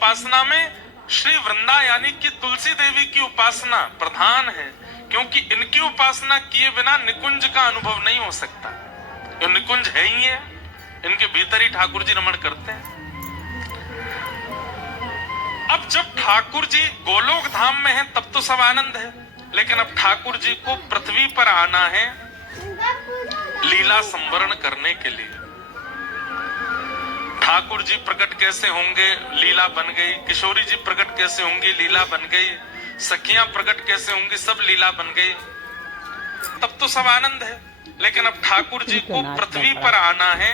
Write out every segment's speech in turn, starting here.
उपासना में श्री वृंदा यानी कि तुलसी देवी की उपासना प्रधान है, क्योंकि इनकी उपासना किए बिना निकुंज का अनुभव नहीं हो सकता। जो निकुंज है ही है, इनके भीतर ही ठाकुर जी रमण करते हैं। अब जब ठाकुर जी गोलोक धाम में हैं तब तो सब आनंद है, लेकिन अब ठाकुर जी को पृथ्वी पर आना है लीला संवरण करने के लिए। ठाकुर जी प्रकट कैसे होंगे, लीला बन गई। किशोरी जी प्रकट कैसे होंगी, लीला बन गई। सखियां प्रकट कैसे होंगी, सब लीला बन गई। तब तो सब आनंद है, लेकिन अब ठाकुर जी को पृथ्वी पर आना है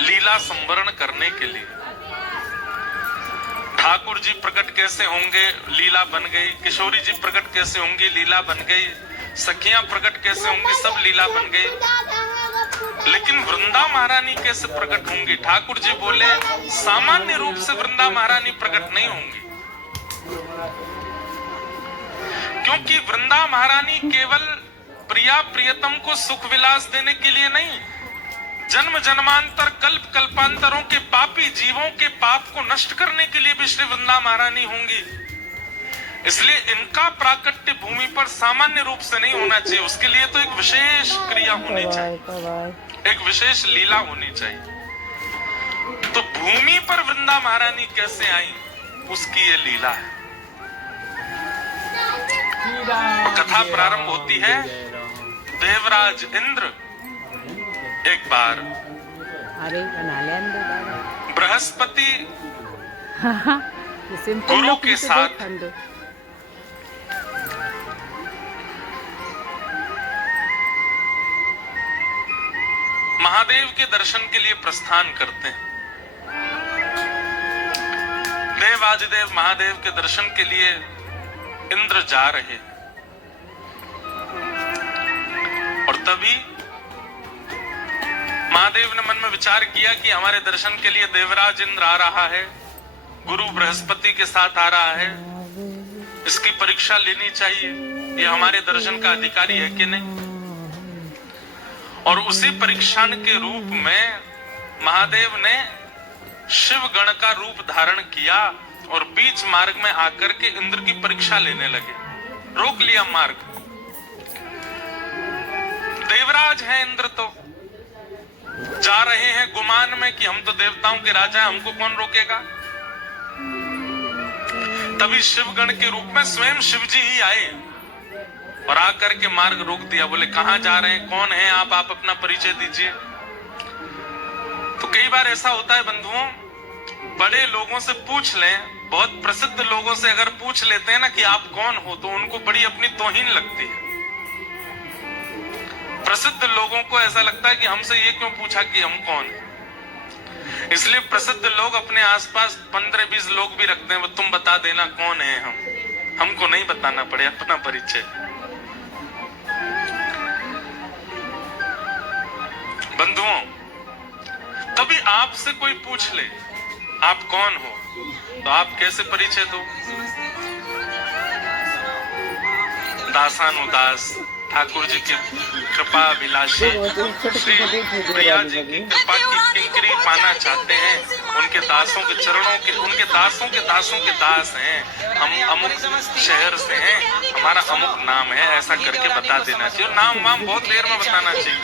लीला संवरण करने के लिए। ठाकुर जी प्रकट कैसे होंगे, लीला बन गई। किशोरी जी प्रकट कैसे होंगी, लीला बन गई। सखियां प्रकट कैसे होंगी, सब लीला बन गई। लेकिन वृंदा महारानी कैसे प्रकट होंगी? ठाकुर जी बोले सामान्य रूप से वृंदा महारानी प्रकट नहीं होंगी, क्योंकि वृंदा महारानी केवल प्रिया प्रियतम को सुख विलास देने के लिए नहीं, जन्म जन्मांतर कल्प कल्पांतरों के पापी जीवों के पाप को नष्ट करने के लिए भी श्री वृंदा महारानी होंगी। इसलिए इनका प्राकट्य भूमि पर सामान्य रूप से नहीं होना चाहिए, उसके लिए तो एक विशेष क्रिया होनी चाहिए, एक विशेष लीला होनी चाहिए। तो भूमि पर वृंदा महारानी कैसे आई, उसकी ये लीला है। कथा प्रारंभ होती है, देवराज इंद्र एक बार बृहस्पति गुरु के साथ महादेव के दर्शन के लिए प्रस्थान करते हैं। देवाधिदेव महादेव के दर्शन के लिए इंद्र जा रहे हैं, और तभी महादेव ने मन में विचार किया कि हमारे दर्शन के लिए देवराज इंद्र आ रहा है, गुरु बृहस्पति के साथ आ रहा है, इसकी परीक्षा लेनी चाहिए, ये हमारे दर्शन का अधिकारी है कि नहीं। और उसी परीक्षा के रूप में महादेव ने शिव गण का रूप धारण किया और बीच मार्ग में आकर के इंद्र की परीक्षा लेने लगे, रोक लिया मार्ग। देवराज है इंद्र, तो जा रहे हैं गुमान में कि हम तो देवताओं के राजा हैं, हमको कौन रोकेगा। तभी शिवगण के रूप में स्वयं शिव जी ही आए और आकर के मार्ग रोक दिया। बोले कहां जा रहे हैं, कौन है आप अपना परिचय दीजिए। तो कई बार ऐसा होता है बंधुओं, बड़े लोगों से पूछ लें, बहुत प्रसिद्ध लोगों से अगर पूछ लेते हैं ना कि आप कौन हो, तो उनको बड़ी अपनी तौहीन लगती है। प्रसिद्ध लोगों को ऐसा लगता है कि हमसे ये क्यों पूछा कि हम कौन हैं। इसलिए प्रसिद्ध लोग अपने आसपास 15-20 लोग भी रखते हैं, वो तुम बता देना कौन है हम, हमको नहीं बताना पड़े अपना परिचय। बंधुओं, कभी आपसे कोई पूछ ले आप कौन हो, तो आप कैसे परिचय दो? दासानुदास, ठाकुर जी की कृपा विलासी, श्री प्रिया जी की कृपा की किंकरी पाना चाहते हैं, उनके दासों के चरणों के, उनके दासों के दास हैं, हम अमुक शहर से हैं, हमारा अमुक नाम है, ऐसा करके बता देना चाहिए। और नाम वाम बहुत देर में बताना चाहिए।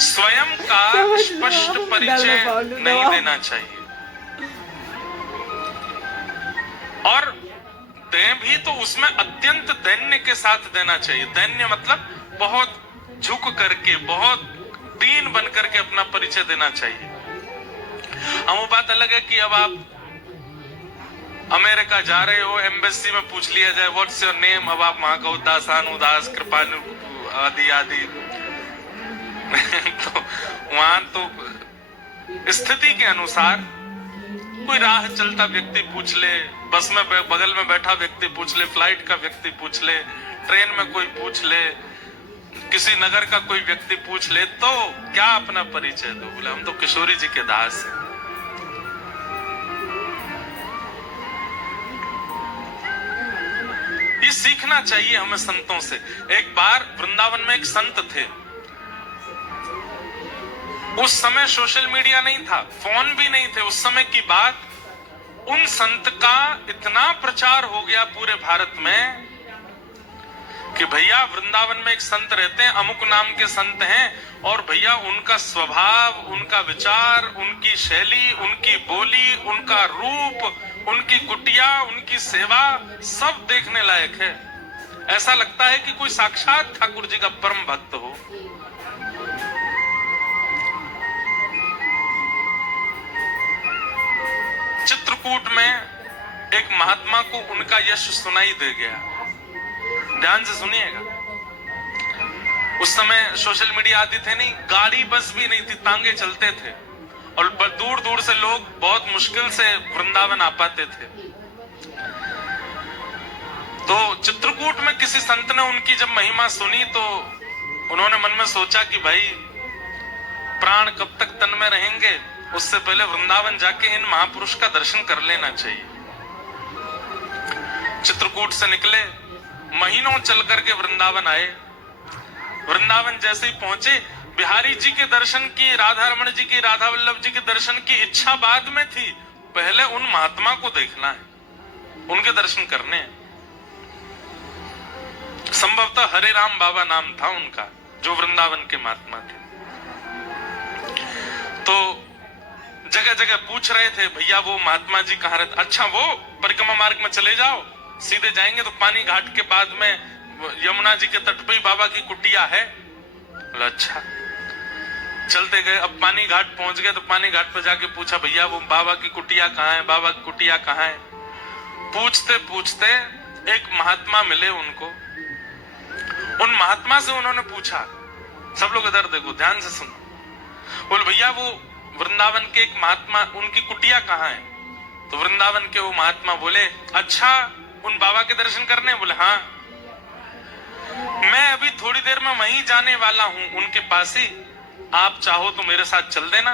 स्वयं का स्पष्ट परिचय नहीं देना चाहिए। और दें भी तो उसमें अत्यंत दैन्य के साथ देना चाहिए। दैन्य मतलब बहुत झुक करके, बहुत दीन बन करके अपना परिचय देना चाहिए। हम वो बात अलग है कि अब आप अमेरिका जा रहे हो, एम्बेसी में पूछ लिया जाए व्हाट्स योर नेम, अब आप वहां कहो दासानुदास कृपानु आदि आदि तो वहां तो स्थिति के अनुसार कोई राह चलता व्यक्ति पूछ ले, बस में बगल में बैठा व्यक्ति पूछ ले, फ्लाइट का व्यक्ति पूछ ले, ट्रेन में कोई पूछ ले, किसी नगर का कोई व्यक्ति पूछ ले, तो क्या अपना परिचय दो? बोले हम तो किशोरी जी के दास हैं। ये सीखना चाहिए हमें संतों से। एक बार वृंदावन में एक संत थे, उस समय सोशल मीडिया नहीं था, फोन भी नहीं थे। उस समय की बात, उन संत का इतना प्रचार हो गया पूरे भारत में कि भैया वृंदावन में एक संत रहते हैं, अमुक नाम के संत हैं, और भैया उनका स्वभाव, उनका विचार, उनकी शैली, उनकी बोली, उनका रूप, उनकी कुटिया, उनकी सेवा, सब देखने लायक है। ऐसा लगता है कि कोई साक्षात ठाकुर जी का परम भक्त हो। चित्रकूट में एक महात्मा को उनका यश सुनाई दे गया। ध्यान से सुनिएगा। उस समय सोशल मीडिया आदि थे नहीं, गाड़ी बस भी नहीं थी, तांगे चलते थे, और दूर दूर से लोग बहुत मुश्किल से वृंदावन आ पाते थे। तो चित्रकूट में किसी संत ने उनकी जब महिमा सुनी तो उन्होंने मन में सोचा कि भाई प्राण कब तक तन में रहेंगे, उससे पहले वृंदावन जाके इन महापुरुष का दर्शन कर लेना चाहिए। चित्रकूट से निकले, महीनों चल करके वृंदावन आए। वृंदावन जैसे ही पहुंचे, बिहारी जी के दर्शन की, राधा रमण जी की, राधा वल्लभ जी के दर्शन की इच्छा बाद में थी, पहले उन महात्मा को देखना है, उनके दर्शन करने हैं। संभवतः हरे राम बाबा नाम था उनका, जो वृंदावन के महात्मा थे। तो जगह जगह पूछ रहे थे, भैया वो महात्मा जी कहाँ रहते? अच्छा, वो परिक्रमा मार्ग में चले जाओ, सीधे जाएंगे तो पानी घाट के बाद में यमुना जी के तट पे ही बाबा की कुटिया है। अच्छा, चलते गए। अब पानी घाट पहुंच गए तो पानी घाट पे जाके पूछा, भैया वो बाबा की कुटिया कहाँ है? बाबा की कुटिया कहाँ है? पूछते पूछते एक महात्मा मिले उनको। उन महात्मा से उन्होंने पूछा, सब लोग इधर देखो, ध्यान से सुनो। बोले, भैया वो वृंदावन के एक महात्मा, उनकी कुटिया कहाँ है? तो वृंदावन के वो महात्मा बोले, अच्छा उन बाबा के दर्शन करने? बोले हाँ, मैं अभी थोड़ी देर में वहीं जाने वाला हूं, उनके पास ही, आप चाहो तो मेरे साथ चल देना।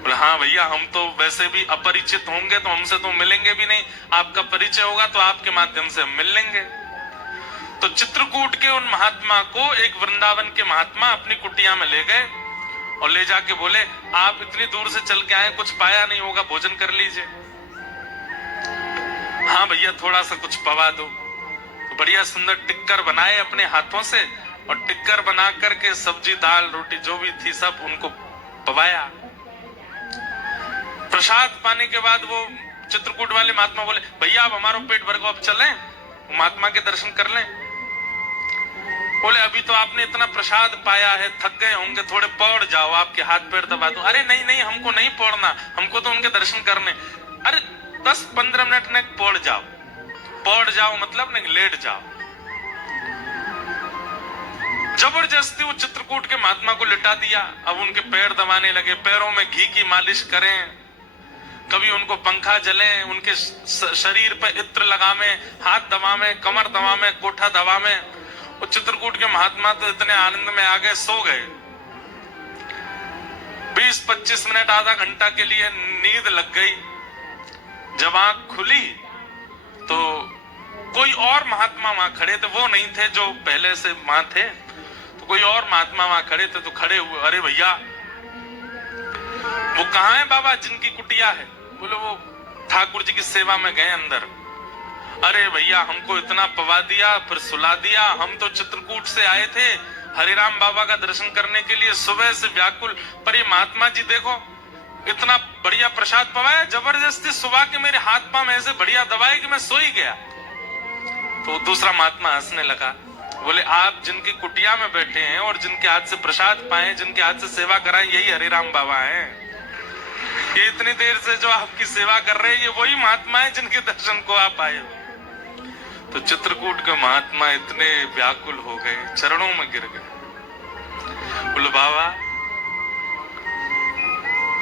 बोले हाँ भैया, हम तो वैसे भी अपरिचित होंगे तो हमसे तो मिलेंगे भी नहीं, आपका परिचय होगा तो आपके माध्यम से हम मिल लेंगे। तो चित्रकूट के उन महात्मा को एक वृंदावन के महात्मा अपनी कुटिया में ले गए और ले जाके बोले, आप इतनी दूर से चल के आए, कुछ पाया नहीं होगा, भोजन कर लीजिए। हाँ भैया, थोड़ा सा कुछ पवा दो। तो बढ़िया सुंदर टिक्कर बनाए अपने हाथों से, और टिक्कर बना करके सब्जी दाल रोटी जो भी थी सब उनको पवाया। प्रसाद पाने के बाद वो चित्रकूट वाले महात्मा बोले, भैया आप हमारा पेट भर को अब चलें, महात्मा के दर्शन कर लें। बोले, अभी तो आपने इतना प्रसाद पाया है, थक गए होंगे, थोड़े पौड़ जाओ, आपके हाथ पैर दबा दूं। अरे नहीं नहीं, हमको नहीं पौड़ना, हमको तो उनके दर्शन करने। अरे 10-15 मिनट में पौड़ जाओ। पौड़ जाओ मतलब नहीं, लेट जाओ। जबरदस्ती वो चित्रकूट के महात्मा को लिटा दिया। अब उनके पैर दबाने लगे, पैरों में घी की मालिश करें, कभी उनको पंखा जले, उनके शरीर पर इत्र लगावे, हाथ दबावे, कमर दबावे, कोठा दबावे। वो चित्रकूट के महात्मा तो इतने आनंद में आ गए, सो गए। 20-25 मिनट, आधा घंटा के लिए नींद लग गई। जब आंख खुली तो कोई और महात्मा वहां खड़े थे, वो नहीं थे जो पहले से वहां थे, तो कोई और महात्मा वहां खड़े थे। तो खड़े हुए, अरे भैया वो कहाँ है बाबा जिनकी कुटिया है? बोले वो ठाकुर जी की सेवा में गए अंदर। अरे भैया, हमको इतना पवा दिया, फिर सुला दिया, हम तो चित्रकूट से आए थे हरिराम बाबा का दर्शन करने के लिए, सुबह से व्याकुल, पर ये महात्मा जी देखो इतना बढ़िया प्रसाद पवाया, जबरदस्ती सुबह के मेरे हाथ पांव ऐसे बढ़िया दबाए कि मैं सो ही गया। तो दूसरा महात्मा हंसने लगा। बोले, आप जिनकी कुटिया में बैठे हैं और जिनके हाथ से प्रसाद पाए, जिनके हाथ से सेवा कराए, यही हरिराम बाबा हैं। ये इतनी देर से जो आपकी सेवा कर रहे हैं, ये वही महात्मा है जिनके दर्शन को आप आए हो। तो चित्रकूट के महात्मा इतने व्याकुल हो गए, चरणों में गिर गए। बोले, बाबा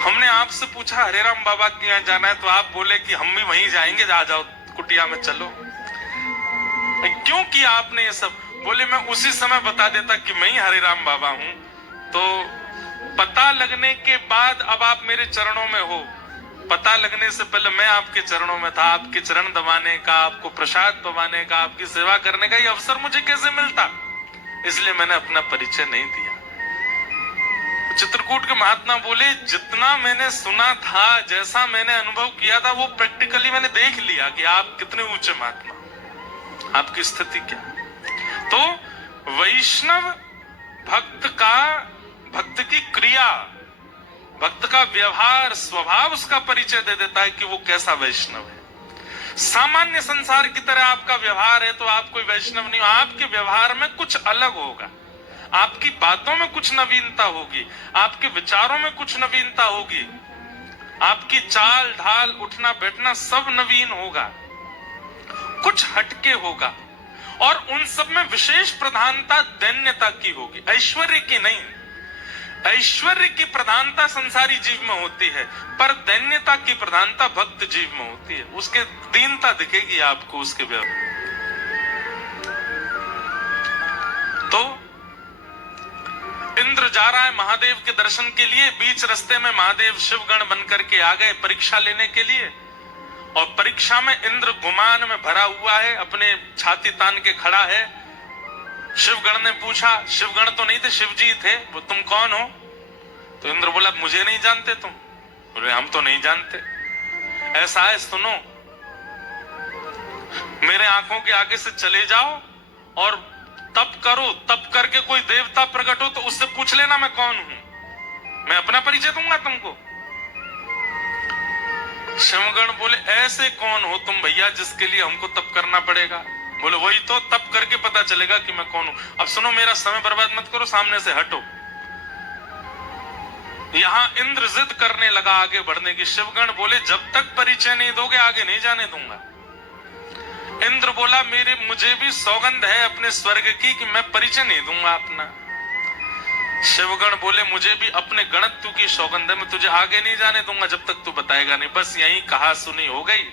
हमने आपसे पूछा हरिराम बाबा के यहाँ जाना है, तो आप बोले कि हम भी वहीं जाएंगे, आ जाओ कुटिया में चलो। क्यों किया आपने ये सब? बोले, मैं उसी समय बता देता कि मैं ही हरिराम बाबा हूं, तो पता लगने के बाद अब आप मेरे चरणों में हो। पता लगने से पहले मैं आपके चरणों में था, आपके चरण दबाने का, आपको प्रसाद पवाने का, आपकी सेवा करने का ये अवसर मुझे कैसे मिलता? इसलिए मैंने अपना परिचय नहीं दिया। चित्रकूट के महात्मा बोले, जितना मैंने सुना था, जैसा मैंने अनुभव किया था, वो प्रैक्टिकली मैंने देख लिया कि आप कितने ऊंचे महात्मा, आपकी स्थिति क्या। तो वैष्णव भक्त की क्रिया, भक्त का व्यवहार, स्वभाव उसका परिचय दे देता है कि वो कैसा वैष्णव है। सामान्य संसार की तरह आपका व्यवहार है तो आप कोई वैष्णव नहीं हो। आपके व्यवहार में कुछ अलग होगा, आपकी बातों में कुछ नवीनता होगी, आपके विचारों में कुछ नवीनता होगी, आपकी चाल ढाल, उठना बैठना सब नवीन होगा, कुछ हटके होगा, और उन सब में विशेष प्रधानता दैन्यता की होगी, ऐश्वर्य की नहीं। ऐश्वर्य की प्रधानता संसारी जीव में होती है, पर दैन्यता की प्रधानता भक्त जीव में होती है। उसके दीनता दिखेगी आपको उसके व्यवहार। तो इंद्र जा रहा है महादेव के दर्शन के लिए, बीच रास्ते में महादेव शिवगण बनकर के आ गए परीक्षा लेने के लिए, और परीक्षा में इंद्र गुमान में भरा हुआ है, अपने छाती तान के खड़ा है। शिवगण ने पूछा, शिवगण तो नहीं थे, शिवजी थे, वो तुम कौन हो? तो इंद्र बोला, मुझे नहीं जानते तुम? बोले, हम तो नहीं जानते। ऐसा है, सुनो, मेरे आंखों के आगे से चले जाओ और तप करो, तप करके कोई देवता प्रकट हो तो उससे पूछ लेना मैं कौन हूं, मैं अपना परिचय दूंगा तुमको। शिवगण बोले, ऐसे कौन हो तुम भैया जिसके लिए हमको तप करना पड़ेगा? बोले, वही तो, तप करके पता चलेगा कि मैं कौन हूं। अब सुनो, मेरा समय बर्बाद मत करो, सामने से हटो। यहां इंद्र जिद करने लगा आगे बढ़ने की। शिवगण बोले, जब तक परिचय नहीं दोगे आगे नहीं जाने दूंगा। इंद्र बोला, मुझे भी सौगंध है अपने स्वर्ग की कि मैं परिचय नहीं दूंगा अपना। शिवगण बोले, मुझे भी अपने गणत्व की सौगंध है, मैं तुझे आगे नहीं जाने दूंगा जब तक तू बताएगा नहीं। बस यही कहा सुनी हो गई।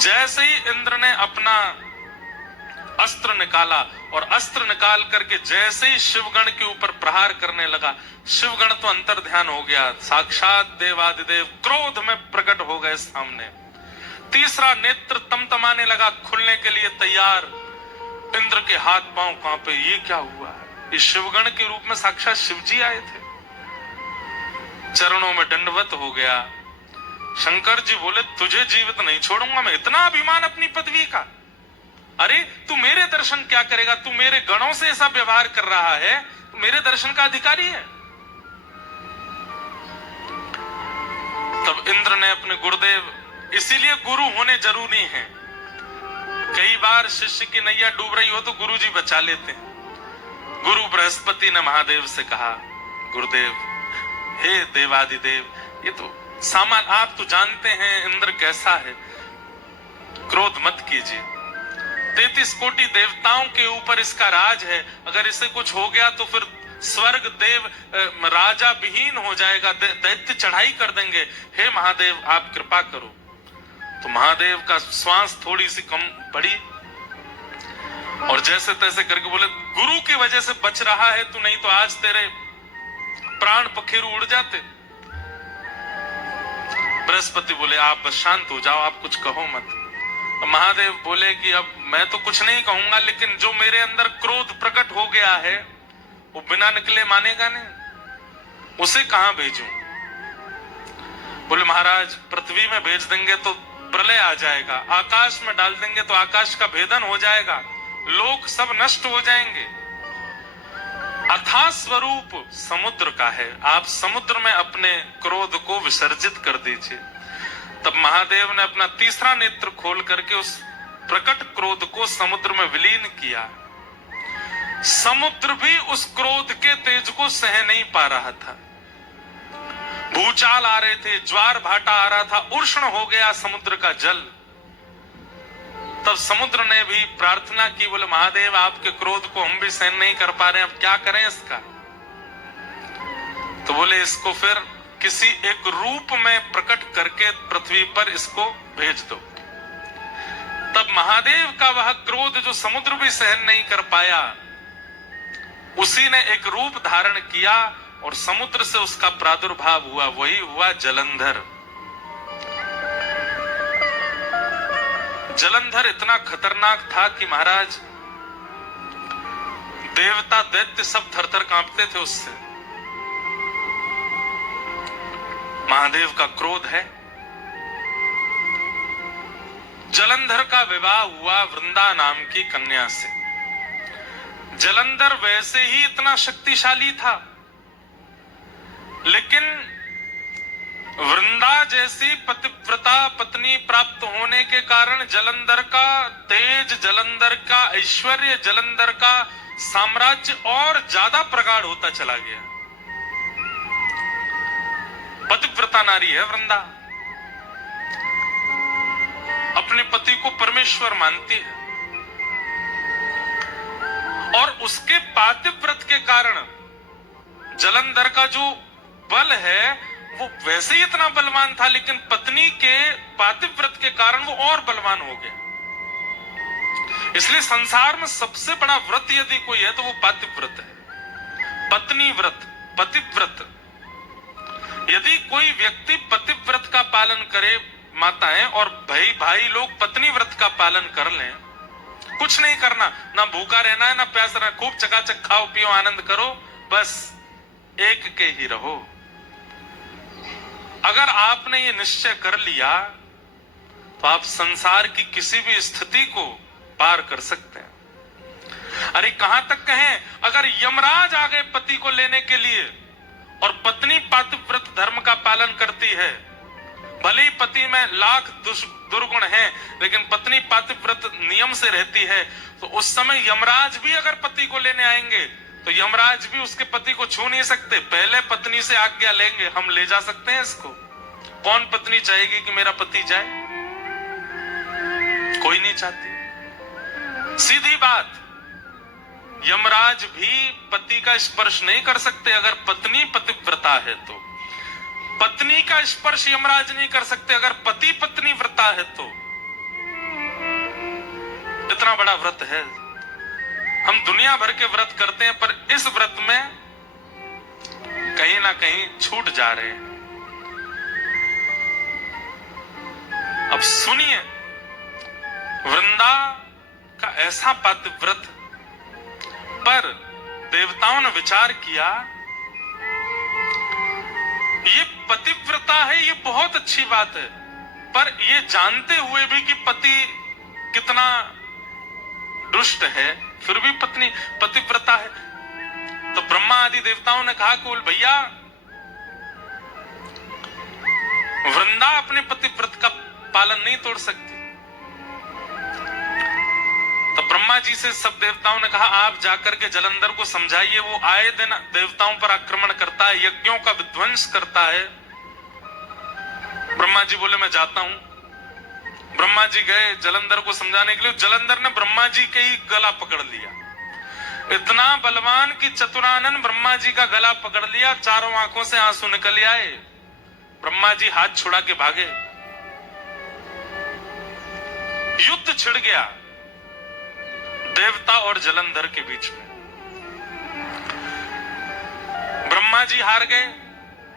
जैसे ही इंद्र ने अपना अस्त्र निकाला और अस्त्र निकाल करके जैसे ही शिवगण के ऊपर प्रहार करने लगा, शिवगण तो अंतर ध्यान हो गया, साक्षात देवादिदेव क्रोध में प्रकट हो गए सामने। तीसरा नेत्र तमतमाने लगा, खुलने के लिए तैयार। इंद्र के हाथ पांव कांपे, ये क्या हुआ? इस शिवगण के रूप में साक्षात शिवजी आए थे। चरणों में दंडवत हो गया। शंकर जी बोले, तुझे जीवित नहीं छोड़ूंगा मैं, इतना अभिमान अपनी पदवी का। अरे तू मेरे दर्शन क्या करेगा? तू मेरे गणों से ऐसा व्यवहार कर रहा है, तू मेरे दर्शन का अधिकारी है। तब इंद्र ने अपने गुरुदेव, इसीलिए गुरु होने जरूरी हैं। कई बार शिष्य की नैया डूब रही हो तो गुरु जी बचा लेते हैं। गुरु बृहस्पति ने महादेव से कहा, गुरुदेव, हे देवादिदेव, ये तो सामान, आप तो जानते हैं इंद्र कैसा है, क्रोध मत कीजिए। 33 कोटि देवताओं के ऊपर इसका राज है, अगर इसे कुछ हो गया तो फिर स्वर्ग देव राजा विहीन हो जाएगा, दैत्य चढ़ाई कर देंगे। हे महादेव, आप कृपा करो। तो महादेव का श्वास थोड़ी सी कम पड़ी और जैसे तैसे करके बोले, गुरु की वजह से बच रहा है तू, नहीं तो आज तेरे प्राण पखेरु उड़ जाते। बृहस्पति बोले, आप बस शांत हो जाओ, आप कुछ कहो मत। महादेव बोले कि अब मैं तो कुछ नहीं कहूंगा, लेकिन जो मेरे अंदर क्रोध प्रकट हो गया है वो बिना निकले मानेगा नहीं, उसे कहां भेजूं? बोले, महाराज, पृथ्वी में भेज देंगे तो प्रलय आ जाएगा, आकाश में डाल देंगे तो आकाश का भेदन हो जाएगा, लोक सब नष्ट हो जाएंगे। अथाह स्वरूप समुद्र का है, आप समुद्र में अपने क्रोध को विसर्जित कर दीजिए। तब महादेव ने अपना तीसरा नेत्र खोल करके उस प्रकट क्रोध को समुद्र में विलीन किया। समुद्र भी उस क्रोध के तेज को सह नहीं पा रहा था। भूचाल आ रहे थे, ज्वार भाटा आ रहा था, उष्ण हो गया समुद्र का जल। तब समुद्र ने भी प्रार्थना की, बोले, महादेव, आपके क्रोध को हम भी सहन नहीं कर पा रहे हैं, अब क्या करें इसका? तो बोले, इसको फिर किसी एक रूप में प्रकट करके पृथ्वी पर इसको भेज दो। तब महादेव का वह क्रोध जो समुद्र भी सहन नहीं कर पाया, उसी ने एक रूप धारण किया और समुद्र से उसका प्रादुर्भाव हुआ, वही हुआ जलंधर। जलंधर इतना खतरनाक था कि महाराज, देवता दैत्य सब थरथर कांपते थे उससे। महादेव का क्रोध है। जलंधर का विवाह हुआ वृंदा नाम की कन्या से। जलंधर वैसे ही इतना शक्तिशाली था, लेकिन वृंदा जैसी पतिव्रता पत्नी प्राप्त होने के कारण जलंधर का तेज, जलंधर का ऐश्वर्य, जलंधर का साम्राज्य और ज्यादा प्रगाढ़ होता चला गया। पतिव्रता नारी है वृंदा, अपने पति को परमेश्वर मानती है और उसके पातिव्रत के कारण जलंधर का जो बल है वो वैसे ही इतना बलवान था, लेकिन पत्नी के पातिव्रत के कारण वो और बलवान हो गया। इसलिए संसार में सबसे बड़ा व्रत यदि कोई है तो वो पातिव्रत है, पत्नी व्रत, पतिव्रत। यदि कोई व्यक्ति पतिव्रत का पालन करे, माताएं और भाई लोग पत्नी व्रत का पालन कर लें, कुछ नहीं करना, ना भूखा रहना है ना प्यास रहना, खूब चकाचक खाओ पियो आनंद करो, बस एक के ही रहो। अगर आपने ये निश्चय कर लिया तो आप संसार की किसी भी स्थिति को पार कर सकते हैं। अरे कहां तक कहें, अगर यमराज आ गए पति को लेने के लिए और पत्नी पातिव्रत धर्म का पालन करती है, भले ही पति में लाख दुर्गुण हैं, लेकिन पत्नी पातिव्रत नियम से रहती है, तो उस समय यमराज भी अगर पति को लेने आएंगे तो यमराज भी उसके पति को छू नहीं सकते, पहले पत्नी से आज्ञा लेंगे, हम ले जा सकते हैं इसको। कौन पत्नी चाहेगी कि मेरा पति जाए? कोई नहीं चाहती। सीधी बात, यमराज भी पति का स्पर्श नहीं कर सकते अगर पत्नी पतिव्रता है तो। पत्नी का स्पर्श यमराज नहीं कर सकते अगर पति पत्नी व्रता है तो। इतना बड़ा व्रत है। हम दुनिया भर के व्रत करते हैं, पर इस व्रत में कहीं ना कहीं छूट जा रहे हैं। अब सुनिए, वृंदा का ऐसा पातिव्रत, पर देवताओं ने विचार किया ये पतिव्रता है, ये बहुत अच्छी बात है, पर ये जानते हुए भी कि पति कितना दुष्ट है, फिर भी पत्नी पतिव्रता है। तो ब्रह्मा आदि देवताओं ने कहा कि भैया वृंदा अपने पतिव्रत का पालन नहीं तोड़ सकती। तो ब्रह्मा जी से सब देवताओं ने कहा आप जाकर के जलंधर को समझाइए, वो आए दिन देवताओं पर आक्रमण करता है, यज्ञों का विध्वंस करता है। ब्रह्मा जी बोले मैं जाता हूं। ब्रह्मा जी गए जलंधर को समझाने के लिए। जलंधर ने ब्रह्मा जी के ही गला पकड़ लिया, इतना बलवान कि चतुरानन ब्रह्मा जी का गला पकड़ लिया, चारों आंखों से आंसू निकल आए। ब्रह्मा जी हाथ छुड़ा के भागे, युद्ध छिड़ गया देवता और जलंधर के बीच में। ब्रह्मा जी हार गए।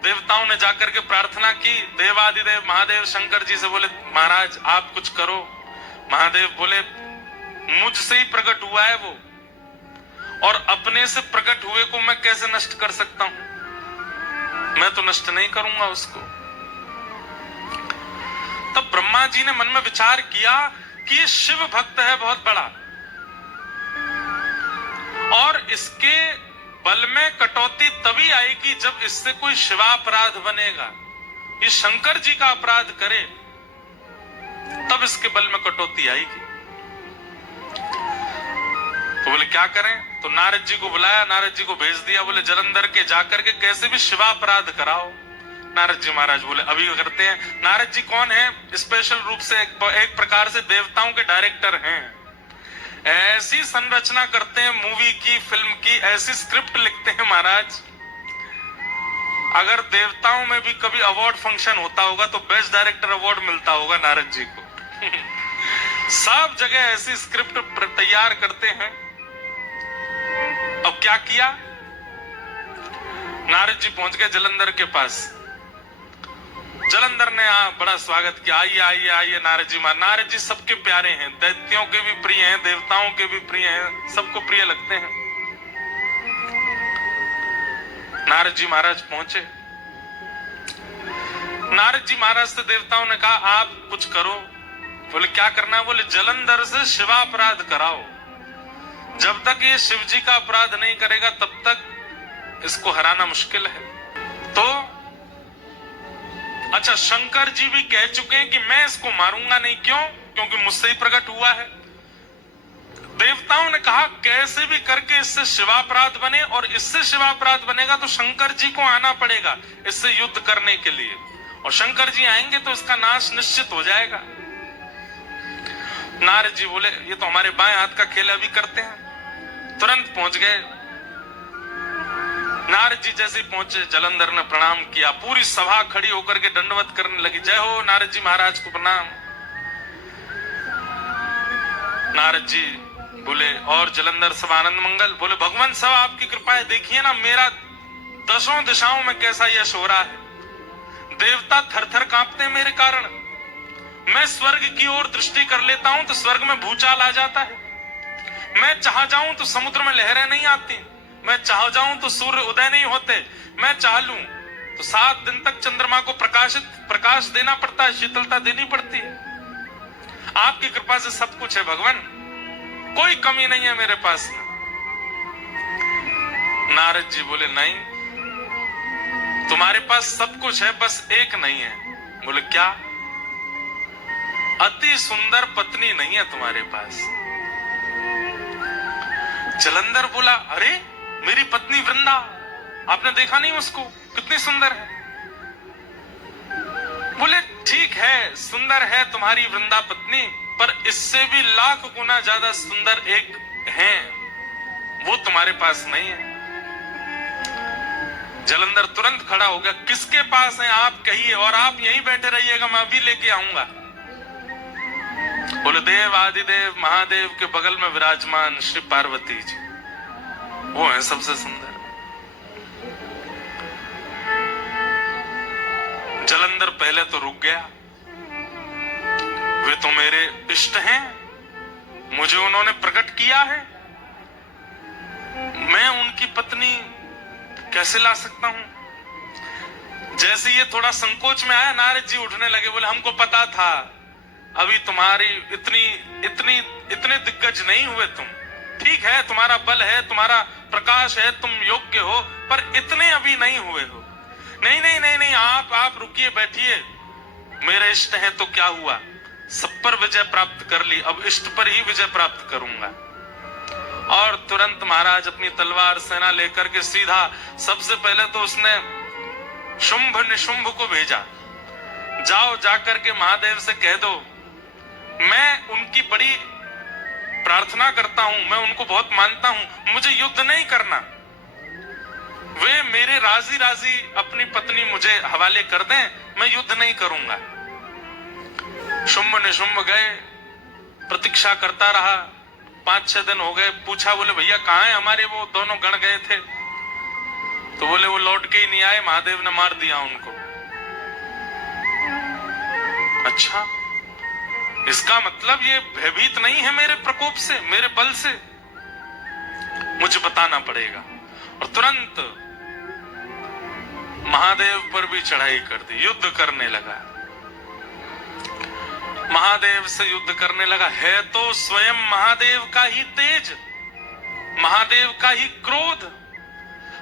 देवताओं ने जाकर के प्रार्थना की, देवादिदेव महादेव शंकर जी से बोले महाराज आप कुछ करो। महादेव बोले मुझसे ही प्रकट हुआ है वो, और अपने से प्रकट हुए को मैं कैसे नष्ट कर सकता हूं, मैं तो नष्ट नहीं करूंगा उसको। तब ब्रह्मा जी ने मन में विचार किया कि ये शिव भक्त है बहुत बड़ा, और इसके बल में कटौती तभी आएगी जब इससे कोई शिवापराध बनेगा। ये शंकर जी का अपराध करे तब इसके बल में कटौती आएगी। तो बोले क्या करें? तो नारद जी को बुलाया, नारद जी को भेज दिया, बोले जलंधर के जाकर के कैसे भी शिवापराध कराओ। नारद जी महाराज बोले अभी करते हैं। नारद जी कौन है? स्पेशल रूप से एक प्रकार से देवताओं के डायरेक्टर हैं। ऐसी संरचना करते हैं मूवी की, फिल्म की, ऐसी स्क्रिप्ट लिखते हैं महाराज, अगर देवताओं में भी कभी अवार्ड फंक्शन होता होगा तो बेस्ट डायरेक्टर अवार्ड मिलता होगा नारद जी को। सब जगह ऐसी स्क्रिप्ट तैयार करते हैं। अब क्या किया? नारद जी पहुंच गए जलंधर के पास। जलंधर ने बड़ा स्वागत किया, आइए आइए आइए नारद जी। नारद जी सबके प्यारे हैं, दैत्यों के भी प्रिय हैं, देवताओं के भी प्रिय हैं, सबको प्रिय लगते हैं। नारद जी महाराज पहुंचे। नारद जी महाराज से देवताओं ने कहा आप कुछ करो। बोले क्या करना है? बोले जलंधर से शिवापराध कराओ। जब तक ये शिव जी का अपराध नहीं करेगा तब तक इसको हराना मुश्किल है। तो अच्छा, शंकर जी भी कह चुके हैं कि मैं इसको मारूंगा नहीं। क्यों? क्योंकि मुझसे ही प्रकट हुआ है। देवताओं ने कहा कैसे भी करके इससे शिवापराध बने, और इससे शिवापराध बनेगा तो शंकर जी को आना पड़ेगा इससे युद्ध करने के लिए, और शंकर जी आएंगे तो इसका नाश निश्चित हो जाएगा। नारद जी बोले ये तो हमारे बाएं हाथ का खेल अभी करते हैं। तुरंत पहुंच गए। नारद जी जैसे ही पहुंचे, जलंधर ने प्रणाम किया। पूरी सभा खड़ी होकर के दंडवत करने लगी। जय हो नारद जी महाराज को प्रणाम। नारद जी बोले और जलंधर सब आनंद मंगल। बोले भगवान सब आपकी कृपा है, देखिए ना मेरा दसों दिशाओं में कैसा यश हो रहा है। देवता थर थर कांपते हैं मेरे कारण। मैं स्वर्ग की ओर दृष्टि कर लेता हूं तो स्वर्ग में भूचाल आ जाता है। मैं चाह जाऊं तो समुद्र में लहरें नहीं आती। मैं चाह जाऊं तो सूर्य उदय नहीं होते। मैं चाह लूं तो 7 दिन तक चंद्रमा को प्रकाश देना पड़ता है, शीतलता देनी पड़ती है। आपकी कृपा से सब कुछ है भगवान, कोई कमी नहीं है मेरे पास। नारद जी बोले नहीं, तुम्हारे पास सब कुछ है, बस एक नहीं है। बोले क्या? अति सुंदर पत्नी नहीं है तुम्हारे पास। जलंधर बोला अरे मेरी पत्नी वृंदा, आपने देखा नहीं उसको, कितनी सुंदर है। बोले ठीक है, सुंदर है तुम्हारी वृंदा पत्नी, पर इससे भी लाख गुना ज्यादा सुंदर एक है, वो तुम्हारे पास नहीं है। जलंधर तुरंत खड़ा हो गया। किसके पास है आप कहिए, और आप यहीं बैठे रहिएगा, मैं अभी लेके आऊंगा। बोले देव आदिदेव महादेव के बगल में विराजमान श्री पार्वती जी, वो है सबसे सुंदर। जलंधर पहले तो रुक गया। वे तो मेरे इष्ट हैं, मुझे उन्होंने प्रकट किया है, मैं उनकी पत्नी कैसे ला सकता हूं? जैसे ये थोड़ा संकोच में आया, नारद जी उठने लगे। बोले हमको पता था अभी तुम्हारी इतने दिग्गज नहीं हुए तुम। ठीक है, तुम्हारा बल है, तुम्हारा प्रकाश है, तुम योग्य हो, पर इतने अभी नहीं हुए हो। नहीं नहीं नहीं नहीं, आप रुकिए, बैठिए। मेरे इष्ट है तो क्या हुआ, सब पर विजय प्राप्त कर ली, अब इष्ट पर ही विजय प्राप्त करूंगा। और तुरंत महाराज अपनी तलवार सेना लेकर के सीधा, सबसे पहले तो उसने शुंभ निशुंभ को भेजा। जाओ जाकर के महादेव से कह दो मैं उनकी बड़ी प्रार्थना करता हूं, मैं उनको बहुत मानता हूं, मुझे युद्ध नहीं करना। वे मेरे राजी राजी अपनी पत्नी मुझे हवाले कर दें, मैं युद्ध नहीं करूंगा। शुंभ निशुंभ गए, प्रतीक्षा करता रहा। 5-6 दिन हो गए। पूछा, बोले भैया कहाँ है हमारे वो दोनों गण गए थे? तो बोले वो लौट के ही नहीं आए, महादेव ने मार दिया उनको। अच्छा, इसका मतलब ये भयभीत नहीं है मेरे प्रकोप से, मेरे बल से, मुझे बताना पड़ेगा। और तुरंत महादेव पर भी चढ़ाई कर दी, युद्ध करने लगा। महादेव से युद्ध करने लगा। है तो स्वयं महादेव का ही तेज, महादेव का ही क्रोध।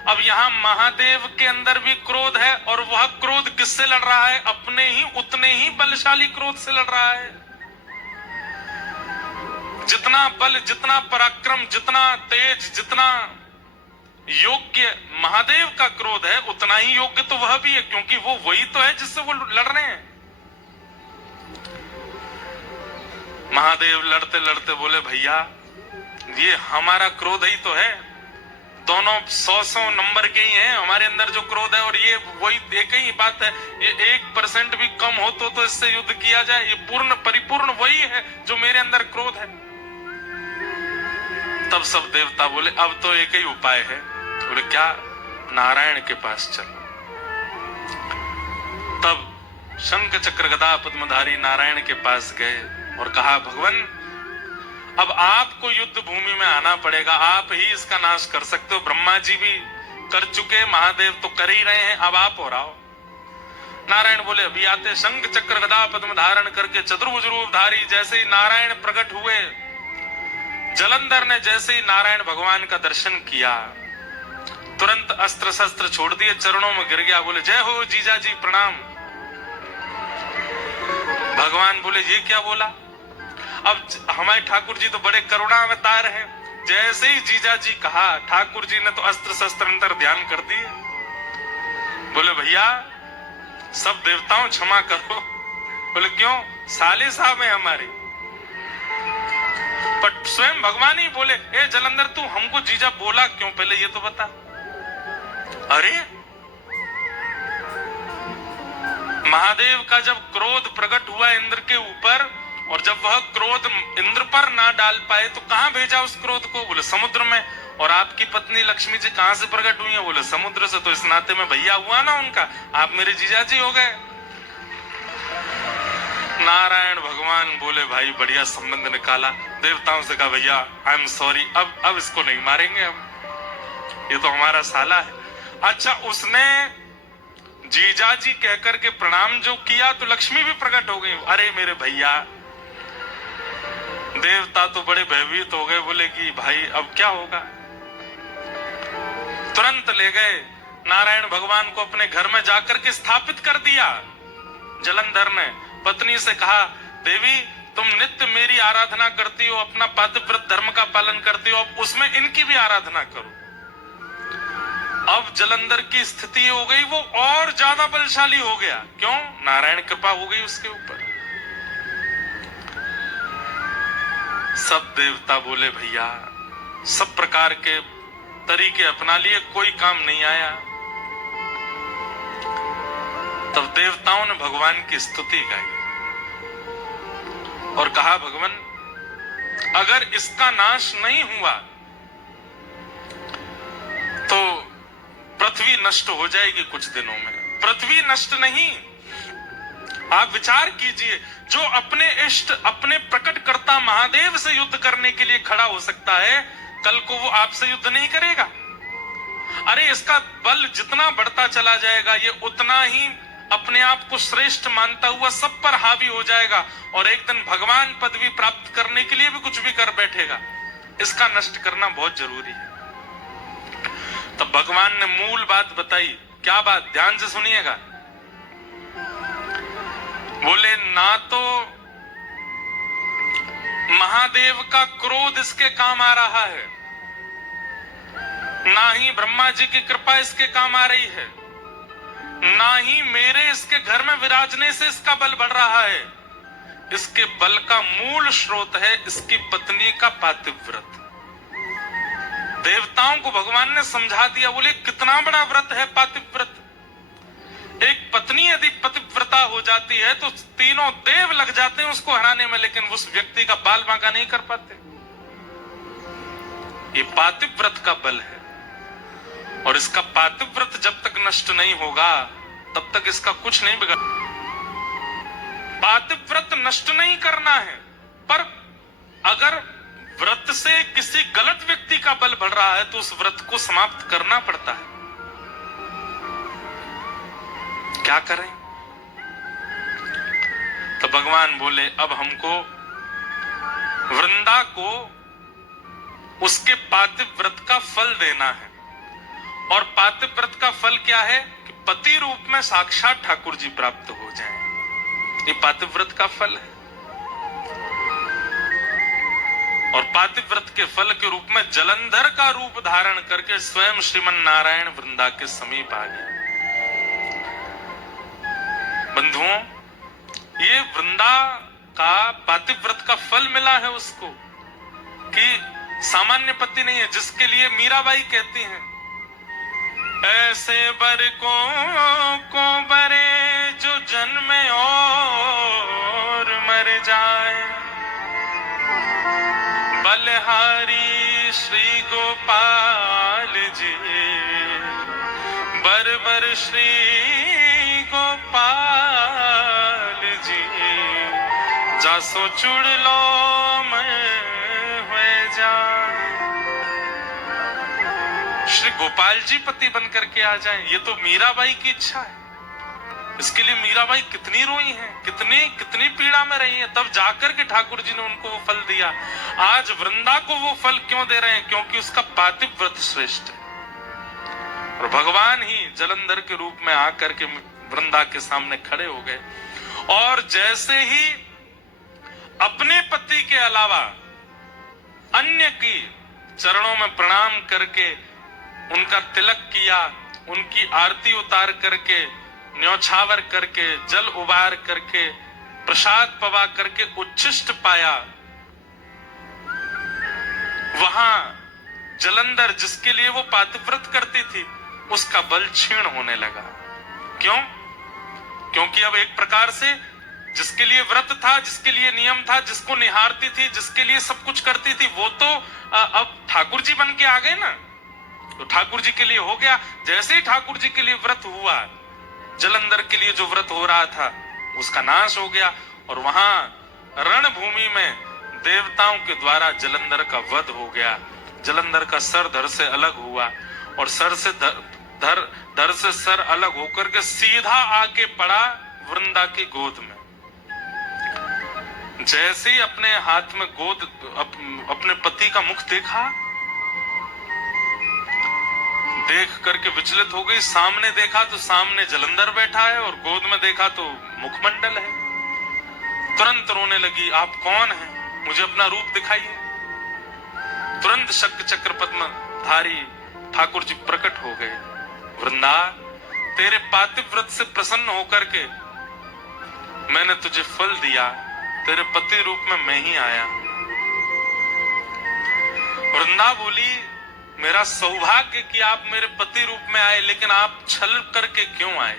अब यहां महादेव के अंदर भी क्रोध है, और वह क्रोध किससे लड़ रहा है? अपने ही उतने ही बलशाली क्रोध से लड़ रहा है। जितना बल, जितना पराक्रम, जितना तेज, जितना योग्य महादेव का क्रोध है, उतना ही योग्य तो वह भी है, क्योंकि वो वही तो है जिससे वो लड़ रहे हैं। महादेव लड़ते लड़ते बोले भैया ये हमारा क्रोध ही तो है, दोनों 100 नंबर के ही हैं हमारे अंदर जो क्रोध है, और ये वही एक ही बात है। ये 1% भी कम हो तो इससे युद्ध किया जाए, ये पूर्ण परिपूर्ण वही है जो मेरे अंदर क्रोध है। तब सब देवता बोले अब तो एक ही उपाय है। बोले क्या? नारायण के पास चलो। तब शंख चक्र गदा पद्मधारी नारायण के पास गए और कहा भगवान अब आपको युद्ध भूमि में आना पड़ेगा, आप ही इसका नाश कर सकते हो। ब्रह्मा जी भी कर चुके, महादेव तो कर ही रहे हैं, अब आप हो रहा हो। नारायण बोले अभी आते। शंख चक्र गदा पद्म धारण करके चतुर्भुज रूप धारी जैसे ही नारायण प्रकट हुए, जलंधर ने जैसे ही नारायण भगवान का दर्शन किया, तुरंत अस्त्र शस्त्र छोड़ दिए, चरणों में गिर गया, बोले जय हो जीजा जी प्रणाम। भगवान बोले ये क्या बोला? अब हमारे ठाकुर जी तो बड़े करुणा अवतार हैं, जैसे ही जीजा जी कहा, ठाकुर जी ने तो अस्त्र शस्त्र अंतर ध्यान कर दिए। बोले भैया सब देवताओं क्षमा करो। बोले क्यों? साले साहब है हमारे। पर स्वयं भगवान ही बोले ए जलंधर तू हमको जीजा बोला क्यों, पहले ये तो बता। अरे महादेव का जब क्रोध प्रकट हुआ इंद्र के ऊपर, और जब वह क्रोध इंद्र पर ना डाल पाए तो कहां भेजा उस क्रोध को? बोले समुद्र में। और आपकी पत्नी लक्ष्मी जी कहां से प्रकट हुई है? बोले समुद्र से। तो इस नाते में भैया हुआ ना उनका, आप मेरे जीजा जी हो गए। नारायण भगवान बोले भाई बढ़िया संबंध निकाला। देवताओं से कहा भैया आई एम सॉरी, अब इसको नहीं मारेंगे, हम ये तो हमारा साला है। अच्छा उसने जीजा जी कहकर के प्रणाम जो किया तो लक्ष्मी भी प्रकट हो गई। अरे मेरे भैया, देवता तो बड़े भयभीत हो गए, बोले कि भाई अब क्या होगा। तुरंत ले गए नारायण भगवान को अपने घर में जाकर के स्थापित कर दिया। जलंधर ने पत्नी से कहा देवी तुम नित्य मेरी आराधना करती हो, अपना पातिव्रत धर्म का पालन करती हो, अब उसमें इनकी भी आराधना करो। अब जलंधर की स्थिति हो गई वो और ज्यादा बलशाली हो गया। क्यों? नारायण कृपा हो गई उसके ऊपर। सब देवता बोले भैया सब प्रकार के तरीके अपना लिए, कोई काम नहीं आया। तब देवताओं ने भगवान की स्तुति गाई और कहा भगवान अगर इसका नाश नहीं हुआ तो पृथ्वी नष्ट हो जाएगी कुछ दिनों में। पृथ्वी नष्ट नहीं, आप विचार कीजिए, जो अपने इष्ट अपने प्रकटकर्ता महादेव से युद्ध करने के लिए खड़ा हो सकता है, कल को वो आपसे युद्ध नहीं करेगा। अरे इसका बल जितना बढ़ता चला जाएगा ये उतना ही अपने आप को श्रेष्ठ मानता हुआ सब पर हावी हो जाएगा और एक दिन भगवान पदवी प्राप्त करने के लिए भी कुछ भी कर बैठेगा। इसका नष्ट करना बहुत जरूरी है। तब भगवान ने मूल बात बताई। क्या बात? ध्यान से सुनिएगा। बोले ना तो महादेव का क्रोध इसके काम आ रहा है, ना ही ब्रह्मा जी की कृपा इसके काम आ रही है, ना ही मेरे इसके घर में विराजने से इसका बल बढ़ रहा है। इसके बल का मूल स्रोत है इसकी पत्नी का पातिव्रत। देवताओं को भगवान ने समझा दिया। बोले कितना बड़ा व्रत है पातिव्रत। एक पत्नी यदि पतिव्रता हो जाती है तो तीनों देव लग जाते हैं उसको हराने में, लेकिन उस व्यक्ति का बाल बांका नहीं कर पाते। ये पातिव्रत का बल है और इसका पातिव्रत जब तक नष्ट नहीं होगा तब तक इसका कुछ नहीं बिगड़। पातिव्रत नष्ट नहीं करना है, पर अगर व्रत से किसी गलत व्यक्ति का बल बढ़ रहा है तो उस व्रत को समाप्त करना पड़ता है। क्या करें? तो भगवान बोले अब हमको वृंदा को उसके पातिव्रत का फल देना है। और पातिव्रत का फल क्या है? कि पति रूप में साक्षात ठाकुर जी प्राप्त हो जाएं। ये पातिव्रत का फल है। और पातिव्रत के फल के रूप में जलंधर का रूप धारण करके स्वयं श्रीमन नारायण वृंदा के समीप आ गए। बंधुओं, ये वृंदा का पातिव्रत का फल मिला है उसको, कि सामान्य पति नहीं है, जिसके लिए मीराबाई कहती हैं ऐसे बर को बरे जो जन्मे और मर जाए, बलहारी श्री गोपाल जी, बर बर श्री गोपाल जी, जासो चुड़ लो मैं हुए जाए। श्री गोपाल जी पति बन करके आ जाएं, ये तो मीराबाई की इच्छा है। इसके लिए मीराबाई कितनी रोई हैं, कितनी पीड़ा में रही हैं, तब जाकर के ठाकुर जी ने उनको वो फल दिया। आज वृंदा को वो फल क्यों दे रहे हैं? क्योंकि उसका पातिव व्रत श्रेष्ठ है। और भगवान ही जलंधर के रूप में आकर के वृंदा के सामने खड़े हो गए और जैसे ही अपने पति के अलावा अन्य की चरणों में प्रणाम करके उनका तिलक किया, उनकी आरती उतार करके, न्यौछावर करके, जल उबार करके, प्रसाद पवा करके उच्छिष्ट पाया, वहां जलंधर जिसके लिए वो पातिव्रत करती थी उसका बल क्षीण होने लगा। क्यों? क्योंकि अब एक प्रकार से जिसके लिए व्रत था, जिसके लिए नियम था, जिसको निहारती थी, जिसके लिए सब कुछ करती थी, वो तो अब ठाकुर जी बन के आ गए ना, तो ठाकुर जी के लिए हो गया। जैसे ही ठाकुर जी के लिए व्रत हुआ, जलंधर के लिए जो व्रत हो रहा था उसका नाश हो गया और वहां रणभूमि में देवताओं के द्वारा जलंधर का वध हो गया। जलंधर का सर धड़ से अलग हुआ और सर से धड़ से सर अलग होकर के सीधा आके पड़ा वृंदा की गोद में। जैसे ही अपने हाथ में गोद अपने पति का मुख देखा, देख करके विचलित हो गई। सामने देखा तो सामने जलंधर बैठा है और गोद में देखा तो मुखमंडल है। तुरंत रोने लगी, आप कौन हैं? मुझे अपना रूप दिखाइए। तुरंत शंख चक्र पद्म धारी ठाकुर जी प्रकट हो गए। वृंदा, तेरे पातिव्रत से प्रसन्न होकर के मैंने तुझे फल दिया, तेरे पति रूप में मैं ही आया। वृंदा बोली, मेरा सौभाग्य कि आप मेरे पति रूप में आए, लेकिन आप छल करके क्यों आए?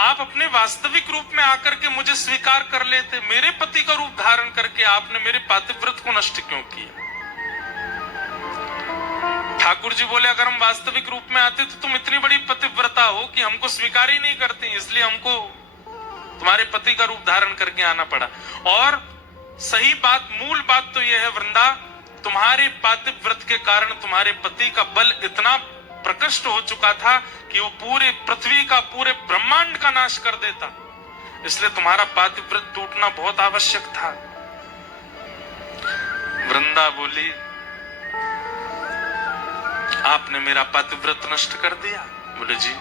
आप अपने वास्तविक रूप में आकर के मुझे स्वीकार कर लेते। मेरे पति का रूप धारण करके आपने मेरे पातिव्रत को नष्ट क्यों किया? ठाकुर जी बोले, अगर हम वास्तविक रूप में आते तो तुम इतनी बड़ी पतिव्रता हो कि हमको स्वीकार ही नहीं करते, इसलिए हमको तुम्हारे पति का रूप धारण करके आना पड़ा। और सही बात, मूल बात तो यह है वृंदा, तुम्हारे पातिव्रत के कारण तुम्हारे पति का बल इतना प्रकट हो चुका था कि वो पूरे पृथ्वी का, पूरे ब्रह्मांड का नाश कर देता, इसलिए तुम्हारा पातिव्रत टूटना बहुत आवश्यक था। वृंदा बोली, आपने मेरा पातिव्रत नष्ट कर दिया। बोले जी,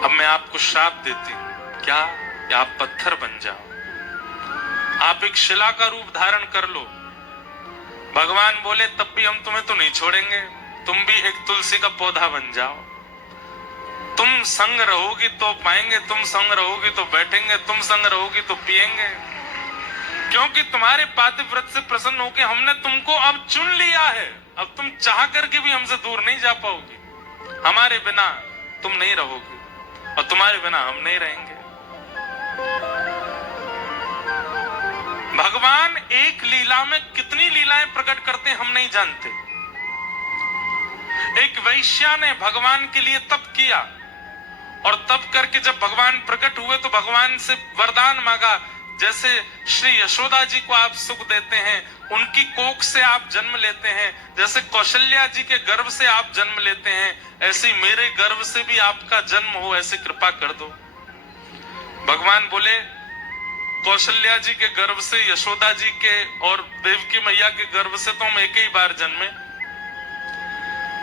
अब मैं आपको श्राप देती हूं। क्या? कि आप पत्थर बन जाओ, आप एक शिला का रूप धारण कर लो। भगवान बोले, तब भी हम तुम्हें तो नहीं छोड़ेंगे, तुम भी एक तुलसी का पौधा बन जाओ। तुम संग रहोगी तो पाएंगे, तुम संग रहोगी तो बैठेंगे, तुम संग रहोगी तो पिएंगे, क्योंकि तुम्हारे पातिव्रत से प्रसन्न होकर हमने तुमको अब चुन लिया है। अब तुम चाह करके भी हमसे दूर नहीं जा पाओगी। हमारे बिना तुम नहीं रहोगी और तुम्हारे बिना हम नहीं रहेंगे। भगवान एक लीला में कितनी लीलाएं प्रकट करते हम नहीं जानते। एक वैश्या ने भगवान के लिए तप किया और तप करके जब भगवान प्रकट हुए तो भगवान से वरदान मांगा, जैसे श्री यशोदा जी को आप सुख देते हैं, उनकी कोख से आप जन्म लेते हैं, जैसे कौशल्या जी के गर्भ से आप जन्म लेते हैं, ऐसे मेरे गर्भ से भी आपका जन्म हो, ऐसी कृपा कर दो। भगवान बोले, कौशल्या जी के गर्भ से, यशोदा जी के और देवकी मैया के गर्भ से तो हम एक ही बार जन्मे,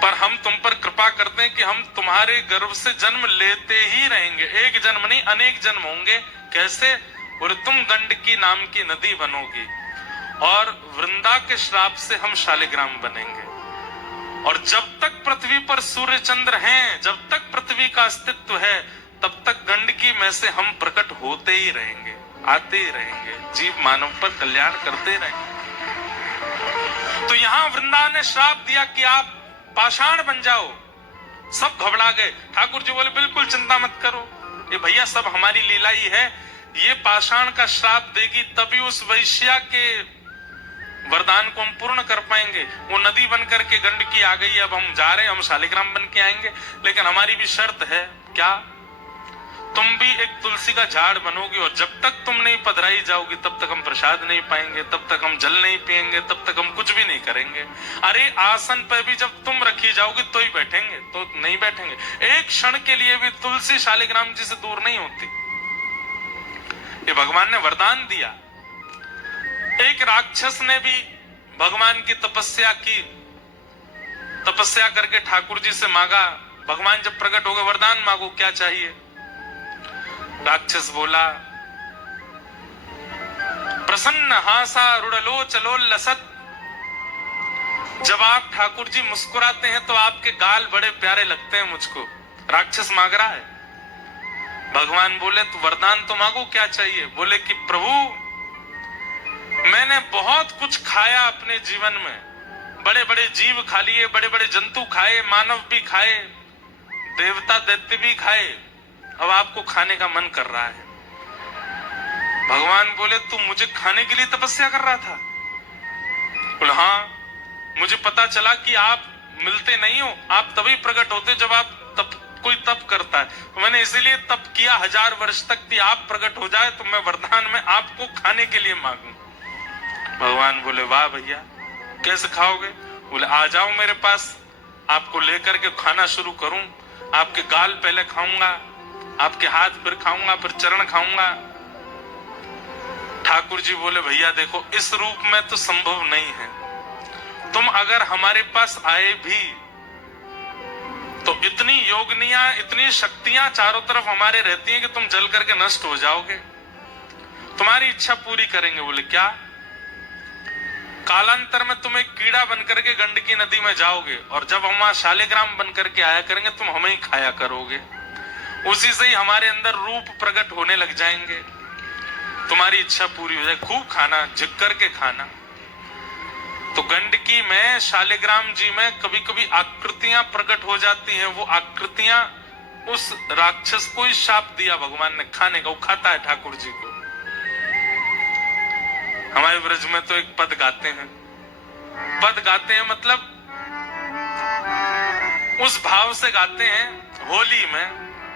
पर हम तुम पर कृपा करते हैं कि हम तुम्हारे गर्भ से जन्म लेते ही रहेंगे। एक जन्म नहीं, अनेक जन्म होंगे। कैसे? और तुम गंडकी नाम की नदी बनोगी और वृंदा के श्राप से हम शालिग्राम बनेंगे। और जब तक पृथ्वी पर सूर्य चंद्र हैं, जब तक पृथ्वी का अस्तित्व है, तब तक गंडकी में से हम प्रकट होते ही रहेंगे, आते ही रहेंगे, जीव मानव पर कल्याण करते रहेंगे। तो यहाँ वृंदा ने श्राप दिया कि आप पाषाण बन जाओ। सब घबरा गए। ठाकुर जी बोले, बिल्कुल चिंता मत करो, ये भैया सब हमारी लीला ही है। ये पाषाण का श्राप देगी तभी उस वैश्या के वरदान को हम पूर्ण कर पाएंगे। वो नदी बन करके गंडकी आ गई, अब हम जा रहे हैं, हम शालिग्राम बन के आएंगे, लेकिन हमारी भी शर्त है। क्या? तुम भी एक तुलसी का झाड़ बनोगी, और जब तक तुम नहीं पधराई जाओगी तब तक हम प्रसाद नहीं पाएंगे, तब तक हम जल नहीं पिएंगे, तब तक हम कुछ भी नहीं करेंगे। अरे आसन पर भी जब तुम रखी जाओगी तो ही बैठेंगे, तो नहीं बैठेंगे। एक क्षण के लिए भी तुलसी शालिग्राम जी से दूर नहीं होती। ये भगवान ने वरदान दिया। एक राक्षस ने भी भगवान की तपस्या की, तपस्या करके ठाकुर जी से मांगा, भगवान जब प्रकट हो गए, वरदान मांगो क्या चाहिए। राक्षस बोला, प्रसन्न हासा रुड़लो चलो लसत। जब आप ठाकुर जी मुस्कुराते हैं तो आपके गाल बड़े प्यारे लगते हैं मुझको। राक्षस मांग रहा है। भगवान बोले तो वरदान तो मांगो क्या चाहिए। बोले कि प्रभु मैंने बहुत कुछ खाया अपने जीवन में, बड़े बड़े जीव खा लिए, बड़े बड़े जंतु खाए, मानव भी खाए, देवता दैत्य भी खाए, अब आपको खाने का मन कर रहा है। भगवान बोले तू मुझे खाने के लिए तपस्या कर रहा था। बोले हाँ, मुझे पता चला कि आप मिलते नहीं हो, आप तभी प्रकट होते जब आप कोई तप करता है, तो मैंने इसीलिए तप किया 1000 वर्ष तक कि आप प्रकट हो जाए तो मैं वरदान में आपको खाने के लिए मांगू। भगवान बोले वाह भैया, कैसे खाओगे। बोले आ जाओ मेरे पास, आपको लेकर के खाना शुरू करूं। आपके गाल पहले खाऊंगा, आपके हाथ फिर खाऊंगा, फिर चरण खाऊंगा। ठाकुर जी बोले भैया देखो, इस रूप में तो संभव नहीं है। तुम अगर हमारे पास आए भी तो इतनी योगनियां, इतनी शक्तियां चारों तरफ हमारे रहती हैं कि तुम जल करके नष्ट हो जाओगे। तुम्हारी इच्छा पूरी करेंगे। बोले क्या। कालांतर में तुम एक कीड़ा बनकर के गंडकी नदी में जाओगे, और जब हम वहां शालिग्राम बनकर के आया करेंगे तुम हमें ही खाया करोगे। उसी से ही हमारे अंदर रूप प्रकट होने लग जाएंगे। तुम्हारी इच्छा पूरी हो जाए, खूब खाना, झिक करके खाना। तो गंडकी में, शालिग्राम जी में कभी कभी आकृतियां प्रकट हो जाती हैं। वो आकृतियां उस राक्षस को ही शाप दिया भगवान ने खाने का। वो खाता है ठाकुर जी को। हमारे ब्रज में तो एक पद गाते हैं, पद गाते हैं मतलब उस भाव से गाते हैं। होली में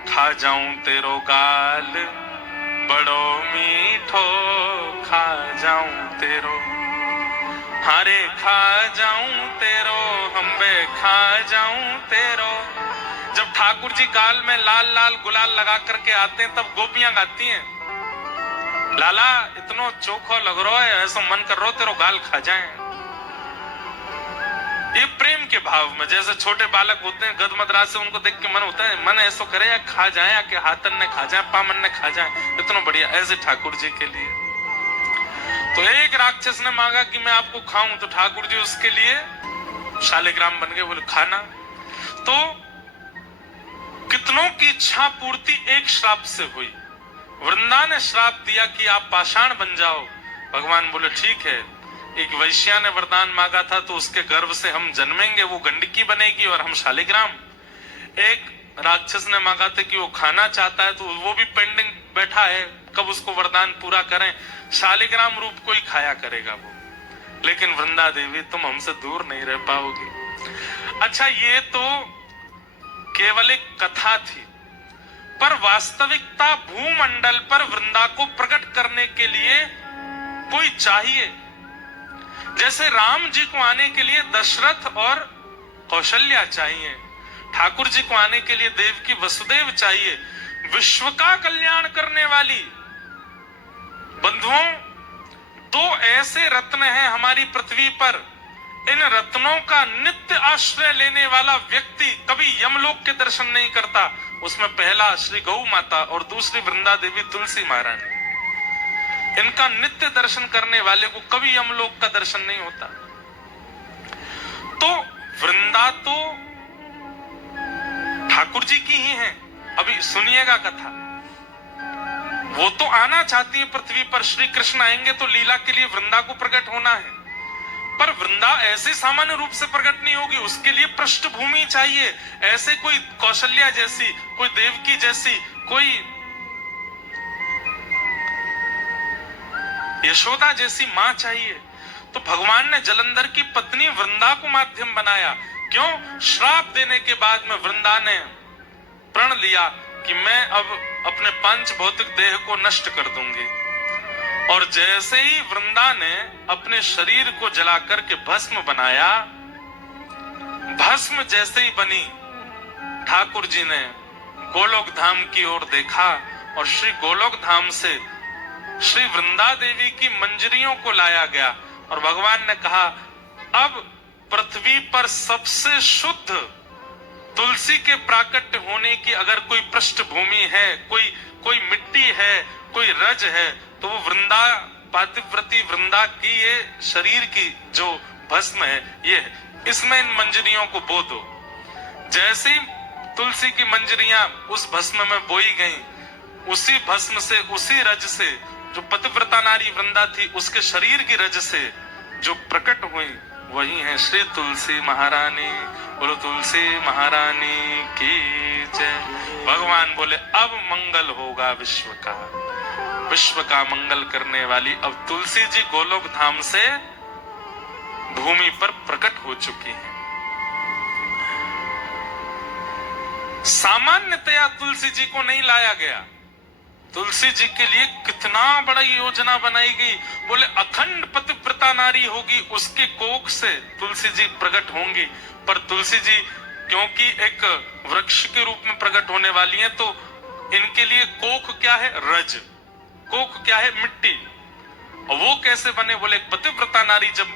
खा जाऊं तेरो गाल बड़ो मीठो, खा जाऊं तेरो, हारे खा जाऊं तेरो, हम्बे खा जाऊं तेरो। जब ठाकुर जी गाल में लाल लाल गुलाल लगा करके आते हैं तब गोपियां गाती हैं, लाला इतनो चोखो लग रहा है, ऐसा मन कर रहा तेरो गाल खा जाए। ये प्रेम के भाव में, जैसे छोटे बालक होते हैं गदमदरा से, उनको देख के मन होता है, मन ऐसा करे या खा जाए, या कि हाथन ने खा जाए, पामन ने खा जाए, इतना बढ़िया। ऐसे ठाकुर जी के लिए तो एक राक्षस ने मांगा कि मैं आपको खाऊं, तो ठाकुर जी उसके लिए शालिग्राम बन गए। बोले खाना। तो कितनों की इच्छा पूर्ति एक श्राप से हुई। वृंदा ने श्राप दिया कि आप पाषाण बन जाओ। भगवान बोले ठीक है। एक वैश्या ने वरदान मांगा था तो उसके गर्भ से हम जन्मेंगे, वो गंडकी बनेगी और हम शालिग्राम। एक राक्षस ने मांगा था कि वो खाना चाहता है, तो वो भी पेंडिंग बैठा है, कब उसको वरदान पूरा करें। शालिग्राम रूप को ही खाया करेगा वो। लेकिन वृंदा देवी तुम हमसे दूर नहीं रह पाओगी। अच्छा, ये तो केवल एक कथा थी, पर वास्तविकता भूमंडल पर वृंदा को प्रकट करने के लिए कोई चाहिए। जैसे राम जी को आने के लिए दशरथ और कौशल्या चाहिए, ठाकुर जी को आने के लिए देवकी वसुदेव चाहिए। विश्व का कल्याण करने वाली बंधुओं, दो ऐसे रत्न हैं हमारी पृथ्वी पर, इन रत्नों का नित्य आश्रय लेने वाला व्यक्ति कभी यमलोक के दर्शन नहीं करता। उसमें पहला श्री गौ माता और दूसरी वृंदा देवी तुलसी महारानी। इनका नित्य दर्शन करने वाले को कभी यमलोक का दर्शन नहीं होता। तो वृंदा तो ठाकुर जी की ही है। अभी सुनिएगा कथा। वो तो आना चाहती है पृथ्वी पर, श्री कृष्ण आएंगे तो लीला के लिए वृंदा को प्रकट होना है, पर वृंदा ऐसे सामान्य रूप से प्रकट नहीं होगी, उसके लिए पृष्ठभूमि चाहिए। ऐसे कोई कौशल्या जैसी, कोई देवकी जैसी, कोई यशोदा जैसी मां चाहिए। तो भगवान ने जलंधर की पत्नी वृंदा को माध्यम बनाया। क्यों? श्राप देने के बाद में वृंदा ने प्रण लिया कि मैं अब अपने पंच भौतिक देह को नष्ट कर दूंगी। और जैसे ही वृंदा ने अपने शरीर को जला करके भस्म बनाया, भस्म जैसे ही बनी, ठाकुर जी ने गोलोक धाम की ओर देखा और श्री गोलोक धाम से श्री वृंदा देवी की मंजरियों को लाया गया और भगवान ने कहा अब पृथ्वी पर सबसे शुद्ध तुलसी के प्राकट्य होने की अगर कोई पृष्ठभूमि है, कोई मिट्टी है, कोई रज है, तो वो वृंदा पातिव्रती वृंदा की ये शरीर की जो भस्म है ये है। इसमें इन मंजरियों को बो दो। जैसी तुलसी की मंजरियां उस भस्म में बोई गईं, उसी भस्म से, उसी रज से जो पतिव्रता नारी वृंदा थी, उसके शरीर की रज से जो प्रकट हुई वही है श्री तुलसी महारानी। बोलो तुलसी महारानी की जय। भगवान बोले अब मंगल होगा विश्व का, विश्व का मंगल करने वाली अब तुलसी जी गोलोक धाम से भूमि पर प्रकट हो चुकी है। सामान्यतया तुलसी जी को नहीं लाया गया, तुलसी जी के लिए कितना बड़ा योजना बनाई गई। बोले अखंड पतिव्रता नारी होगी, उसके कोख से तुलसी जी प्रकट होंगी। पर तुलसी जी क्योंकि एक वृक्ष के रूप में प्रकट होने वाली हैं, तो इनके लिए कोख क्या है? रज। कोख क्या है? मिट्टी। और वो कैसे बने? बोले पतिव्रता नारी जब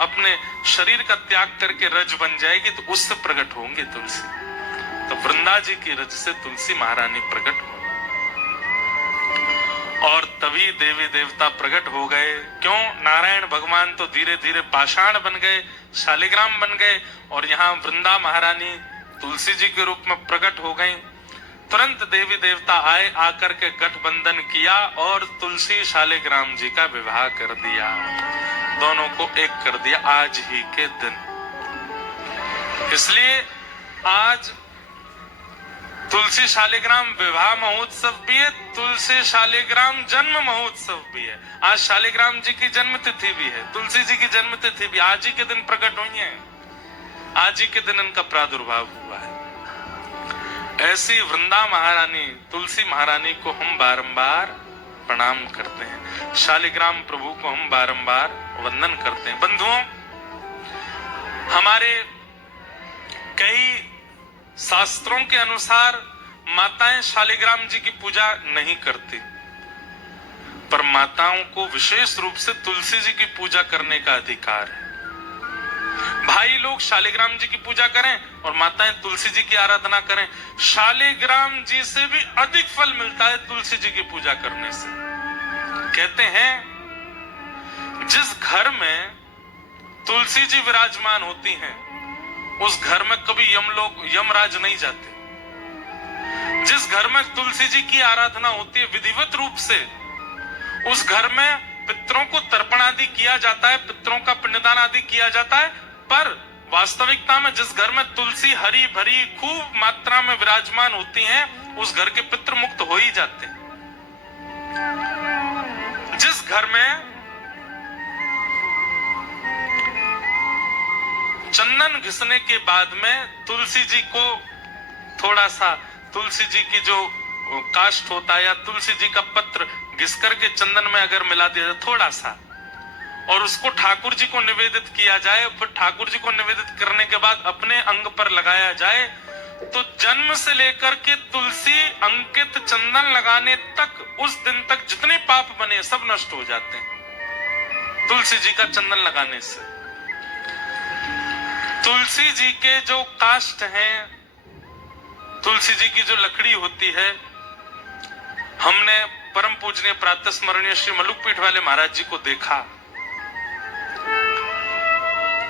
अपने शरीर का त्याग करके रज बन जाएगी तो उससे प्रकट होंगे तुलसी। तो वृंदा जी की रज से तुलसी महारानी प्रकट हो और तभी देवी देवता प्रकट हो गए। क्यों? नारायण भगवान तो धीरे धीरे पाषाण बन गए, शालिग्राम बन गए और यहाँ वृंदा महारानी तुलसी जी के रूप में प्रकट हो गई। तुरंत देवी देवता आए, आकर के गठबंधन किया और तुलसी शालिग्राम जी का विवाह कर दिया, दोनों को एक कर दिया आज ही के दिन। इसलिए आज तुलसी शालिग्राम विवाह महोत्सव भी है, तुलसी शालिग्राम जन्म महोत्सव भी है। आज शालिग्राम जी की जन्म तिथि भी है, तुलसी जी की जन्म तिथि भी आज ही के दिन प्रकट हुई है, आज ही के दिन इनका प्रादुर्भाव हुआ है। ऐसी वृंदा महारानी तुलसी महारानी को हम बारंबार प्रणाम करते हैं, शालिग्राम प्रभु को हम बारंबार वंदन करते हैं। बंधुओं, हमारे कई शास्त्रों के अनुसार माताएं शालिग्राम जी की पूजा नहीं करती, पर माताओं को विशेष रूप से तुलसी जी की पूजा करने का अधिकार है। भाई लोग शालिग्राम जी की पूजा करें और माताएं तुलसी जी की आराधना करें, शालिग्राम जी से भी अधिक फल मिलता है तुलसी जी की पूजा करने से। कहते हैं जिस घर में तुलसी जी विराजमान होती हैं उस घर में कभी यमराज नहीं जाते। जिस घर में तुलसी जी की आराधना होती है विधिवत रूप से, उस घर में पितरों को तर्पण आदि किया जाता है, पितरों का पिंडदान आदि किया जाता है। पर वास्तविकता में जिस घर में तुलसी हरी भरी खूब मात्रा में विराजमान होती हैं, उस घर के पितृ मुक्त हो ही जाते हैं। जिस घर में चंदन घिसने के बाद में तुलसी जी को थोड़ा सा, तुलसी जी की जो काष्ठ होता है या तुलसी जी का पत्र घिस करके चंदन में अगर मिला दिया जाए थोड़ा सा, और उसको ठाकुर जी को निवेदित किया जाए, फिर ठाकुर जी को निवेदित करने के बाद अपने अंग पर लगाया जाए, तो जन्म से लेकर के तुलसी अंकित चंदन लगाने तक, उस दिन तक जितने पाप बने सब नष्ट हो जाते हैं तुलसी जी का चंदन लगाने से। तुलसी जी के जो काष्ठ हैं, तुलसी जी की जो लकड़ी होती है, हमने परम पूजनीय प्रातः स्मरणीय श्री मलुकपीठ वाले महाराज जी को देखा।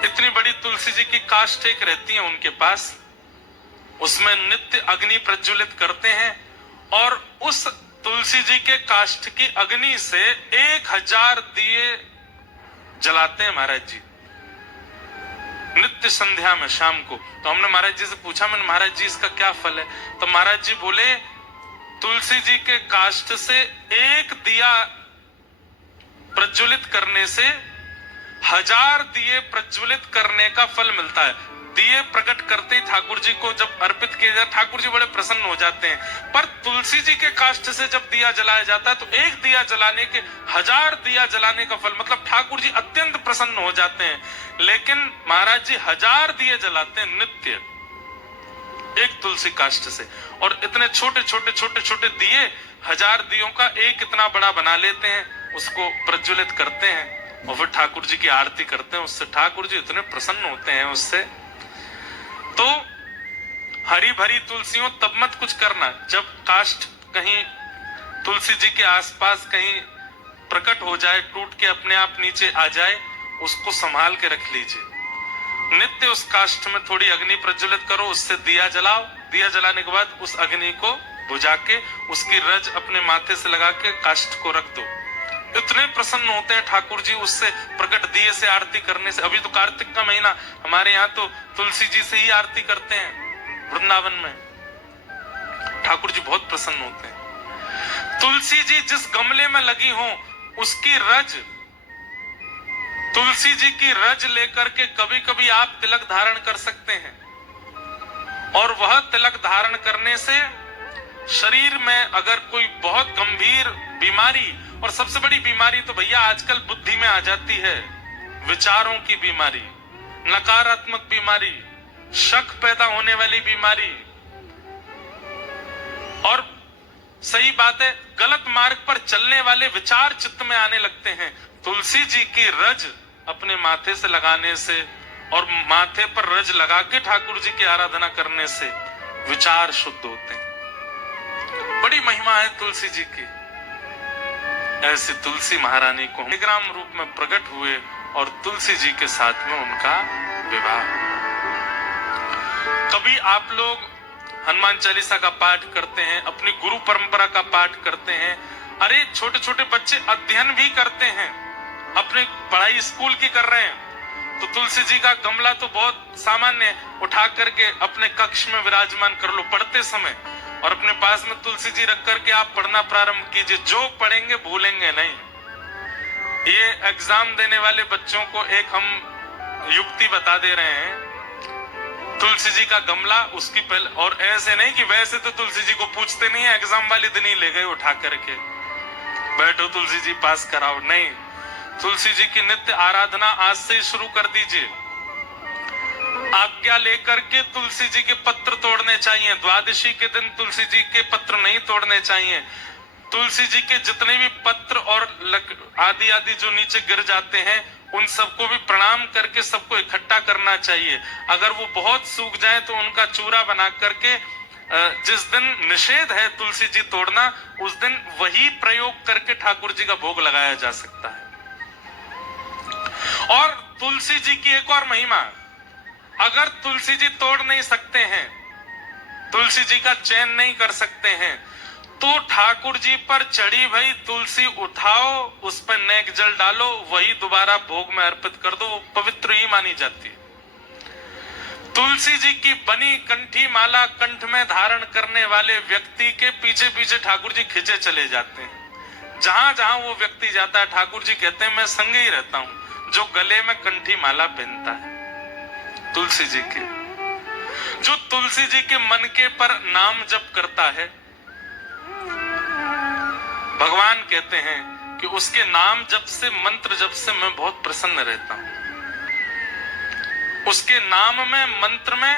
इतनी बड़ी तुलसी जी की काष्ठ एक रहती है उनके पास, उसमें नित्य अग्नि प्रज्वलित करते हैं और उस तुलसी जी के काष्ठ की अग्नि से 1000 दिए जलाते हैं महाराज जी नित्य संध्या में शाम को। तो हमने महाराज जी से पूछा, मैंने महाराज जी इसका क्या फल है? तो महाराज जी बोले तुलसी जी के काष्ठ से एक दिया प्रज्वलित करने से 1000 दिए प्रज्वलित करने का फल मिलता है। दिए प्रकट करते ही ठाकुर जी को जब अर्पित किए जाते, ठाकुर जी बड़े प्रसन्न हो जाते हैं। पर तुलसी जी के काष्ठ से जब दिया जलाया जाता है तो एक दिया जलाने के 1000 दिया जलाने का फल, मतलब ठाकुर जी अत्यंत प्रसन्न हो जाते हैं। लेकिन महाराज जी 1000 दिए जलाते हैं नित्य एक तुलसी काष्ठ से, और इतने छोटे छोटे छोटे छोटे दिए 1000 दियों का एक इतना बड़ा बना लेते हैं, उसको प्रज्वलित करते हैं और फिर ठाकुर जी की आरती करते हैं। उससे ठाकुर जी इतने प्रसन्न होते हैं उससे। तो हरी भरी तुलसियों तब मत कुछ करना, जब काष्ठ कहीं तुलसी जी के आसपास कहीं प्रकट हो जाए, टूट के अपने आप नीचे आ जाए, उसको संभाल के रख लीजिए। नित्य उस काष्ठ में थोड़ी अग्नि प्रज्वलित करो, उससे दिया जलाओ। दिया जलाने के बाद उस अग्नि को बुझा के उसकी रज अपने माथे से लगा के काष्ठ को रख दो। इतने प्रसन्न होते हैं ठाकुर जी उससे प्रकट दिए से आरती करने से। अभी तो कार्तिक का महीना, हमारे यहाँ तो तुलसी जी से ही आरती करते हैं वृंदावन में। ठाकुर जी बहुत प्रसन्न होते हैं। तुलसी जी जिस गमले में लगी हो उसकी रज, तुलसी जी की रज लेकर के कभी कभी आप तिलक धारण कर सकते हैं, और वह तिलक धारण करने से शरीर में अगर कोई बहुत गंभीर बीमारी, और सबसे बड़ी बीमारी तो भैया आजकल बुद्धि में आ जाती है, विचारों की बीमारी, नकारात्मक बीमारी, शक पैदा होने वाली बीमारी, और सही बात है गलत मार्ग पर चलने वाले विचार चित्त में आने लगते हैं। तुलसी जी की रज अपने माथे से लगाने से और माथे पर रज लगा के ठाकुर जी की आराधना करने से विचार शुद्ध होते हैं। बड़ी महिमा है तुलसी जी की। ऐसी तुलसी महारानी को शालिग्राम रूप में प्रकट हुए और तुलसी जी के साथ में उनका विवाह। कभी आप लोग हनुमान चालीसा का पाठ करते हैं, अपनी गुरु परंपरा का पाठ करते हैं। अरे छोटे छोटे बच्चे अध्ययन भी करते हैं, अपनी पढ़ाई स्कूल की कर रहे हैं, तो तुलसी जी का गमला तो बहुत सामान्य, उठा करके अपने कक्ष में विराजमान कर लो पढ़ते समय, और अपने पास में तुलसी जी रख करके आप पढ़ना प्रारंभ कीजिए। जो पढ़ेंगे भूलेंगे नहीं। ये एग्जाम देने वाले बच्चों को एक हम युक्ति बता दे रहे हैं। तुलसी जी का गमला उसकी पहले, और ऐसे नहीं कि वैसे तो तुलसी जी को पूछते नहीं है, एग्जाम वाले दिन ही ले गए उठा करके, बैठो तुलसी जी पास कराओ, नहीं। तुलसी जी की नित्य आराधना आज से ही शुरू कर दीजिए। आज्ञा लेकर के तुलसी जी के पत्र तोड़ने चाहिए। द्वादशी के दिन तुलसी जी के पत्र नहीं तोड़ने चाहिए। तुलसी जी के जितने भी पत्र और आदि आदि जो नीचे गिर जाते हैं उन सबको भी प्रणाम करके सबको इकट्ठा करना चाहिए। अगर वो बहुत सूख जाए तो उनका चूरा बना करके, जिस दिन निषेध है तुलसी जी तोड़ना, उस दिन वही प्रयोग करके ठाकुर जी का भोग लगाया जा सकता है। और तुलसी जी की एक और महिमा, अगर तुलसी जी तोड़ नहीं सकते हैं, तुलसी जी का चयन नहीं कर सकते हैं, तो ठाकुर जी पर चढ़ी भई तुलसी उठाओ, उस पर नेक जल डालो, वही दोबारा भोग में अर्पित कर दो, वो पवित्र ही मानी जाती है। तुलसी जी की बनी कंठी माला कंठ में धारण करने वाले व्यक्ति के पीछे पीछे ठाकुर जी खिंचे चले जाते हैं। जहां जहां वो व्यक्ति जाता है ठाकुर जी कहते हैं मैं संग ही रहता हूं। जो गले में कंठी माला पहनता है तुलसी जी के, जो तुलसी जी के मनके पर नाम जप करता है, भगवान कहते हैं कि उसके नाम जप से, मंत्र जप से मैं बहुत प्रसन्न रहता हूं। उसके नाम में, मंत्र में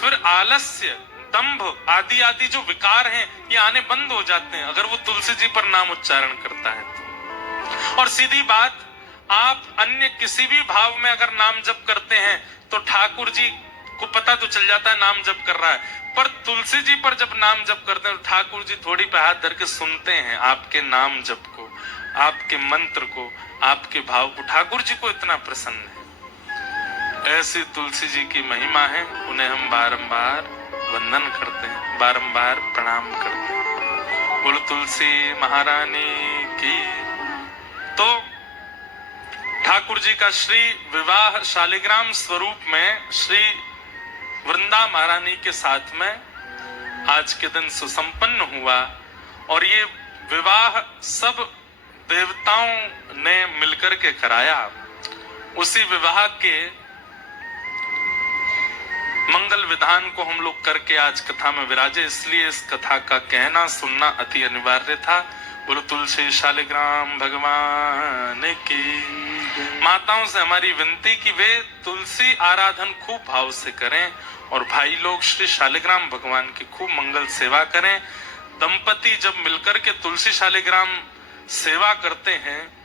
फिर आलस्य, दंभ आदि आदि जो विकार हैं ये आने बंद हो जाते हैं अगर वो तुलसी जी पर नाम उच्चारण करता है तो। और सीधी बात, आप अन्य किसी भी भाव में अगर नाम जप करते हैं तो ठाकुर जी को पता तो चल जाता है नाम जप कर रहा है, पर तुलसी जी पर जब नाम जप करते हैं तो ठाकुर जी थोड़ी पे हाथ धर के सुनते हैं आपके नाम जप को, आपके मंत्र को, आपके भाव को। ठाकुर जी को इतना प्रसन्न है। ऐसी तुलसी जी की महिमा है, उन्हें हम बारंबार वंदन करते हैं, बारंबार प्रणाम करते हैं। बोलो तुलसी महारानी की। तो ठाकुर जी का श्री विवाह शालिग्राम स्वरूप में श्री वृंदा महारानी के साथ में आज के दिन सुसंपन्न हुआ, और ये विवाह सब देवताओं ने मिलकर के कराया। उसी विवाह के मंगल विधान को हम लोग करके आज कथा में विराजे, इसलिए इस कथा का कहना सुनना अति अनिवार्य था। बोलो तुलसी शालिग्राम भगवान की। माताओं से हमारी विनती कि वे तुलसी आराधन खूब भाव से करें और भाई लोग श्री शालिग्राम भगवान की खूब मंगल सेवा करें। दंपति जब मिलकर के तुलसी शालिग्राम सेवा करते हैं,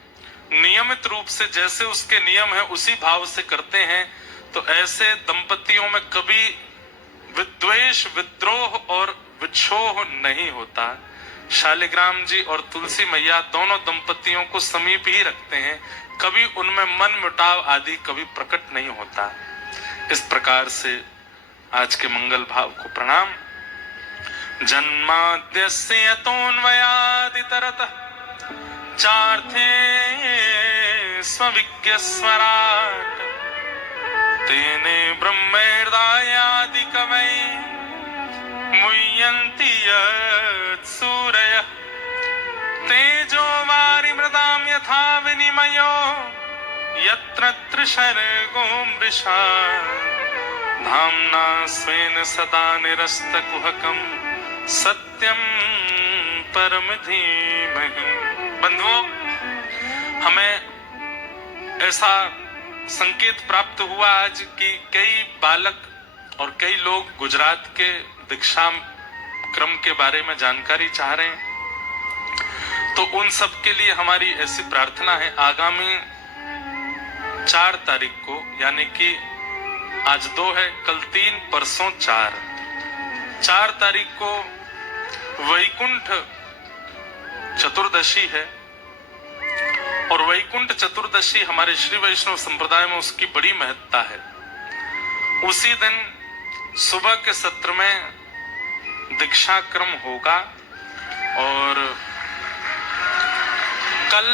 नियमित रूप से जैसे उसके नियम है उसी भाव से करते हैं, तो ऐसे दंपतियों में कभी विद्वेष, विद्रोह और विक्षोभ नहीं होता। शालिग्राम जी और तुलसी मैया दोनों दंपतियों को समीप ही रखते हैं, कभी उनमें मन मुटाव आदि कभी प्रकट नहीं होता। इस प्रकार से आज के मंगल भाव को प्रणाम। जन्माद्यस्य यतोऽन्वयादितरतः चार्थे स्वविज्ञस्वराट् तेने ब्रह्मेर्दायादि कवये मुह्यन्ति यत्सूरयः तेजो वारिमृदां यथा विनिमयो यत्र त्रिशर्गो मृषा धाम्ना स्वेन सदा निरस्तकुहकं सत्यं परम धीमहि। बंधुओं, हमें ऐसा संकेत प्राप्त हुआ आज कि कई बालक और कई लोग गुजरात के दीक्षा क्रम के बारे में जानकारी चाह रहे हैं, तो उन सब के लिए हमारी ऐसी प्रार्थना है, आगामी 4 तारीख को, यानी कि आज 2 है, कल 3, परसों 4 तारीख को वैकुंठ चतुर्दशी है। और वैकुंठ चतुर्दशी हमारे श्री वैष्णव संप्रदाय में उसकी बड़ी महत्ता है। उसी दिन सुबह के सत्र में दीक्षा क्रम होगा और कल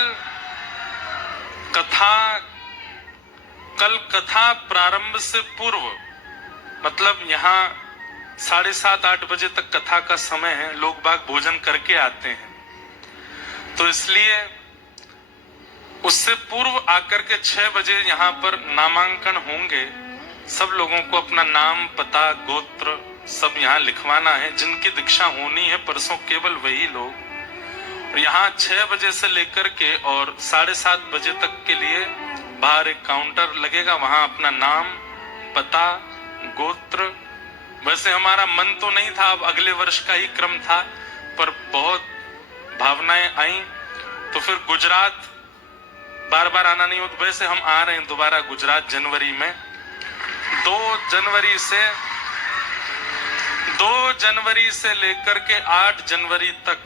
कथा प्रारंभ से पूर्व, मतलब यहाँ 7:30-8 बजे तक कथा का समय है, लोग बाग भोजन करके आते हैं, तो इसलिए उससे पूर्व आकर के 6 बजे यहाँ पर नामांकन होंगे। सब लोगों को अपना नाम, पता, गोत्र सब यहाँ लिखवाना है। जिनकी दीक्षा होनी है परसों केवल वही लोग। यहाँ 6 बजे से लेकर के और 7:30 बजे तक के लिए बाहर एक काउंटर लगेगा, वहां अपना नाम, पता, गोत्र। वैसे हमारा मन तो नहीं था, अब अगले वर्ष का ही क्रम था, पर बहुत भावनाएं आई तो फिर गुजरात बार आना नहीं होता। वैसे हम आ रहे हैं दोबारा गुजरात जनवरी में। 2 जनवरी से लेकर के 8 जनवरी तक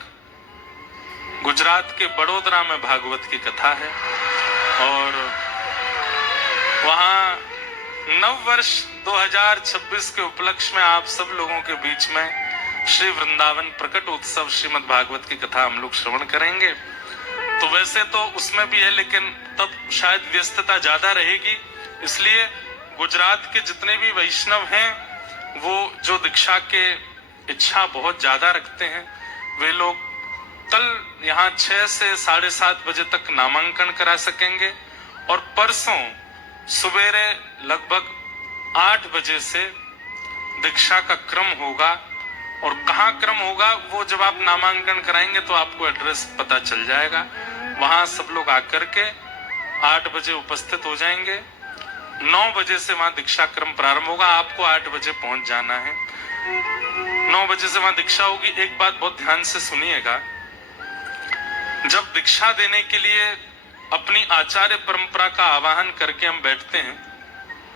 गुजरात के बड़ोदरा में भागवत की कथा है और वहां नव वर्ष 2026 के उपलक्ष्य में आप सब लोगों के बीच में श्री वृंदावन प्रकट उत्सव श्रीमद् भागवत की कथा हम लोग श्रवण करेंगे। तो वैसे तो उसमें भी है, लेकिन तब शायद व्यस्तता ज्यादा रहेगी, इसलिए गुजरात के जितने भी वैष्णव हैं वो जो दीक्षा के इच्छा बहुत ज्यादा रखते हैं, वे लोग कल यहाँ 6 से 7:30 बजे तक नामांकन करा सकेंगे और परसों सुबेरे लगभग 8 बजे से दीक्षा का क्रम होगा। और कहाँ क्रम होगा वो जब आप नामांकन कराएंगे तो आपको एड्रेस पता चल जाएगा। वहां सब लोग आकर के 8 बजे उपस्थित हो जाएंगे। 9 बजे से वहां दीक्षा क्रम प्रारंभ होगा, आपको 8 बजे पहुंच जाना है। 9 बजे से वहां दीक्षा होगी। एक बात बहुत ध्यान से सुनिएगा, जब दीक्षा देने के लिए अपनी आचार्य परंपरा का आवाहन करके हम बैठते हैं,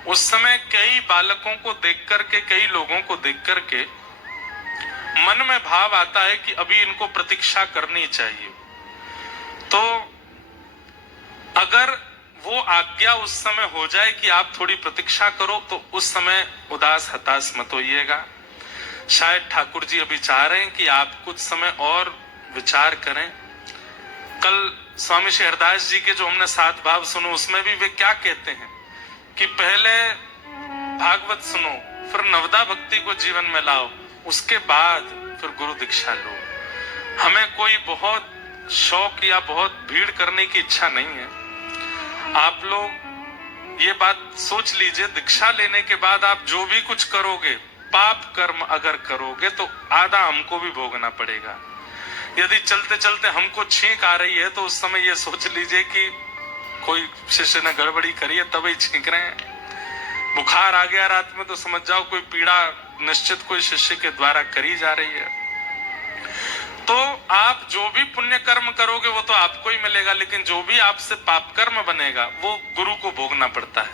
उस समय कई बालकों को देख करके, कई लोगों को देख करके मन में भाव आता है कि अभी इनको प्रतीक्षा करनी चाहिए। तो अगर वो आज्ञा उस समय हो जाए कि आप थोड़ी प्रतीक्षा करो, तो उस समय उदास हताश मत होइएगा। शायद ठाकुर जी अभी चाह रहे हैं कि आप कुछ समय और विचार करें। कल स्वामी श्री हरदास जी के जो हमने 7 भाव सुनो, उसमें भी वे क्या कहते हैं कि पहले भागवत सुनो, फिर नवदा भक्ति को जीवन में लाओ, उसके बाद फिर गुरु दीक्षा लो। हमें कोई बहुत शौक या बहुत भीड़ करने की इच्छा नहीं है। आप लोग ये बात सोच लीजिए, दीक्षा लेने के बाद आप जो भी कुछ करोगे, पाप कर्म अगर करोगे तो आधा हमको भी भोगना पड़ेगा। यदि चलते चलते हमको छींक आ रही है तो उस समय ये सोच लीजिए कि कोई शिष्य ने गड़बड़ी करी है तभी छींक रहे हैं। बुखार आ गया रात में तो समझ जाओ कोई पीड़ा निश्चित कोई शिष्य के द्वारा करी जा रही है। तो आप जो भी पुण्य कर्म करोगे वो तो आपको ही मिलेगा, लेकिन जो भी आपसे पाप कर्म बनेगा वो गुरु को भोगना पड़ता है।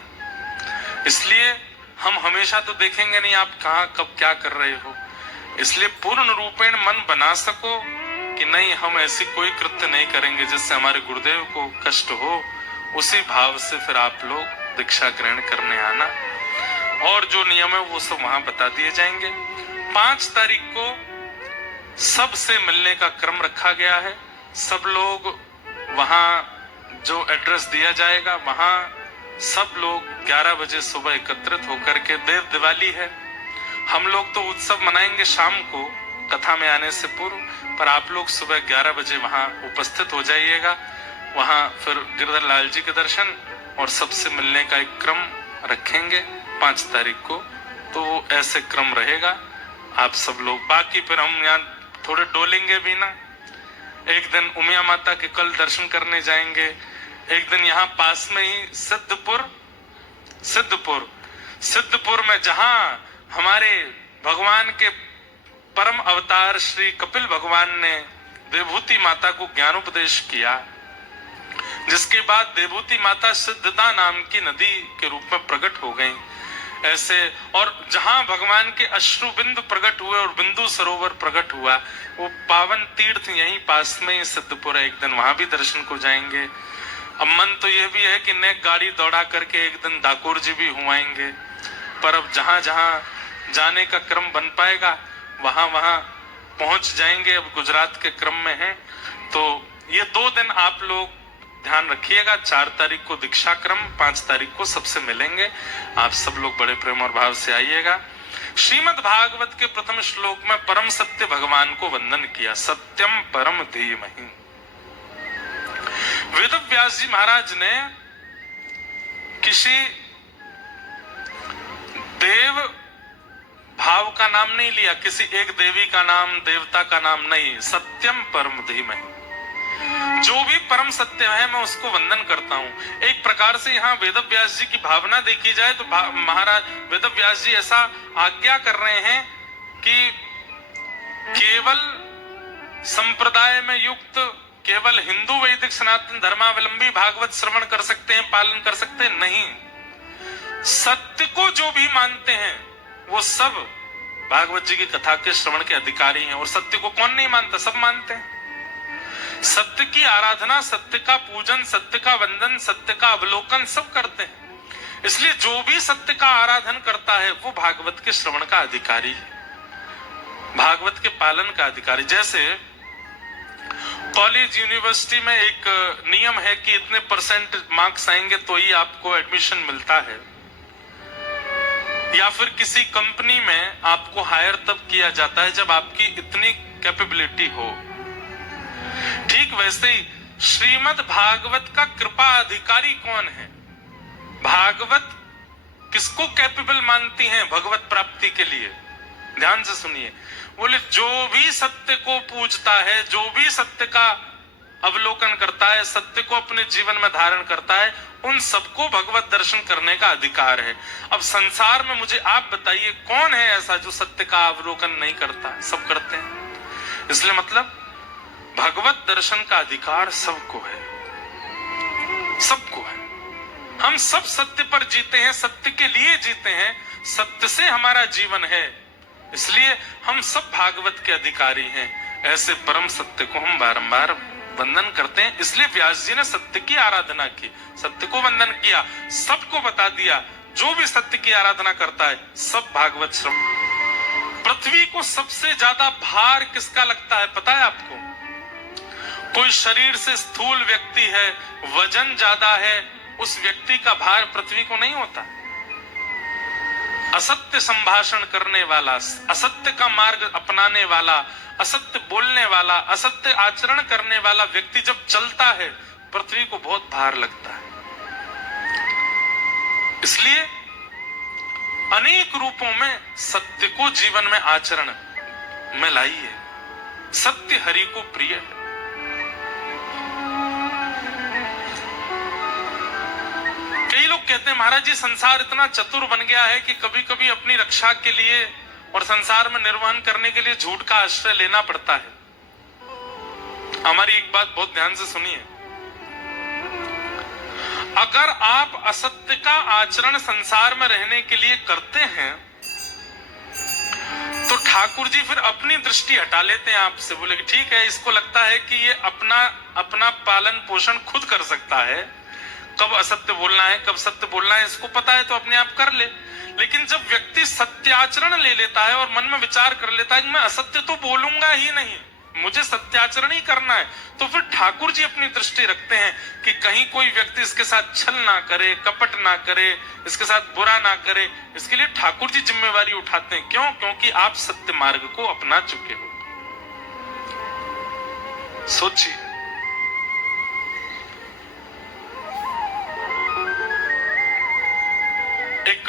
इसलिए हम हमेशा तो देखेंगे नहीं आप कहाँ कब क्या कर रहे हो, इसलिए पूर्ण रूपेण मन बना सको कि नहीं हम ऐसी कोई कृत्य नहीं करेंगे जिससे हमारे गुरुदेव को कष्ट हो। उसी भाव से फिर आप लोग दीक्षा ग्रहण करने आना, और जो नियम है वो सब वहां बता दिए जाएंगे। 5 तारीख को सबसे मिलने का क्रम रखा गया है। सब लोग वहां जो एड्रेस दिया जाएगा वहां सब लोग 11 बजे सुबह एकत्रित होकर के, देव दिवाली है, हम लोग तो उत्सव मनाएंगे शाम को कथा में आने से पूर्व, पर आप लोग सुबह 11 बजे वहां उपस्थित हो जाइएगा। वहां फिर गिरधर लाल जी के दर्शन और सबसे मिलने का एक क्रम रखेंगे 5 तारीख को, तो ऐसे क्रम रहेगा। आप सब लोग बाकी फिर हम यहाँ थोड़े डोलेंगे भी ना। एक दिन उमिया माता के कल दर्शन करने जाएंगे, एक दिन यहाँ पास में ही सिद्धपुर में जहां हमारे भगवान के परम अवतार श्री कपिल भगवान ने देवभूति माता को ज्ञानोपदेश किया, जिसके बाद देवभूति माता सिद्धता नाम की नदी के रूप में प्रकट हो गई। ऐसे और जहां भगवान के अश्रु बिंदु प्रकट हुए और बिंदु सरोवर प्रकट हुआ, वो पावन तीर्थ यहीं पास में ही सिद्धपुर है। एक दिन वहां भी दर्शन को जाएंगे। अब मन तो यह भी है कि नेक गाड़ी दौड़ा करके एक दिन डाकोर जी भी हुआएंगे, पर अब जहां जहां जाने का क्रम बन पाएगा वहां वहां पहुंच जाएंगे। अब गुजरात के क्रम में है, तो ये 2 दिन आप लोग ध्यान रखिएगा। 4 तारीख को दीक्षा क्रम, 5 तारीख को सबसे मिलेंगे। आप सब लोग बड़े प्रेम और भाव से आइएगा। श्रीमद् भागवत के प्रथम श्लोक में परम सत्य भगवान को वंदन किया, सत्यम परम धीमहि। वेद व्यास जी महाराज ने किसी देव भाव का नाम नहीं लिया, किसी एक देवी का नाम, देवता का नाम नहीं, सत्यम परम धीमहि। जो भी परम सत्य है मैं उसको वंदन करता हूं। एक प्रकार से यहाँ वेद व्यास जी की भावना देखी जाए तो महाराज वेद व्यास जी ऐसा आज्ञा कर रहे हैं कि केवल संप्रदाय में युक्त केवल हिंदू वैदिक सनातन धर्मावलंबी भागवत श्रवण कर सकते हैं, पालन कर सकते हैं, नहीं, सत्य को जो भी मानते हैं वो सब भागवत जी की कथा के श्रवण के अधिकारी हैं। और सत्य को कौन नहीं मानता, सब मानते हैं। सत्य की आराधना, सत्य का पूजन, सत्य का वंदन, सत्य का अवलोकन सब करते हैं। इसलिए जो भी सत्य का आराधन करता है वो भागवत के श्रवण का अधिकारी है, भागवत के पालन का अधिकारी। जैसे कॉलेज यूनिवर्सिटी में एक नियम है कि इतने परसेंट मार्क्स आएंगे तो ही आपको एडमिशन मिलता है, या फिर किसी कंपनी में आपको हायर तब किया जाता है जब आपकी इतनी कैपेबिलिटी हो। ठीक वैसे ही श्रीमद् भागवत का कृपा अधिकारी कौन है? भागवत किसको कैपेबल मानती हैं भगवत प्राप्ति के लिए? ध्यान से सुनिए, बोले जो भी सत्य को पूजता है, जो भी सत्य का अवलोकन करता है, सत्य को अपने जीवन में धारण करता है, उन सबको भगवत दर्शन करने का अधिकार है। अब संसार में मुझे आप बताइए कौन है ऐसा जो सत्य का अवलोकन नहीं करता? सब करते हैं। इसलिए मतलब भगवत दर्शन का अधिकार सबको है, सबको है। हम सब सत्य पर जीते हैं, सत्य के लिए जीते हैं, सत्य से हमारा जीवन है, इसलिए हम सब भागवत के अधिकारी हैं। ऐसे परम सत्य को हम बारंबार वंदन करते हैं। इसलिए व्यास जी ने सत्य की आराधना की, सत्य को वंदन किया, सबको बता दिया जो भी सत्य की आराधना करता है सब भागवत श्रवण। पृथ्वी को सबसे ज्यादा भार किसका लगता है पता है आपको? कोई शरीर से स्थूल व्यक्ति है, वजन ज्यादा है, उस व्यक्ति का भार पृथ्वी को नहीं होता। असत्य संभाषण करने वाला, असत्य का मार्ग अपनाने वाला, असत्य बोलने वाला, असत्य आचरण करने वाला व्यक्ति जब चलता है पृथ्वी को बहुत भार लगता है। इसलिए अनेक रूपों में सत्य को जीवन में आचरण में लाइए। सत्य हरि को प्रिय है। कई लोग कहते हैं महाराज जी संसार इतना चतुर बन गया है कि कभी कभी अपनी रक्षा के लिए और संसार में निर्वहन करने के लिए झूठ का आश्रय लेना पड़ता है। हमारी एक बात बहुत ध्यान से सुनिए, अगर आप असत्य का आचरण संसार में रहने के लिए करते हैं तो ठाकुर जी फिर अपनी दृष्टि हटा लेते हैं आपसे। बोले कि ठीक है, इसको लगता है कि ये अपना पालन पोषण खुद कर सकता है, कब असत्य बोलना है कब सत्य बोलना है इसको पता है, तो अपने आप कर ले। लेकिन जब व्यक्ति सत्याचरण ले लेता है और मन में विचार कर लेता है कि मैं असत्य तो बोलूंगा ही नहीं, मुझे सत्याचरण ही करना है, तो फिर ठाकुर जी अपनी दृष्टि रखते हैं कि कहीं कोई व्यक्ति इसके साथ छल ना करे, कपट ना करे, इसके साथ बुरा ना करे। इसके लिए ठाकुर जी जिम्मेवारी उठाते हैं। क्यों? क्योंकि आप सत्य मार्ग को अपना चुके हो। सोचिए, एक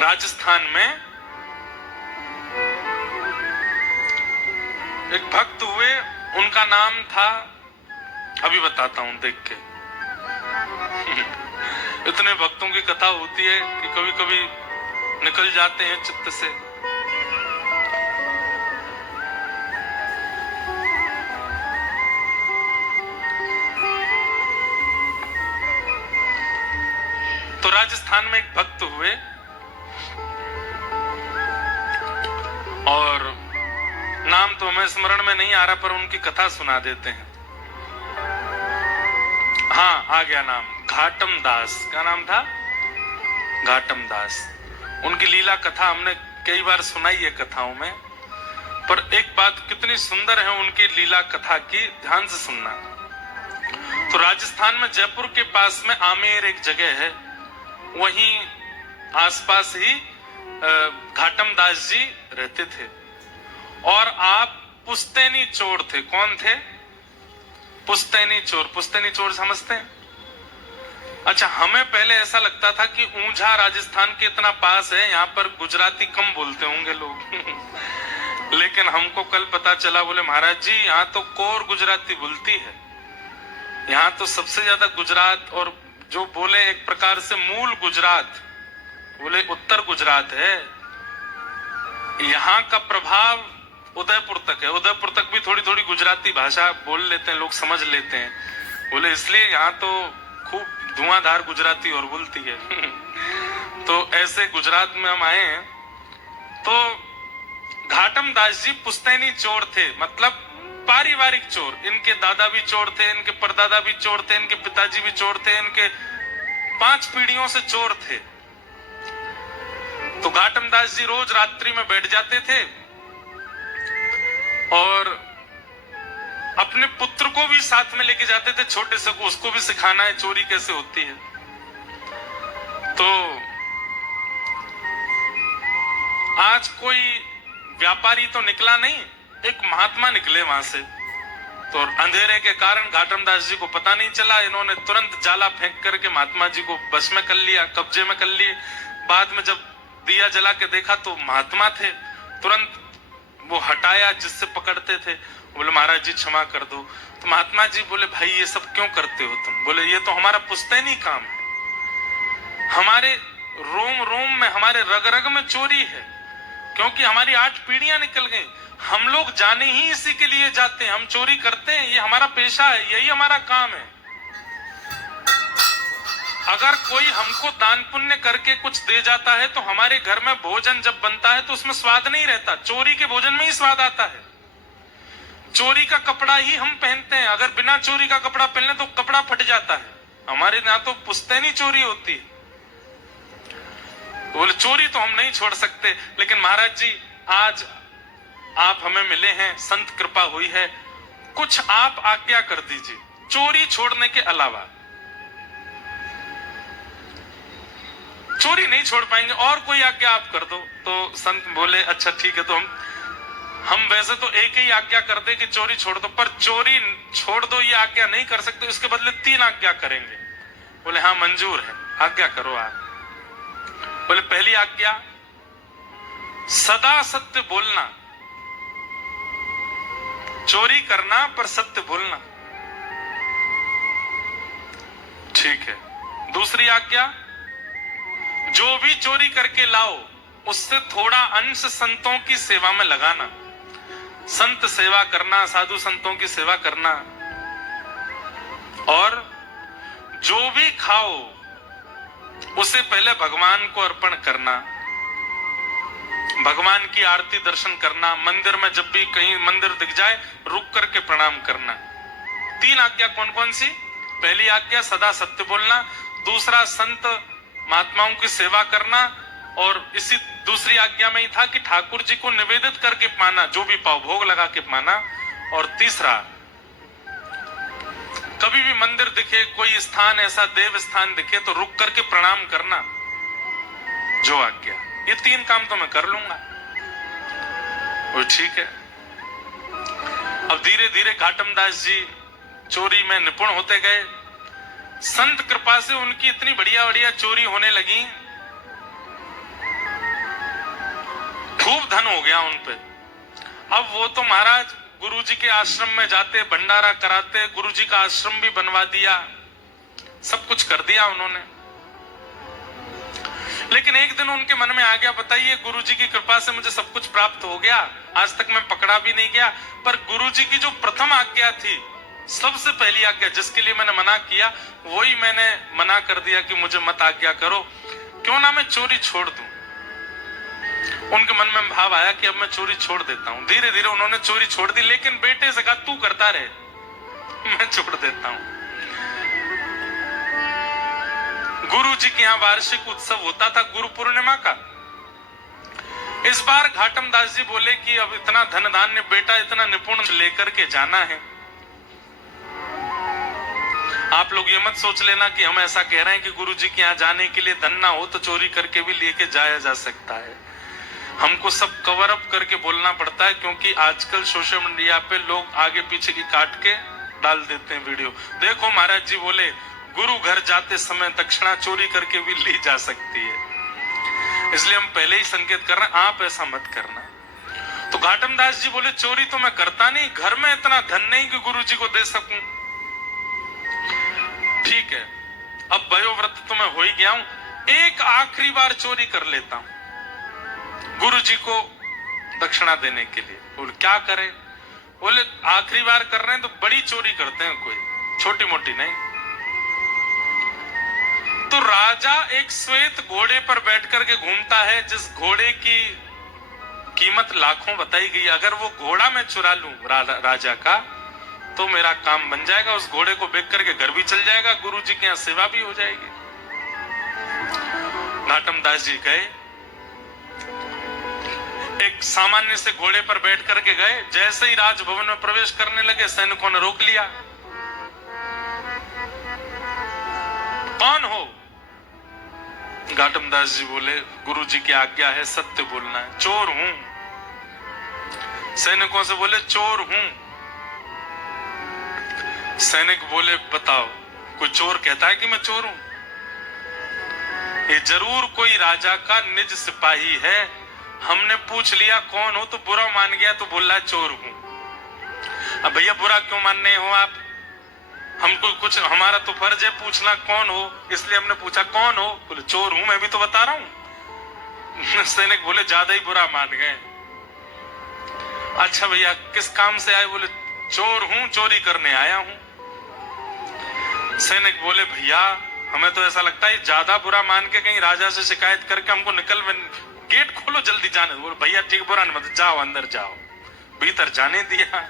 राजस्थान में एक भक्त हुए, उनका नाम था, अभी बताता हूं देख के। इतने भक्तों की कथा होती है कि कभी कभी निकल जाते हैं चित्त से। तो राजस्थान में एक भक्त हुए और नाम तो हमें स्मरण में नहीं आ रहा, पर उनकी कथा सुना देते हैं। हाँ, आ गया नाम, घाटम दास। क्या नाम था? घाटम दास। उनकी लीला कथा हमने कई बार सुनाई है कथाओं में, पर एक बात कितनी सुंदर है उनकी लीला कथा की, ध्यान से सुनना। तो राजस्थान में जयपुर के पास में आमेर एक जगह है, वहीं आसपास ही घाटम दास जी रहते थे। और आप पुश्तैनी चोर थे। कौन थे? पुश्तैनी चोर। पुश्तैनी चोर समझते हैं? अच्छा, हमें पहले ऐसा लगता था कि ऊंझा राजस्थान के इतना पास है, यहाँ पर गुजराती कम बोलते होंगे लोग। लेकिन हमको कल पता चला, बोले महाराज जी यहाँ तो कोर गुजराती बोलती है। यहाँ तो सबसे ज्यादा गुजरात, और जो बोले एक प्रकार से मूल गुजरात, बोले उत्तर गुजरात है। यहाँ का प्रभाव उदयपुर तक है। उदयपुर तक भी थोड़ी थोड़ी गुजराती भाषा बोल लेते हैं लोग, समझ लेते हैं। बोले इसलिए यहाँ तो खूब धुआंधार गुजराती और बोलती है। तो ऐसे गुजरात में हम आए हैं। तो घाटम दास जी पुश्तैनी चोर थे, मतलब पारिवारिक चोर। इनके दादा भी चोर थे, इनके परदादा भी चोर थे, इनके पिताजी भी चोर थे, इनके 5 पीढ़ियों से चोर थे। तो घाटम दास जी रोज रात्रि में बैठ जाते थे और अपने पुत्र को भी साथ में लेके जाते थे, छोटे से को, उसको भी सिखाना है चोरी कैसे होती है। तो आज कोई व्यापारी तो निकला नहीं, एक महात्मा निकले वहां से। तो अंधेरे के कारण घाटम दास जी को पता नहीं चला। इन्होंने तुरंत जाला फेंक करके महात्मा जी को बस में कर लिया, कब्जे में कर लिए। बाद में जब दिया जला के देखा तो महात्मा थे। तुरंत वो हटाया जिससे पकड़ते थे। बोले महाराज जी क्षमा कर दो। तो महात्मा जी बोले भाई ये सब क्यों करते हो तुम? बोले ये तो हमारा पुश्तैनी काम है, हमारे रोम रोम में, हमारे रग रग में चोरी है, क्योंकि हमारी 8 पीढ़ियां निकल गई। हम लोग जाने ही इसी के लिए जाते हैं, हम चोरी करते हैं, ये हमारा पेशा है, यही हमारा काम है। अगर कोई हमको दान पुण्य करके कुछ दे जाता है तो हमारे घर में भोजन जब बनता है तो उसमें स्वाद नहीं रहता, चोरी के भोजन में ही स्वाद आता है। चोरी का कपड़ा ही हम पहनते हैं, अगर बिना चोरी का कपड़ा पहने तो कपड़ा फट जाता है। हमारे यहाँ तो पुश्तैनी चोरी होती है। बोले चोरी तो हम नहीं छोड़ सकते, लेकिन महाराज जी आज आप हमें मिले हैं, संत कृपा हुई है, कुछ आप आज्ञा कर दीजिए चोरी छोड़ने के अलावा। चोरी नहीं छोड़ पाएंगे, और कोई आज्ञा आप कर दो। तो संत बोले अच्छा ठीक है, तो हम वैसे तो एक ही आज्ञा कर दे कि चोरी छोड़ दो, पर चोरी छोड़ दो ये आज्ञा नहीं कर सकते, इसके बदले 3 आज्ञा करेंगे। बोले हाँ मंजूर है। आज्ञा करो आप। बोले पहली आज्ञा, सदा सत्य बोलना, चोरी करना पर सत्य बोलना। ठीक है। दूसरी आज्ञा, जो भी चोरी करके लाओ उससे थोड़ा अंश संतों की सेवा में लगाना। संत सेवा करना, साधु संतों की सेवा करना। और जो भी खाओ उसे पहले भगवान को अर्पण करना, भगवान की आरती दर्शन करना। मंदिर में जब भी कहीं मंदिर दिख जाए रुक करके प्रणाम करना। तीन आज्ञा कौन कौन सी? पहली आज्ञा सदा सत्य बोलना, दूसरा संत महात्माओं की सेवा करना, और इसी दूसरी आज्ञा में ही था कि ठाकुर जी को निवेदित करके पाना, जो भी पाओ भोग लगा के पाना। और तीसरा, कभी भी मंदिर दिखे, कोई स्थान ऐसा देव स्थान दिखे तो रुक करके प्रणाम करना, जो आज्ञा। ये तीन काम तो मैं कर लूंगा। वो ठीक है। अब धीरे धीरे घाटम दास जी चोरी में निपुण होते गए। संत कृपा से उनकी इतनी बढ़िया बढ़िया चोरी होने लगी, खूब धन हो गया उन पे। अब वो तो महाराज गुरुजी के आश्रम में जाते, भंडारा कराते, गुरुजी का आश्रम भी बनवा दिया, सब कुछ कर दिया उन्होंने। लेकिन एक दिन उनके मन में आ गया, बताइए गुरुजी की कृपा से मुझे सब कुछ प्राप्त हो गया, आज तक मैं पकड़ा भी नहीं गया, पर गुरुजी की जो प्रथम आज्ञा थी, सबसे पहली आज्ञा जिसके लिए मैंने मना किया, वही मैंने मना कर दिया कि मुझे मत आज्ञा करो, क्यों ना मैं चोरी छोड़ दूं। उनके मन में भाव आया कि अब मैं चोरी छोड़ देता हूं। धीरे धीरे उन्होंने चोरी छोड़ दी, लेकिन बेटे से कहा तू करता रहे, मैं छोड़ देता हूं। गुरु जी के यहाँ वार्षिक उत्सव होता था गुरु पूर्णिमा का। इस बार घाटम दास जी बोले कि अब इतना धन धान्य बेटा इतना निपुण लेकर के जाना है। आप लोग ये मत सोच लेना कि हम ऐसा कह रहे हैं कि गुरु जी के यहाँ जाने के लिए धन ना हो तो चोरी करके भी लेके जाया जा सकता है। हमको सब कवर अप करके बोलना पड़ता है, क्योंकि आजकल सोशल मीडिया पे लोग आगे पीछे की काट के डाल देते हैं वीडियो। देखो महाराज जी बोले गुरु घर जाते समय दक्षिणा चोरी करके भी ली जा सकती है, इसलिए हम पहले ही संकेत कर रहे हैं आप ऐसा मत करना। तो घाटम दास जी बोले चोरी तो मैं करता नहीं, घर में इतना धन नहीं कि गुरु जी को दे सकूं। ठीक है, अब वयोव्रत तो मैं हो ही गया हूं, एक आखिरी बार चोरी कर लेता हूं गुरु जी को दक्षिणा देने के लिए। बोले क्या करें? बोले आखिरी बार कर रहे हैं तो बड़ी चोरी करते हैं, कोई छोटी मोटी नहीं। तो राजा एक श्वेत घोड़े पर बैठ करके घूमता है, जिस घोड़े की कीमत लाखों बताई गई। अगर वो घोड़ा मैं चुरा लूं राजा का तो मेरा काम बन जाएगा, उस घोड़े को बेच करके घर भी चल जाएगा, गुरु जी के यहाँ सेवा भी हो जाएगी। घाटम दास जी गए, एक सामान्य से घोड़े पर बैठ करके गए। जैसे ही राजभवन में प्रवेश करने लगे सैनिकों ने रोक लिया। कौन हो? घाटम दास जी बोले गुरु जी की आज्ञा है सत्य बोलना है। चोर हूं। सैनिकों से बोले चोर हूं। सैनिक बोले बताओ कोई चोर कहता है कि मैं चोर हूं? ये जरूर कोई राजा का निज सिपाही है, हमने पूछ लिया कौन हो तो बुरा मान गया तो बोल रहा है चोर हूं। अब भैया बुरा क्यों मानने हो आप? हमको कुछ, हमारा तो फर्ज है पूछना कौन हो, इसलिए हमने पूछा कौन हो? बोले चोर हूं, मैं भी तो बता रहा हूं। सैनिक बोले ज्यादा ही बुरा मान गए। अच्छा भैया किस काम से आए? बोले चोर हूं, चोरी करने आया हूं। सैनिक बोले भैया हमें तो ऐसा लगता है ज्यादा बुरा मान के कहीं राजा से शिकायत करके हमको गेट खोलो जल्दी जाने। बोले भैया ठीक बुरा मत, जाओ अंदर जाओ। भीतर जाने दिया।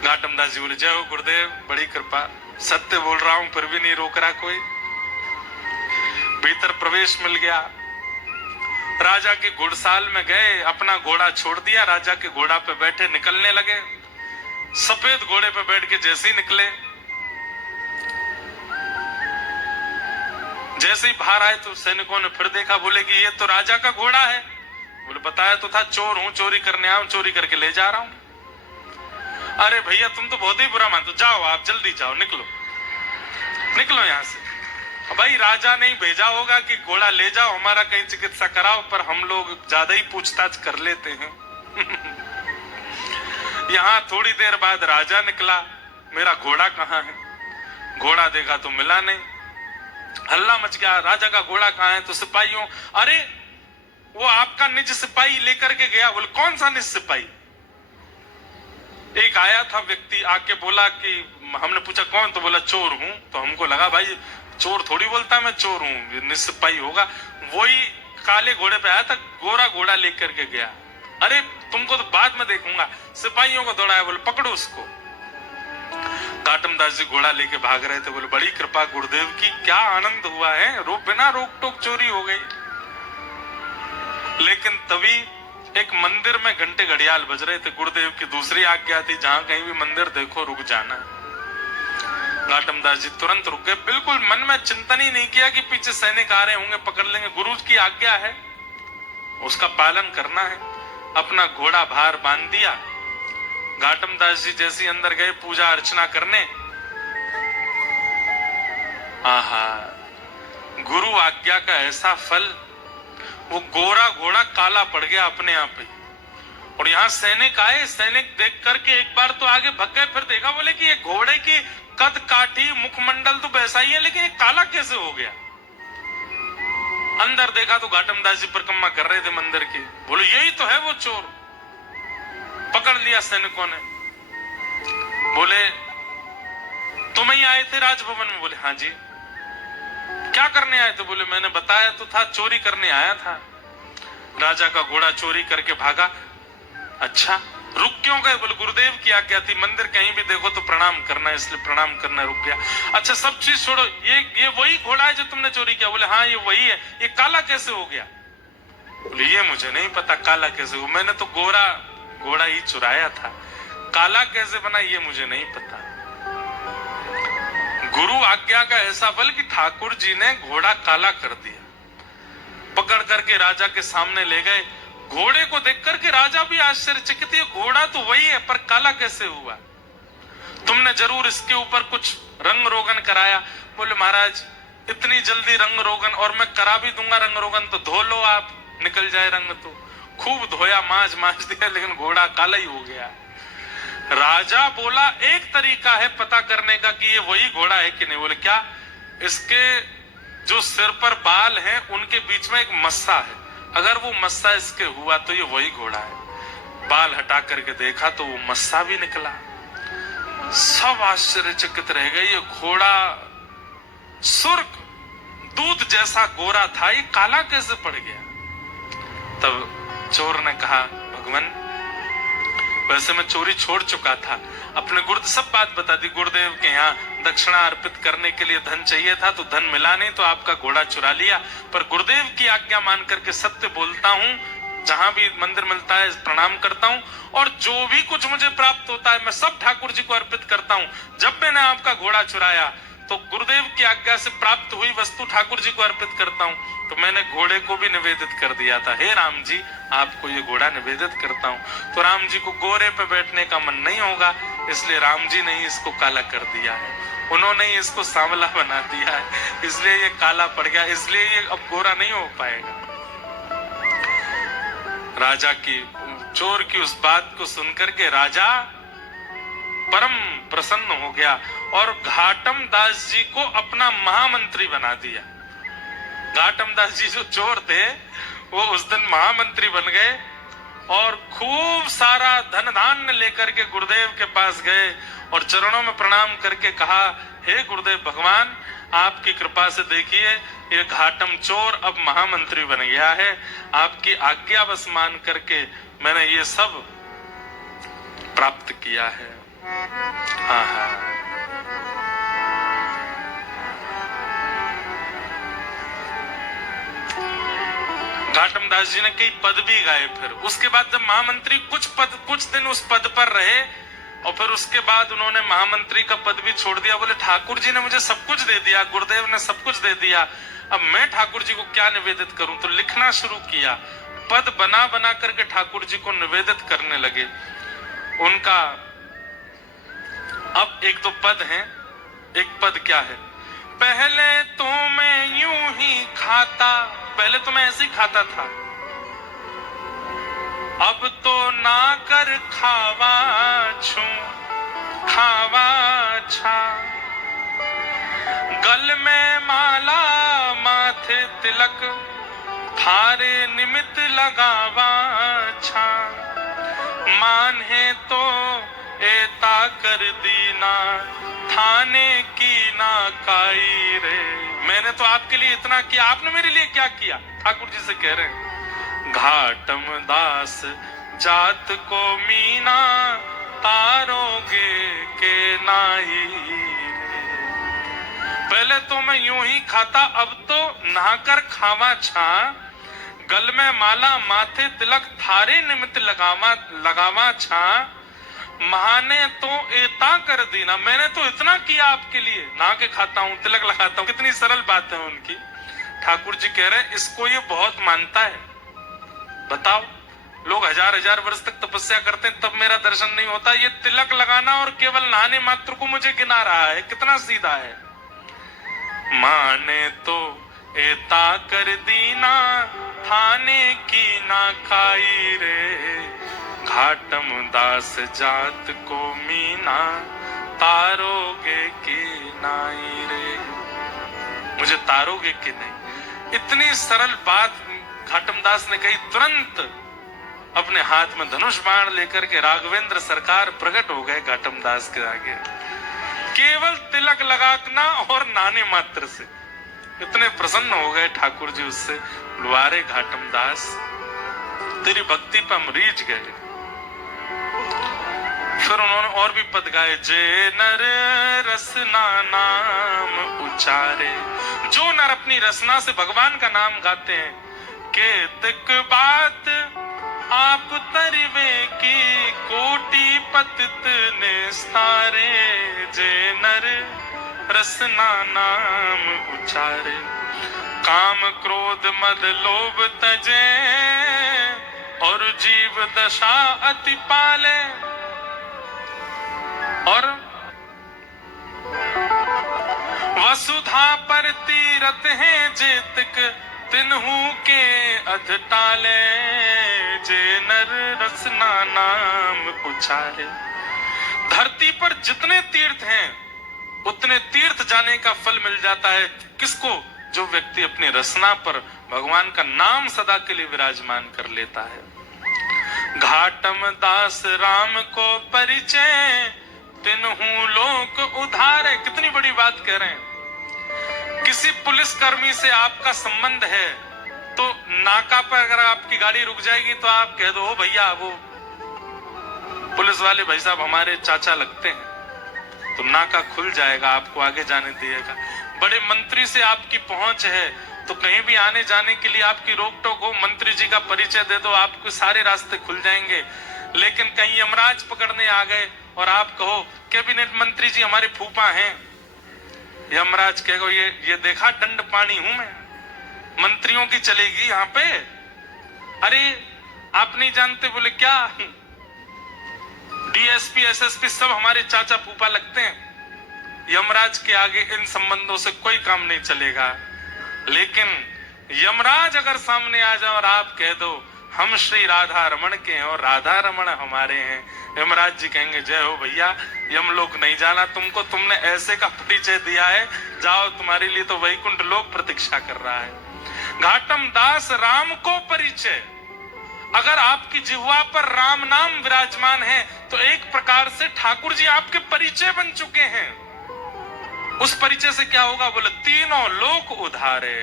घाटम दास जी बोले जय हो गुरुदेव, बड़ी कृपा, सत्य बोल रहा हूं फिर भी नहीं रोक रहा कोई। भीतर प्रवेश मिल गया। राजा के घुड़साल में गए, अपना घोड़ा छोड़ दिया, राजा के घोड़ा पे बैठे निकलने लगे। सफेद घोड़े पे बैठ के जैसे ही निकले, जैसे ही बाहर आए तो सैनिकों ने फिर देखा, बोले कि ये तो राजा का घोड़ा है। बोले बताया तो था चोर हूं, चोरी करने आया हूं, चोरी करके ले जा रहा हूं। अरे भैया तुम तो बहुत ही बुरा मानते हो, जाओ आप जल्दी जाओ निकलो। निकलो यहां से। भाई राजा नहीं भेजा होगा कि घोड़ा ले जाओ हमारा कहीं चिकित्सा कराओ, पर हम लोग ज्यादा ही पूछताछ कर लेते हैं। यहाँ थोड़ी देर बाद राजा निकला, मेरा घोड़ा कहाँ है? घोड़ा देखा तो मिला नहीं, हल्ला मच गया, राजा का घोड़ा कहाँ है? तो सिपाहियों, अरे वो आपका निज सिपाही लेकर के गया। बोले कौन सा निज सिपाही? एक आया था व्यक्ति, आके बोला कि हमने पूछा कौन? तो बोला चोर हूं। तो हमको लगा भाई चोर थोड़ी बोलता मैं चोर हूं, निज सिपाही होगा। वही काले घोड़े पे आया था, गोरा घोड़ा लेकर के गया। अरे तुमको तो बाद में देखूंगा। सिपाहियों को दौड़ाया, बोले पकड़ो उसको। घाटम दास जी घोड़ा लेके भाग रहे थे। बोले बड़ी कृपा गुरुदेव की, क्या आनंद हुआ है, बिना रोक टोक चोरी हो गई। लेकिन तभी एक मंदिर में घंटे घड़ियाल बज रहे थे। गुरुदेव की दूसरी आज्ञा थी, जहां कहीं भी मंदिर देखो रुक जाना। घाटम दास जी तुरंत रुक गए, बिल्कुल मन में चिंतन ही नहीं किया कि पीछे सैनिक आ रहे होंगे पकड़ लेंगे। गुरु की आज्ञा है, उसका पालन करना है। अपना घोड़ा बाहर बांध दिया। घाटम दास जी जैसे अंदर गए पूजा अर्चना करने, आहा, गुरु आज्ञा का ऐसा फल, वो गोरा घोड़ा काला पड़ गया अपने आप ही। और यहाँ सैनिक आए, सैनिक देख करके एक बार तो आगे भग गए, फिर देखा, बोले कि ये घोड़े की कद काठी मुखमंडल तो वैसा ही है, लेकिन ये काला कैसे हो गया? अंदर देखा तो घाटम दास जी परिक्रमा कर रहे थे मंदिर की। बोले यही तो है वो चोर। पकड़ लिया सैनिकों ने। बोले तुम ही आए थे राजभवन में? बोले हाँ जी। क्या करने आए थे? बोले मैंने बताया तो था, चोरी करने आया था। राजा का घोड़ा चोरी करके भागा। अच्छा, रुक क्यों गए? बोले गुरुदेव की आज्ञा थी, मंदिर कहीं भी देखो तो प्रणाम करना, इसलिए प्रणाम करना रुक गया। अच्छा सब चीज छोड़ो, ये वही घोड़ा है जो तुमने चोरी किया? बोले हाँ ये वही है। ये काला कैसे हो गया? बोले ये मुझे नहीं पता काला कैसे हो, मैंने तो गोरा घोड़ा ही चुराया था, काला कैसे बना ये मुझे नहीं पता। गुरु आज्ञा का ऐसा फल कि ठाकुर जी ने घोड़ा काला कर दिया। पकड़ करके राजा के सामने ले गए। घोड़े को देख करके राजा भी आश्चर्यचकित, ये घोड़ा तो वही है पर काला कैसे हुआ? तुमने जरूर इसके ऊपर कुछ रंग रोगन कराया। बोले महाराज इतनी जल्दी रंग रोगन, और मैं करा भी दूंगा रंग रोगन तो धो लो आप, निकल जाए रंग। तो खूब धोया, मांज दिया, लेकिन घोड़ा काला ही हो गया। राजा बोला एक तरीका है पता करने का कि ये वही घोड़ा है कि नहीं। बोले क्या? इसके जो सिर पर बाल हैं उनके बीच में एक मस्सा है, अगर वो मस्सा इसके हुआ तो ये वही घोड़ा है। बाल हटा करके देखा तो वो मस्सा भी निकला। सब आश्चर्यचकित रह गए, ये घोड़ा सुर्ख दूध जैसा गोरा था, ये काला कैसे पड़ गया? तब चोर ने कहा भगवान वैसे मैं चोरी छोड़ चुका था, अपने गुरुदेव सब बात बता दी। गुरुदेव के यहाँ दक्षिणा अर्पित करने के लिए धन चाहिए था तो धन मिला नहीं, तो आपका घोड़ा चुरा लिया। पर गुरुदेव की आज्ञा मान करके सत्य बोलता हूँ, जहां भी मंदिर मिलता है प्रणाम करता हूँ, और जो भी कुछ मुझे प्राप्त होता है मैं सब ठाकुर जी को अर्पित करता हूँ। जब मैंने आपका घोड़ा चुराया तो गुरुदेव की आज्ञा से प्राप्त हुई वस्तु ठाकुर जी को अर्पित करता हूँ। तो मैंने घोड़े को भी निवेदित कर दिया था, हे राम जी आपको ये घोड़ा निवेदित करता हूँ। तो राम जी को गोरे पे बैठने का मन नहीं होगा, इसलिए राम जी ने ही इसको काला कर दिया है, उन्होंने ही इसको सांवला बना दिया है, इसलिए ये काला पड़ गया, इसलिए ये अब गोरा नहीं हो पाएगा। राजा की, चोर की उस बात को सुनकर के राजा परम प्रसन्न हो गया और घाटम दास जी को अपना महामंत्री बना दिया। घाटम दास जी जो चोर थे वो उस दिन महामंत्री बन गए और खूब सारा धन धान्य लेकर के गुरुदेव के पास गए और चरणों में प्रणाम करके कहा, हे गुरुदेव भगवान आपकी कृपा से देखिए ये घाटम चोर अब महामंत्री बन गया है, आपकी आज्ञा बस मान करके मैंने ये सब प्राप्त किया है। घाटम दास जी ने कई पद भी गाए। फिर उसके बाद जब महामंत्री कुछ दिन उस पद पर रहे और फिर उसके बाद उन्होंने महामंत्री का पद भी छोड़ दिया। बोले ठाकुर जी ने मुझे सब कुछ दे दिया, गुरुदेव ने सब कुछ दे दिया, अब मैं ठाकुर जी को क्या निवेदित करूं? तो लिखना शुरू किया, पद बना बना करके ठाकुर जी को निवेदित करने लगे। उनका अब एक दो पद हैं, एक पद क्या है, पहले तो मैं यूं ही खाता, पहले तो मैं ऐसे ही खाता था, अब तो ना कर खावा छू खावा छा, गल में माला माथे तिलक, थारे निमित्त लगावा छा, मान है तो एता कर दीना, थाने की ना काई रे। मैंने तो आपके लिए इतना किया, आपने मेरे लिए क्या किया? ठाकुर जी से कह रहे हैं, घाटम दास जात को मीना, तारोगे के नाई। पहले तो मैं यूं ही खाता, अब तो नहाकर खावा छा, गल में माला माथे तिलक, थारे निमित्त लगावा छा, महाने तो एता कर दीना। मैंने तो इतना किया आपके लिए, नहा के खाता हूं, तिलक लगाता हूं। कितनी सरल बात है उनकी। ठाकुर जी कह रहे हैं इसको ये बहुत मानता है। बताओ, लोग हजार हजार वर्ष तक तपस्या करते हैं तब मेरा दर्शन नहीं होता, ये तिलक लगाना और केवल नहाने मात्र को मुझे गिना रहा है, कितना सीधा है। माने तो एता कर दीना, थाने की ना खाई रे, घाटम दास जात को मीना, तारोगे की नाई रे। मुझे तारोगे कि नहीं? इतनी सरल बात घाटम दास ने कही। तुरंत अपने हाथ में धनुष बाण लेकर के राघवेंद्र सरकार प्रकट हो गए घाटम दास के आगे। केवल तिलक लगाना और नहाने मात्र से इतने प्रसन्न हो गए ठाकुर जी उससे। लुआरे घाटम दास, तेरी भक्ति पर हम रीझ गए। फिर उन्होंने और भी पद गाए, जे नर रसना नाम उचारे। जो नर अपनी रसना से भगवान का नाम गाते हैं, केतक बात आप तरिवे की, कोटि पतित निस्तारे, जे नर रसना नाम उचारे, काम क्रोध मद लोभ तजे, और जीव दशा अति पाले, और वसुधा पर तीरथ है जेतक, तिन्हू के अध टाले, जे नर रसना नाम उचारे। धरती पर जितने तीर्थ हैं उतने तीर्थ जाने का फल मिल जाता है किसको? जो व्यक्ति अपनी रसना पर भगवान का नाम सदा के लिए विराजमान कर लेता है। घाटम दास राम को परिचय, तिन्हू लोक उधारे। कितनी बड़ी बात कह रहे हैं। किसी पुलिस कर्मी से आपका संबंध है तो नाका पर अगर आपकी गाड़ी रुक जाएगी तो आप कह दो, भैया वो पुलिस वाले भाई साहब हमारे चाचा लगते हैं, तो नाका खुल जाएगा, आपको आगे जाने दिएगा। बड़े मंत्री से आपकी पहुंच है तो कहीं भी आने जाने के लिए आपकी रोक टोक हो, मंत्री जी का परिचय दे दो, आपको सारे रास्ते खुल जाएंगे। लेकिन कहीं यमराज पकड़ने आ गए और आप कहो कैबिनेट मंत्री जी हमारे फूफा हैं, यमराज कहेगा ये देखा दंड पानी हूं मैं, मंत्रियों की चलेगी यहाँ पे। अरे आप नहीं जानते? बोले क्या? डीएसपी एसएसपी सब हमारे चाचा फूफा लगते हैं। यमराज के आगे इन संबंधों से कोई काम नहीं चलेगा। लेकिन यमराज अगर सामने आ जाए और आप कह दो हम श्री राधा रमन के हैं और राधा रमन हमारे हैं, यमराज जी कहेंगे जय हो भैया, यम लोक नहीं जाना तुमको, तुमने ऐसे का परिचय दिया है, जाओ तुम्हारे लिए तो वैकुंठ लोक प्रतीक्षा कर रहा है। घाटम दास राम को परिचय। अगर आपकी जिह्वा पर राम नाम विराजमान है तो एक प्रकार से ठाकुर जी आपके परिचय बन चुके हैं। उस परिचय से क्या होगा? बोले तीनों लोक उधारे।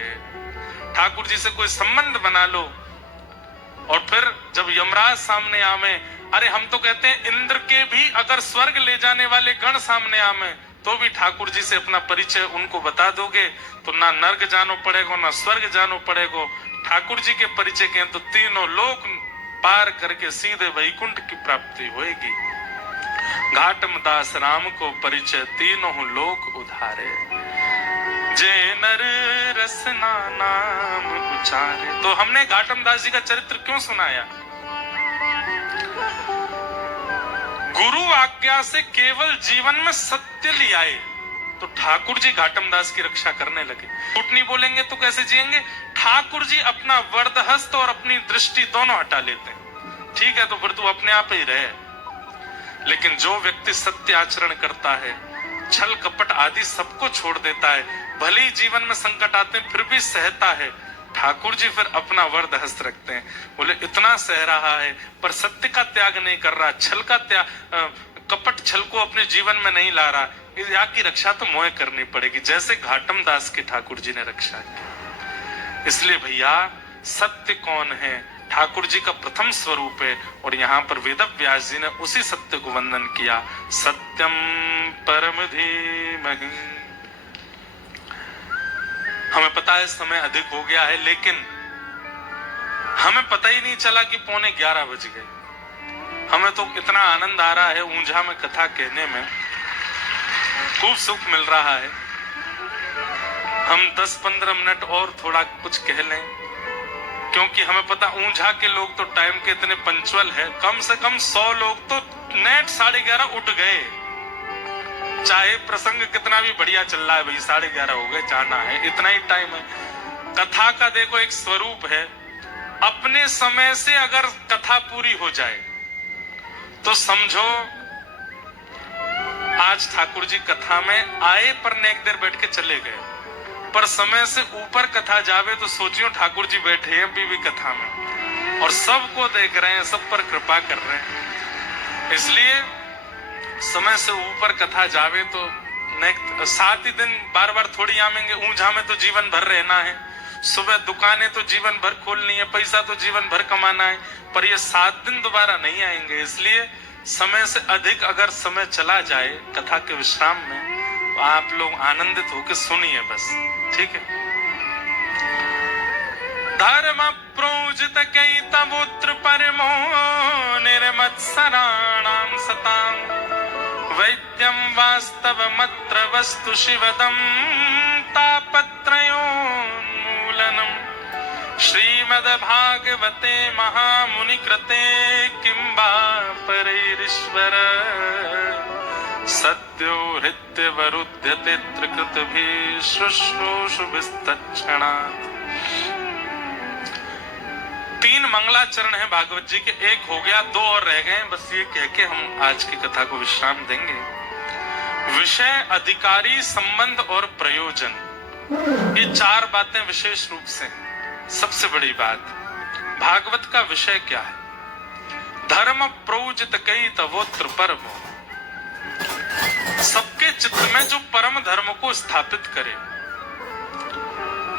ठाकुर जी से कोई संबंध बना लो और फिर जब यमराज सामने आवे, अरे हम तो कहते हैं इंद्र के भी अगर स्वर्ग ले जाने वाले गण सामने आवे तो भी ठाकुर जी से अपना परिचय उनको बता दोगे तो ना नर्क जानो पड़ेगा ना स्वर्ग जानो पड़ेगा। ठाकुर जी के परिचय के तो तीनों लोक पार करके सीधे वैकुंठ की प्राप्ति होगी। घाटम दास राम को परिचय, तीनों लोक उधारे, जे नर रसना नाम उचारे। तो हमने घाटम दास जी का चरित्र क्यों सुनाया? गुरु आज्ञा से केवल जीवन में सत्य ले आए। तो ठाकुर जी घाटम दास की रक्षा करने लगे। झूठ नहीं बोलेंगे तो कैसे जिएंगे? ठाकुर जी अपना वरदहस्त और अपनी दृष्टि दोनों हटा लेते हैं। ठीक है, तो फिर तू अपने आप ही रहे। लेकिन जो व्यक्ति सत्य आचरण करता है, छल कपट आदि सबको छोड़ देता है, भले ही जीवन में संकट आते हैं फिर भी सहता है, ठाकुर जी फिर अपना वरदहस्त रखते हैं। बोले इतना सह रहा है पर सत्य का त्याग नहीं कर रहा, छल का त्याग, कपट छल को अपने जीवन में नहीं ला रहा, यहाँ की रक्षा तो मोह करनी पड़ेगी, जैसे घाटम दास की ठाकुर जी ने रक्षा की। इसलिए भैया सत्य कौन है? ठाकुर जी का प्रथम स्वरूप है। और यहाँ पर वेद व्यास जी ने उसी सत्य को वंदन किया, सत्यम परम धीमहि। हमें पता है समय अधिक हो गया है, लेकिन हमें पता ही नहीं चला कि 11:15 बज गए। हमें तो इतना आनंद आ रहा है ऊंझा में कथा कहने में, खूब सुख मिल रहा है। हम 10-15 मिनट और थोड़ा कुछ कह लें, क्योंकि हमें पता ऊंझा के लोग तो टाइम के इतने पंचुअल है, कम से कम 100 लोग तो नेट 11:30 उठ गए। चाहे प्रसंग कितना भी बढ़िया चल रहा है, भाई 11:30 हो गए, जाना है, इतना ही टाइम है। कथा का देखो एक स्वरूप है, अपने समय से अगर कथा पूरी हो जाए तो समझो आज ठाकुर जी कथा में आए पर नेक देर बैठ के चले गए, पर समय से ऊपर कथा जावे तो सोचियो ठाकुर जी बैठे हैं अभी भी कथा में और सबको देख रहे हैं, सब पर कृपा कर रहे हैं। इसलिए समय से ऊपर कथा जावे तो नेक 7 ही दिन बार बार थोड़ी आवेंगे। ऊंझा में तो जीवन भर रहना है, सुबह दुकानें तो जीवन भर खोलनी है, पैसा तो जीवन भर कमाना है, पर ये 7 दिन दोबारा नहीं आएंगे। इसलिए समय से अधिक अगर समय चला जाए कथा के विश्राम में तो आप लोग आनंदित होकर सुनिए बस, ठीक है। धर्म प्रोजित कई तवोत्र परमो निर्मत्सराणां सतां वैद्यं वास्तवमत्र वस्तु शिवदं तापत्रयोन्मूलनम् श्रीमद्भागवते महामुनिकृते किं वा परैरीश्वर सद्यो हृद्यवरुध्यते त्रिकृतभिः शुश्रूषुभिस्तत्क्षणात्। 3 मंगलाचरण है भागवत जी के, एक हो गया, 2 और रह गए, बस ये कह के हम आज की कथा को विश्राम देंगे। विषय, अधिकारी, संबंध और प्रयोजन, ये 4 बातें विशेष रूप से। सबसे बड़ी बात, भागवत का विषय क्या है? धर्म प्रोजित कई तवोत्र परम, सबके चित्त में जो परम धर्म को स्थापित करे।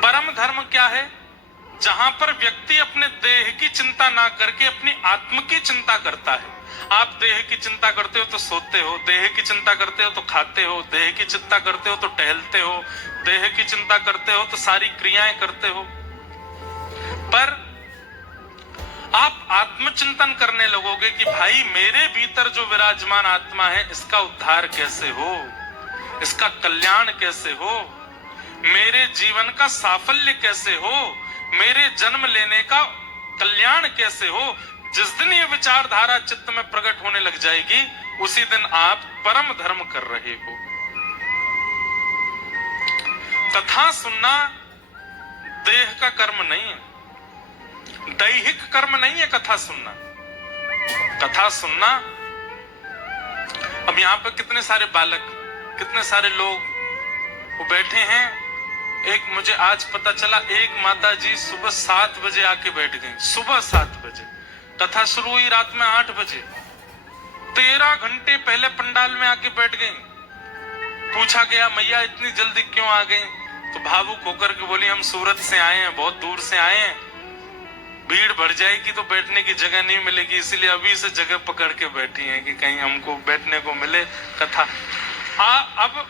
परम धर्म क्या है? जहां पर व्यक्ति अपने देह की चिंता ना करके अपनी आत्म की चिंता करता है। आप देह की चिंता करते हो तो सोते हो, देह की चिंता करते हो तो खाते हो, देह की चिंता करते हो तो टहलते हो, देह की चिंता करते हो तो सारी क्रियाएं करते हो। पर आप आत्मचिंतन करने लगोगे कि भाई मेरे भीतर जो विराजमान आत्मा है इसका उद्धार कैसे हो, इसका कल्याण कैसे हो, मेरे जीवन का साफल्य कैसे हो, मेरे जन्म लेने का कल्याण कैसे हो। जिस दिन ये विचारधारा चित्त में प्रकट होने लग जाएगी उसी दिन आप परम धर्म कर रहे हो। कथा सुनना देह का कर्म नहीं है, दैहिक कर्म नहीं है कथा सुनना। कथा सुनना, अब यहाँ पे कितने सारे बालक, कितने सारे लोग वो बैठे हैं। एक मुझे आज पता चला, एक माता जी सुबह 7 बजे आके बैठ गई, सुबह 7 बजे, कथा शुरू हुई रात में 8 बजे, 13 घंटे पहले पंडाल में आके बैठ गई। पूछा गया मैया इतनी जल्दी क्यों आ गई? तो भावुक होकर के बोली हम सूरत से आए हैं, बहुत दूर से आए हैं, भीड़ बढ़ जाएगी तो बैठने की जगह नहीं मिलेगी, इसलिए अभी से जगह पकड़ के बैठी हैं कि कहीं हमको बैठने को मिले कथा। अब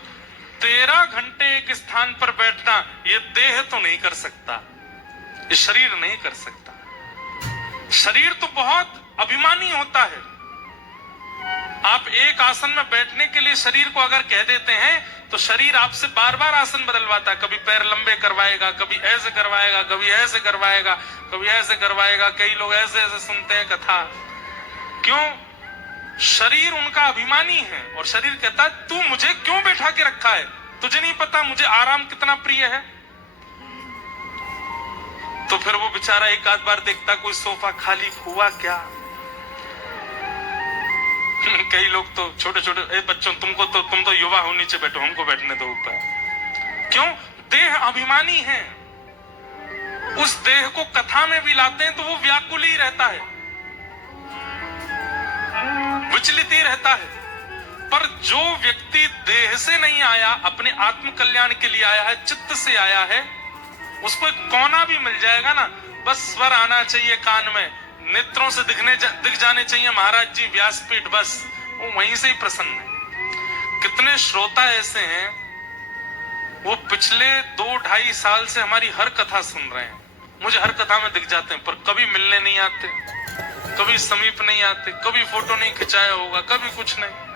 13 घंटे एक स्थान पर बैठना ये देह तो नहीं कर सकता, ये शरीर नहीं कर सकता। शरीर तो बहुत अभिमानी होता है। आप एक आसन में बैठने के लिए शरीर को अगर कह देते हैं तो शरीर आपसे बार बार आसन बदलवाता है, कभी पैर लंबे करवाएगा, कभी ऐसे करवाएगा, कभी ऐसे करवाएगा, कभी ऐसे करवाएगा। कई लोग ऐसे ऐसे सुनते हैं कथा, क्यों? शरीर उनका अभिमानी है और शरीर कहता है तू मुझे क्यों बैठा के रखा है, तुझे नहीं पता मुझे आराम कितना प्रिय है? तो फिर वो बेचारा एक आध बार देखता कोई सोफा खाली हुआ क्या। कई लोग तो छोटे छोटे बच्चों, तुम तो युवा हो, नीचे बैठो, हमको बैठने दो ऊपर। क्यों? देह अभिमानी है। उस देह को कथा में भी लाते हैं तो वो व्याकुल ही रहता है, विचलित ही रहता है। पर जो व्यक्ति देह से नहीं आया, अपने आत्म कल्याण के लिए आया है, चित्त से आया है, उसको एक कोना भी मिल जाएगा ना, बस स्वर आना चाहिए कान में, नेत्रों से दिख जाने चाहिए महाराज जी व्यासपीठ, बस वो वहीं से ही प्रसन्न है। कितने श्रोता ऐसे हैं, वो पिछले 2-2.5 साल से हमारी हर कथा सुन रहे हैं, मुझे हर कथा में दिख जाते हैं, पर कभी मिलने नहीं आते, कभी समीप नहीं आते, कभी फोटो नहीं खिंचाया होगा, कभी कुछ नहीं।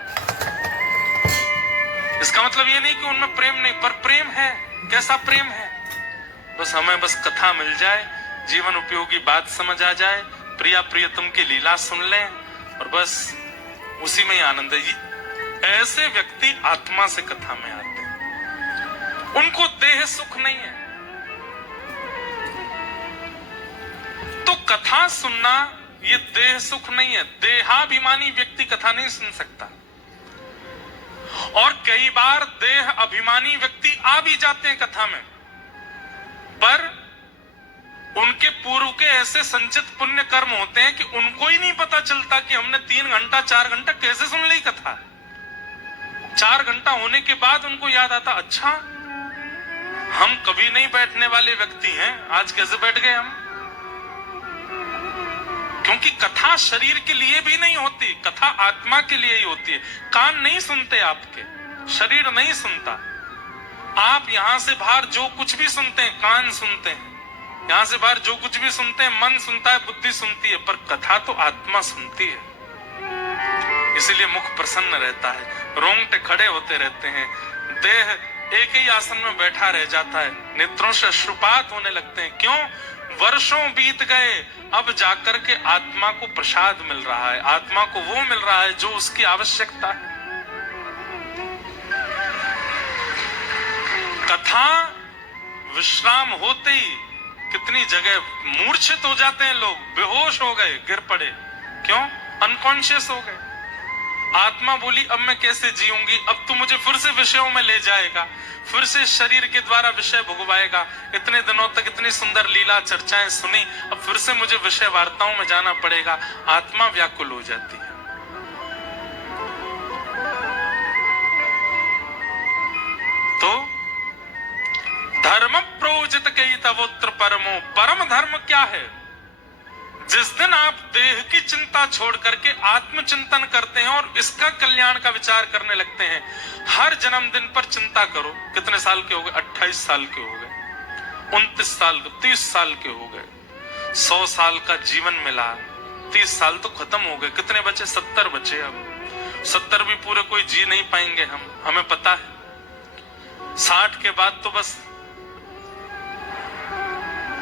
इसका मतलब ये नहीं कि उनमें प्रेम नहीं, पर प्रेम है। कैसा प्रेम है? बस हमें बस कथा मिल जाए, जीवन उपयोगी बात समझ आ जाए, प्रिया प्रियतम की लीला सुन लें और बस उसी में ही आनंद है। ऐसे व्यक्ति आत्मा से कथा में आते हैं, उनको देह सुख नहीं है। तो कथा सुनना ये देह सुख नहीं है। देहाभिमानी व्यक्ति कथा नहीं सुन सकता। और कई बार देह अभिमानी व्यक्ति आ भी जाते हैं कथा में, पर उनके पूर्व के ऐसे संचित पुण्य कर्म होते हैं कि उनको ही नहीं पता चलता कि हमने 3 घंटा 4 घंटा कैसे सुन ली कथा। 4 घंटा होने के बाद उनको याद आता, अच्छा हम कभी नहीं बैठने वाले व्यक्ति हैं, आज कैसे बैठ गए हम। क्योंकि कथा शरीर के लिए भी नहीं होती, कथा आत्मा के लिए ही होती है। कान नहीं सुनते आपके, शरीर नहीं सुनता। आप यहां से बाहर जो कुछ भी सुनते हैं, कान सुनते हैं, यहां से बाहर जो कुछ भी सुनते हैं, मन सुनता है, बुद्धि सुनती है, पर कथा तो आत्मा सुनती है। इसीलिए मुख प्रसन्न रहता है, रोंगटे खड़े होते रहते हैं, देह एक ही आसन में बैठा रह जाता है, नेत्रों से अश्रुपात होने लगते हैं। क्यों? वर्षों बीत गए, अब जाकर के आत्मा को प्रसाद मिल रहा है, आत्मा को वो मिल रहा है जो उसकी आवश्यकता है। कथा विश्राम होते ही कितनी जगह मूर्छित हो जाते हैं लोग, बेहोश हो गए, गिर पड़े। क्यों? अनकॉन्शियस हो गए। आत्मा बोली अब मैं कैसे जीऊंगी, अब तू मुझे फिर से विषयों में ले जाएगा, फिर से शरीर के द्वारा विषय भुगवाएगा। इतने दिनों तक इतनी सुंदर लीला चर्चाएं सुनी, अब फिर से मुझे विषय वार्ताओं में जाना पड़ेगा। आत्मा व्याकुल हो जाती है। तो धर्म प्रोजित कई तवोत्र परमो, परम धर्म क्या है? जिस दिन आप देह की चिंता छोड़ करके आत्मचिंतन करते हैं और इसका कल्याण का विचार करने लगते हैं, हर जन्मदिन पर चिंता करो। कितने साल के हो गए? 28 साल के हो गए, 29 साल के, 30 साल के हो गए, 100 साल का जीवन मिला, 30 साल तो खत्म हो गए, कितने बचे? 70 बचे। अब 70 भी पूरे कोई जी नहीं पाएंगे हम, हमें पता है। 60 के बाद तो बस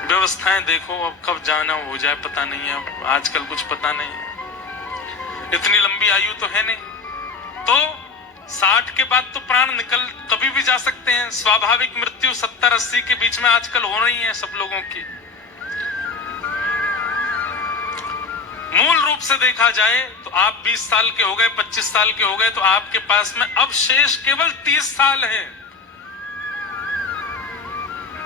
व्यवस्थाएं देखो, अब कब जाना हो जाए पता नहीं है, अब आजकल कुछ पता नहीं है, इतनी लंबी आयु तो है नहीं। तो 60 के बाद तो प्राण निकल कभी भी जा सकते हैं। स्वाभाविक मृत्यु 70-80 के बीच में आजकल हो रही है सब लोगों की। मूल रूप से देखा जाए तो आप 20 साल के हो गए, 25 साल के हो गए, तो आपके पास में अब शेष केवल 30 साल है।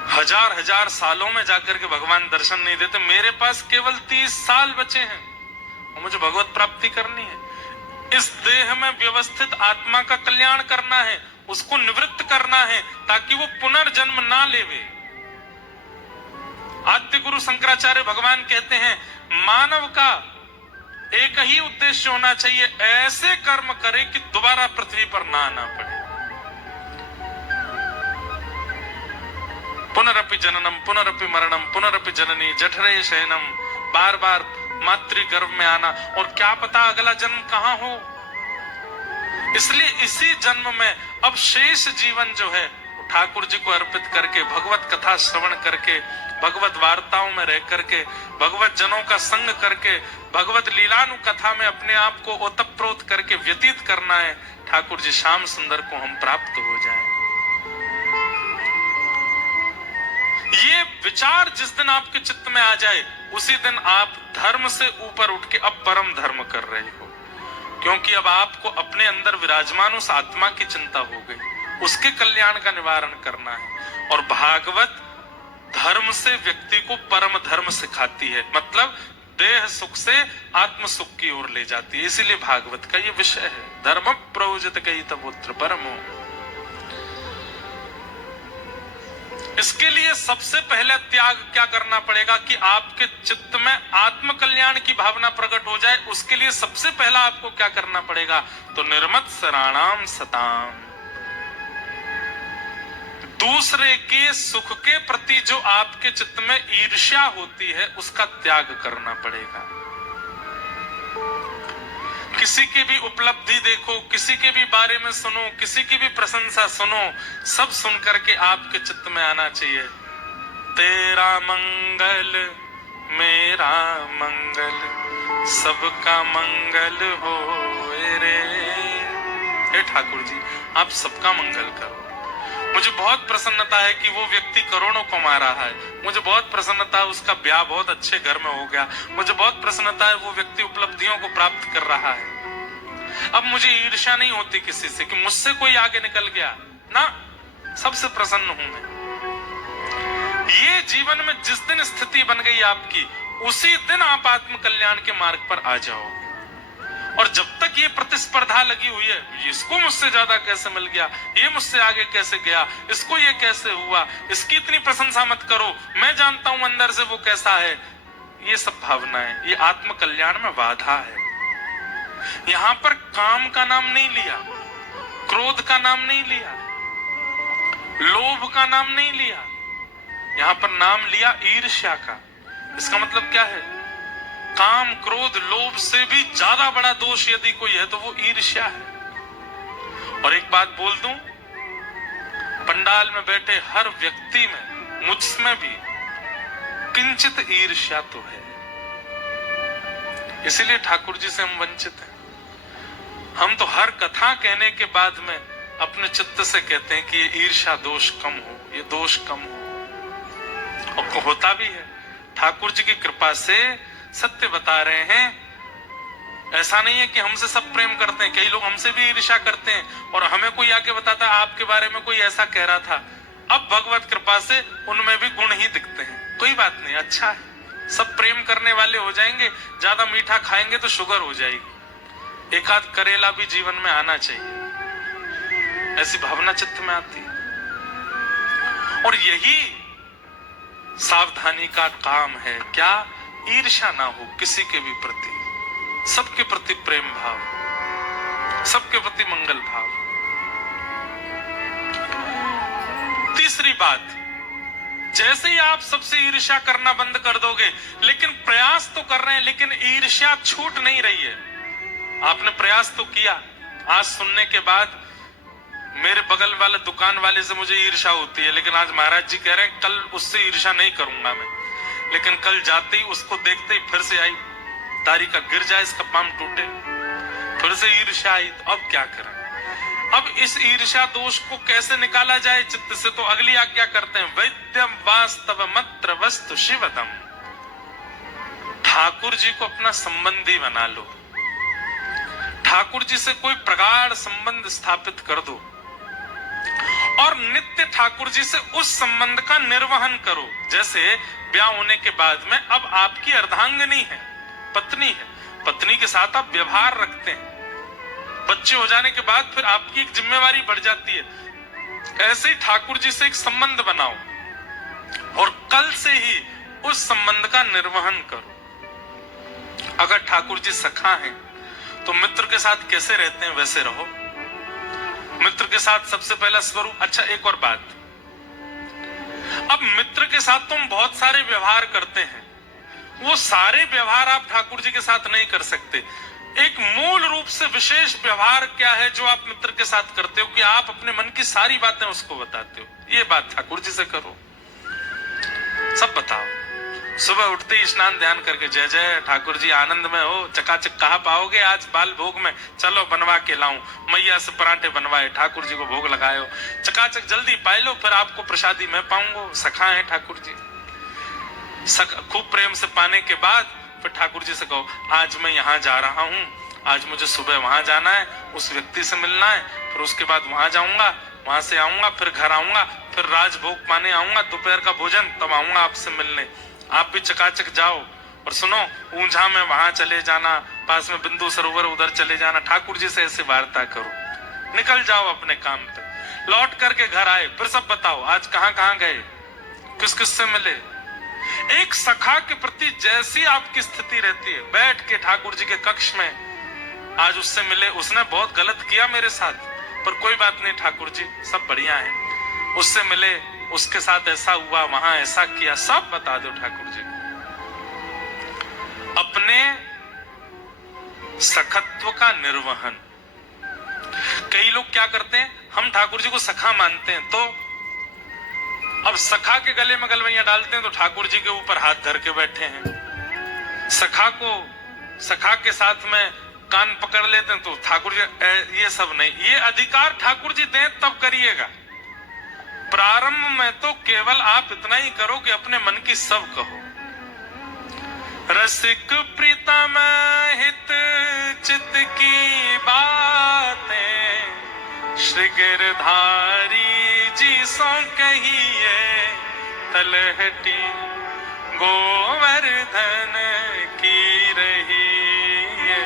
हजार सालों में जाकर के भगवान दर्शन नहीं देते, मेरे पास केवल 30 साल बचे हैं और मुझे भगवत प्राप्ति करनी है। इस देह में व्यवस्थित आत्मा का कल्याण करना है, उसको निवृत्त करना है ताकि वो पुनर्जन्म ना लेवे। आद्य गुरु शंकराचार्य भगवान कहते हैं, मानव का एक ही उद्देश्य होना चाहिए, ऐसे कर्म करे कि दोबारा पृथ्वी पर ना आना पड़े। पुनरपि जननम पुनरपि मरणम पुनरपि जननी जठरे शयनम, बार बार मातृ गर्भ में आना, और क्या पता अगला जन्म कहां हो। इसलिए इसी जन्म में अब शेष जीवन जो है ठाकुर जी को अर्पित करके, भगवत कथा श्रवण करके, भगवत वार्ताओं में रह करके, भगवत जनों का संग करके, भगवत लीलानु कथा में अपने आप को ओतप्रोत करके व्यतीत करना है। ठाकुर जी श्याम सुंदर को हम प्राप्त हो जाएं। ये विचार जिस दिन आपके चित्त में आ जाए, उसी दिन आप धर्म से ऊपर उठ के अब परम धर्म कर रहे हो, क्योंकि अब आपको अपने अंदर विराजमान उस आत्मा की चिंता हो गई, उसके कल्याण का निवारण करना है। और भागवत धर्म से व्यक्ति को परम धर्म सिखाती है, मतलब देह सुख से आत्म सुख की ओर ले जाती है। इसीलिए भागवत का ये विषय है, धर्म प्रयोजित कही तबोत्र परमो। इसके लिए सबसे पहले त्याग क्या करना पड़ेगा कि आपके चित्त में आत्म कल्याण की भावना प्रकट हो जाए। उसके लिए सबसे पहला आपको क्या करना पड़ेगा, तो निर्मत सराणाम सताम, दूसरे के सुख के प्रति जो आपके चित्त में ईर्ष्या होती है उसका त्याग करना पड़ेगा। किसी की भी उपलब्धि देखो, किसी के भी बारे में सुनो, किसी की भी प्रशंसा सुनो, सब सुन करके आपके चित्त में आना चाहिए, तेरा मंगल मेरा मंगल सबका मंगल हो रे। हे ठाकुर जी, आप सबका मंगल करो। मुझे बहुत प्रसन्नता है कि वो व्यक्ति करोड़ों कमा रहा है, मुझे बहुत प्रसन्नता है उसका ब्याह बहुत अच्छे घर में हो गया, मुझे बहुत प्रसन्नता है वो व्यक्ति उपलब्धियों को प्राप्त कर रहा है। अब मुझे ईर्ष्या नहीं होती किसी से कि मुझसे कोई आगे निकल गया ना, सबसे प्रसन्न हूं मैं। ये जीवन में जिस दिन स्थिति बन गई आपकी, उसी दिन आप आत्म कल्याण के मार्ग पर आ जाओ। और जब तक ये प्रतिस्पर्धा लगी हुई है, इसको मुझसे ज्यादा कैसे मिल गया, ये मुझसे आगे कैसे गया, इसको ये कैसे हुआ, इसकी इतनी प्रशंसा मत करो, मैं जानता हूं अंदर से वो कैसा है, ये सब भावनाएं, ये आत्म कल्याण में बाधा है। यहां पर काम का नाम नहीं लिया, क्रोध का नाम नहीं लिया, लोभ का नाम नहीं लिया, यहां पर नाम लिया ईर्ष्या का। इसका मतलब क्या है, काम क्रोध लोभ से भी ज्यादा बड़ा दोष यदि कोई है तो वो ईर्ष्या है। और एक बात बोल दूं, पंडाल में बैठे हर व्यक्ति में, मुझमें भी किंचित ईर्ष्या तो है, इसीलिए ठाकुर जी से हम वंचित हैं। हम तो हर कथा कहने के बाद में अपने चित्त से कहते हैं कि ये ईर्ष्या दोष कम हो, ये दोष कम हो, और होता भी है। ठाकुर जी की कृपा से सत्य बता रहे हैं। ऐसा नहीं है कि हमसे सब प्रेम करते हैं, कई लोग हमसे भी ईर्ष्या करते हैं और हमें कोई आके बताता है आपके बारे में कोई ऐसा कह रहा था। अब भगवत कृपा से उनमें भी गुण ही दिखते हैं, कोई बात नहीं, अच्छा है, सब प्रेम करने वाले हो जाएंगे। ज्यादा मीठा खाएंगे तो शुगर हो जाएगी, एक आध करेला भी जीवन में आना चाहिए, ऐसी भावना चित्त में आती है। और यही सावधानी का काम है, क्या, ईर्ष्या ना हो किसी के भी प्रति, सबके प्रति प्रेम भाव, सबके प्रति मंगल भाव। तीसरी बात, जैसे ही आप सबसे ईर्ष्या करना बंद कर दोगे, लेकिन प्रयास तो कर रहे हैं, लेकिन ईर्ष्या छूट नहीं रही है। आपने प्रयास तो किया, आज सुनने के बाद मेरे बगल वाले दुकान वाले से मुझे ईर्ष्या होती है, लेकिन आज महाराज जी कह रहे हैं कल उससे ईर्ष्या नहीं करूंगा मैं, लेकिन कल जाते ही उसको देखते ही फिर से आई, तारी का गिर जाए इसका पाम टूटे, फिर से ईर्ष्या आई। तो अब क्या करें, अब इस ईर्ष्या दोष को कैसे निकाला जाए चित्त से, तो अगली आज्ञा करते हैं, वैद्यम वास्तव मत्र वस्तु शिवदम, ठाकुर जी को अपना संबंधी बना लो, ठाकुर जी से कोई प्रगाढ़ संबंध स्थापित कर दो और नित्य ठाकुर जी से उस संबंध का निर्वहन करो। जैसे ब्याह होने के बाद में अब आपकी अर्धांगिनी है, पत्नी है, पत्नी के साथ आप व्यवहार रखते हैं, बच्चे हो जाने के बाद फिर आपकी एक जिम्मेवारी बढ़ जाती है। ऐसे ही ठाकुर जी से एक संबंध बनाओ और कल से ही उस संबंध का निर्वहन करो। अगर ठाकुर जी सखा हैं तो मित्र के साथ कैसे रहते हैं वैसे रहो, मित्र के साथ सबसे पहला स्वरूप। अच्छा, एक और बात, अब मित्र के साथ तुम बहुत सारे व्यवहार करते हैं, वो सारे व्यवहार आप ठाकुर जी के साथ नहीं कर सकते। एक मूल रूप से विशेष व्यवहार क्या है जो आप मित्र के साथ करते हो, कि आप अपने मन की सारी बातें उसको बताते हो। ये बात ठाकुर जी से करो, सब बताओ, सुबह उठते ही स्नान ध्यान करके जय जय ठाकुर जी आनंद में हो, चकाचक कहाँ पाओगे आज बाल भोग में, चलो बनवा के लाऊं, मैया से पराठे बनवाए, ठाकुर जी को भोग लगायो, चकाचक जल्दी पाए लो, फिर आपको प्रसादी मैं पाऊंगा। सखा है ठाकुर जी, खूब प्रेम से पाने के बाद फिर ठाकुर जी से कहो आज मैं यहाँ जा रहा हूँ, आज मुझे सुबह वहां जाना है, उस व्यक्ति से मिलना है, फिर उसके बाद वहां जाऊंगा, वहां से आऊंगा, फिर घर आऊंगा, फिर राजभोग पाने आऊंगा, दोपहर का भोजन, तब आऊंगा आपसे मिलने। आप भी चकाचक जाओ, और सुनो ऊंझा में वहां चले जाना, पास में बिंदु सरोवर उधर चले जाना, ठाकुर जी से ऐसे वार्ता करो, निकल जाओ अपने काम पे। लौट करके घर आए फिर सब बताओ आज कहाँ कहाँ गए, किस किस से मिले। एक सखा के प्रति जैसी आपकी स्थिति रहती है, बैठ के ठाकुर जी के कक्ष में आज उससे मिले, उसने बहुत गलत किया मेरे साथ, पर कोई बात नहीं ठाकुर जी सब बढ़िया है, उससे मिले, उसके साथ ऐसा हुआ, वहां ऐसा किया, सब बता दो ठाकुर जी को। अपने सखत्व का निर्वहन। कई लोग क्या करते हैं, हम ठाकुर जी को सखा मानते हैं, तो अब सखा के गले में गलवैयां डालते हैं तो ठाकुर जी के ऊपर हाथ धर के बैठे हैं। सखा के साथ में कान पकड़ लेते हैं तो ठाकुर जी, ये सब नहीं, ये अधिकार ठाकुर जी दें तब करिएगा। प्रारंभ में तो केवल आप इतना ही करो कि अपने मन की सब कहो। रसिक प्रीतम हित चित की बातें, श्री गिरधारी जी सो कहिए, तलहटी गोवर्धन की रही है,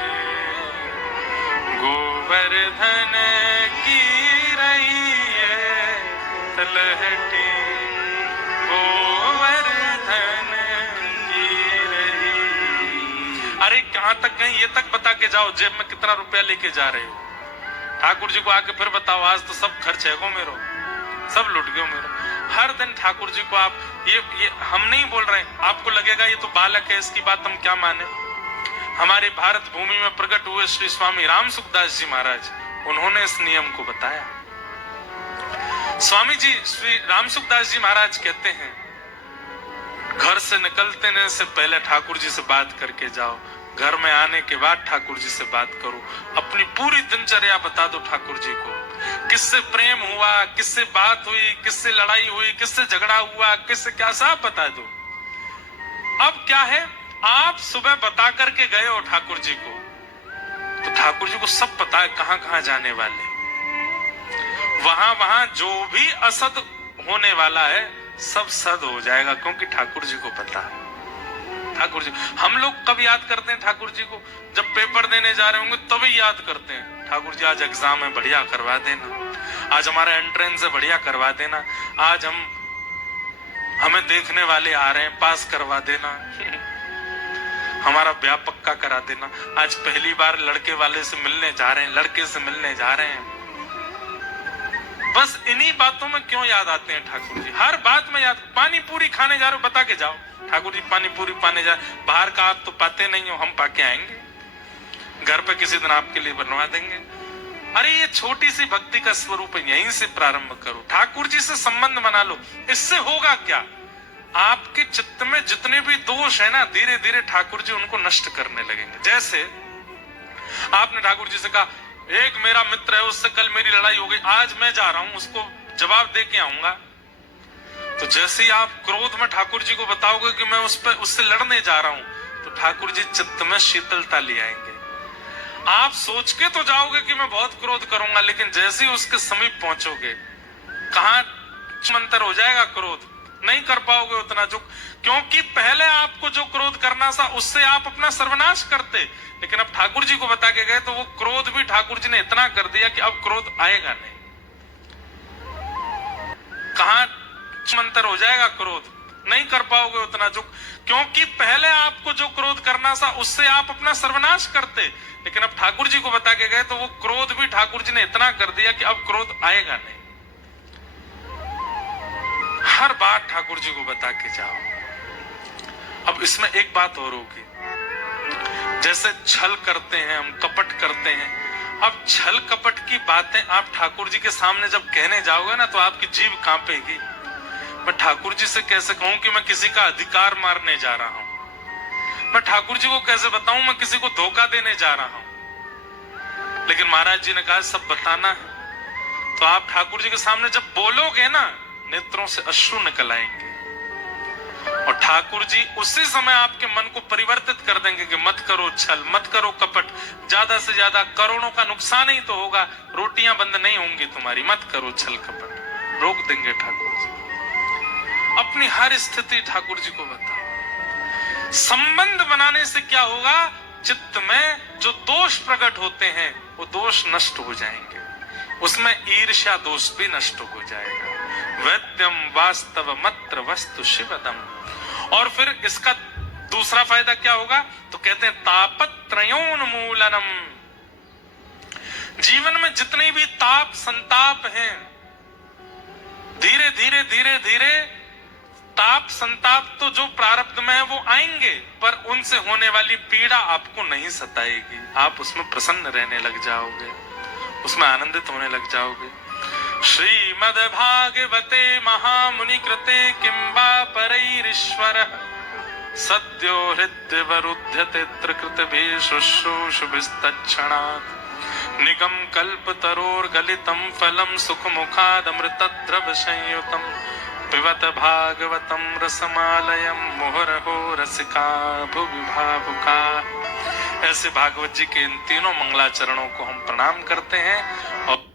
गोवर्धन की रही है, तलहटी गोवर्धन की रही। अरे कहां तक गए ये तक बता के जाओ, जेब में कितना रुपया लेके जा रहे हो। ठाकुर जी को आके फिर बताओ आज तो सब खर्च है गो मेरो, सब लुट गयो मेरो। हर दिन ठाकुर जी को आप ये हम नहीं बोल रहे, आपको लगेगा ये तो बालक है, इसकी बात हम क्या माने। हमारे भारत भूमि में प्रकट हुए श्री स्वामी राम सुखदास जी महाराज, उन्होंने इस नियम को बताया। स्वामी जी श्री राम सुखदास जी महाराज कहते हैं, घर से निकलते से पहले ठाकुर जी से बात करके जाओ, घर में आने के बाद ठाकुर जी से बात करो, अपनी पूरी दिनचर्या बता दो ठाकुर जी को, किससे प्रेम हुआ, किससे बात हुई, किससे लड़ाई हुई, किससे झगड़ा हुआ, किससे क्या, सब बता दो। अब क्या है, आप सुबह बता करके गए हो ठाकुर जी को, तो ठाकुर जी को सब पता है कहां कहां जाने वाले, वहां जो भी असद होने वाला है सब सद हो जाएगा, क्योंकि ठाकुर जी को पता है। ठाकुर जी, हम लोग कब याद करते हैं ठाकुर जी को, जब पेपर देने जा रहे होंगे तभी याद करते हैं, ठाकुर जी आज एग्जाम है बढ़िया करवा देना, आज हमारा एंट्रेंस है बढ़िया करवा देना, आज हमें देखने वाले आ रहे हैं पास करवा देना, हमारा ब्याह पक्का करा देना, आज पहली बार लड़के वाले से मिलने जा रहे हैं, लड़के से मिलने जा रहे हैं। बस इन्हीं बातों में क्यों याद आते हैं ठाकुर जी, हर बात में याद। पानी पूरी खाने जा रहे हो बता के जाओ, ठाकुर जी पानी पूरी पाने जा, बाहर का आप तो पाते नहीं हो, हम पाके आएंगे, घर पे किसी दिन आपके लिए बनवा देंगे। अरे ये छोटी सी भक्ति का स्वरूप है, यहीं से प्रारंभ करो, ठाकुर जी से संबंध बना लो। इससे होगा क्या, आपके चित्त में जितने भी दोष है ना, धीरे धीरे ठाकुर जी उनको नष्ट करने लगेंगे। जैसे आपने ठाकुर जी से कहा, एक मेरा मित्र है उससे कल मेरी लड़ाई हो गई, आज मैं जा रहा हूं उसको जवाब दे के आऊंगा, तो जैसे ही आप क्रोध में ठाकुर जी को बताओगे कि मैं उससे लड़ने जा रहा हूं, तो ठाकुर जी चित्त में शीतलता ले आएंगे। आप सोच के तो जाओगे कि मैं बहुत क्रोध करूंगा, लेकिन जैसे ही उसके समीप पहुंचोगे, कहां मंतर हो जाएगा क्रोध, नहीं कर पाओगे उतना जो, क्योंकि पहले आपको जो क्रोध करना था उससे आप अपना सर्वनाश करते, लेकिन अब ठाकुर जी को बता के गए तो वो क्रोध भी ठाकुर जी ने इतना कर दिया कि अब क्रोध आएगा नहीं। कहां मंतर हो जाएगा क्रोध, नहीं कर पाओगे उतना जो, क्योंकि पहले आपको जो क्रोध करना था उससे आप अपना सर्वनाश करते, लेकिन अब ठाकुर जी को बता के गए तो वो क्रोध भी ठाकुर जी ने इतना कर दिया कि अब क्रोध आएगा नहीं। हर बात ठाकुर जी को बता के जाओ। अब इसमें एक बात और होगी, जैसे छल करते हैं हम, कपट करते हैं, अब छल कपट की बातें आप ठाकुर जी के सामने जब कहने जाओगे ना, तो आपकी जीभ कांपेगी, मैं ठाकुर जी से कैसे कहूं कि मैं किसी का अधिकार मारने जा रहा हूं? मैं ठाकुर जी को कैसे बताऊं मैं किसी को धोखा देने जा रहा हूं? लेकिन महाराज जी ने कहा सब बताना है। तो आप ठाकुर जी के सामने जब बोलोगे ना, नेत्रों से अश्रु निकल आएंगे और ठाकुर जी उसी समय आपके मन को परिवर्तित कर देंगे कि मत करो छल, मत करो कपट, ज्यादा से ज्यादा करोड़ों का नुकसान ही तो होगा, रोटियां बंद नहीं होंगी तुम्हारी, मत करो छल कपट, रोक देंगे ठाकुर जी। अपनी हर स्थिति ठाकुर जी को बताओ। संबंध बनाने से क्या होगा? चित्त में जो दोष प्रकट होते हैं वो दोष नष्ट हो जाएंगे, उसमें ईर्ष्या दोष भी नष्ट हो जाएगा। वेद्यम वास्तव मत्र वस्तु शिवदम। और फिर इसका दूसरा फायदा क्या होगा? तो कहते हैं तापत्रयोन्मूलनम। जीवन में जितने भी ताप संताप हैं, धीरे धीरे धीरे धीरे ताप संताप तो जो प्रारब्ध में है वो आएंगे, पर उनसे होने वाली पीड़ा आपको नहीं सताएगी। आप उसमें प्रसन्न रहने लग जाओगे, उसमें आनंदित होने लग जाओगे। श्रीमद् भागवते महामुनि कृते किंबा परैरीश्वर सद्यो हृदय वरुध्यते त्रिकृत शुश्रूषुभिस्तच्छणात् निगम कल्प तरोर गलितम फलम सुख मुखादमृतद्रव संयुतम पिबत भागवतम रसमालयम मुहुरहो रसिका भुवि भावुका। ऐसे भागवत जी के इन तीनों मंगलाचरणों को हम प्रणाम करते हैं और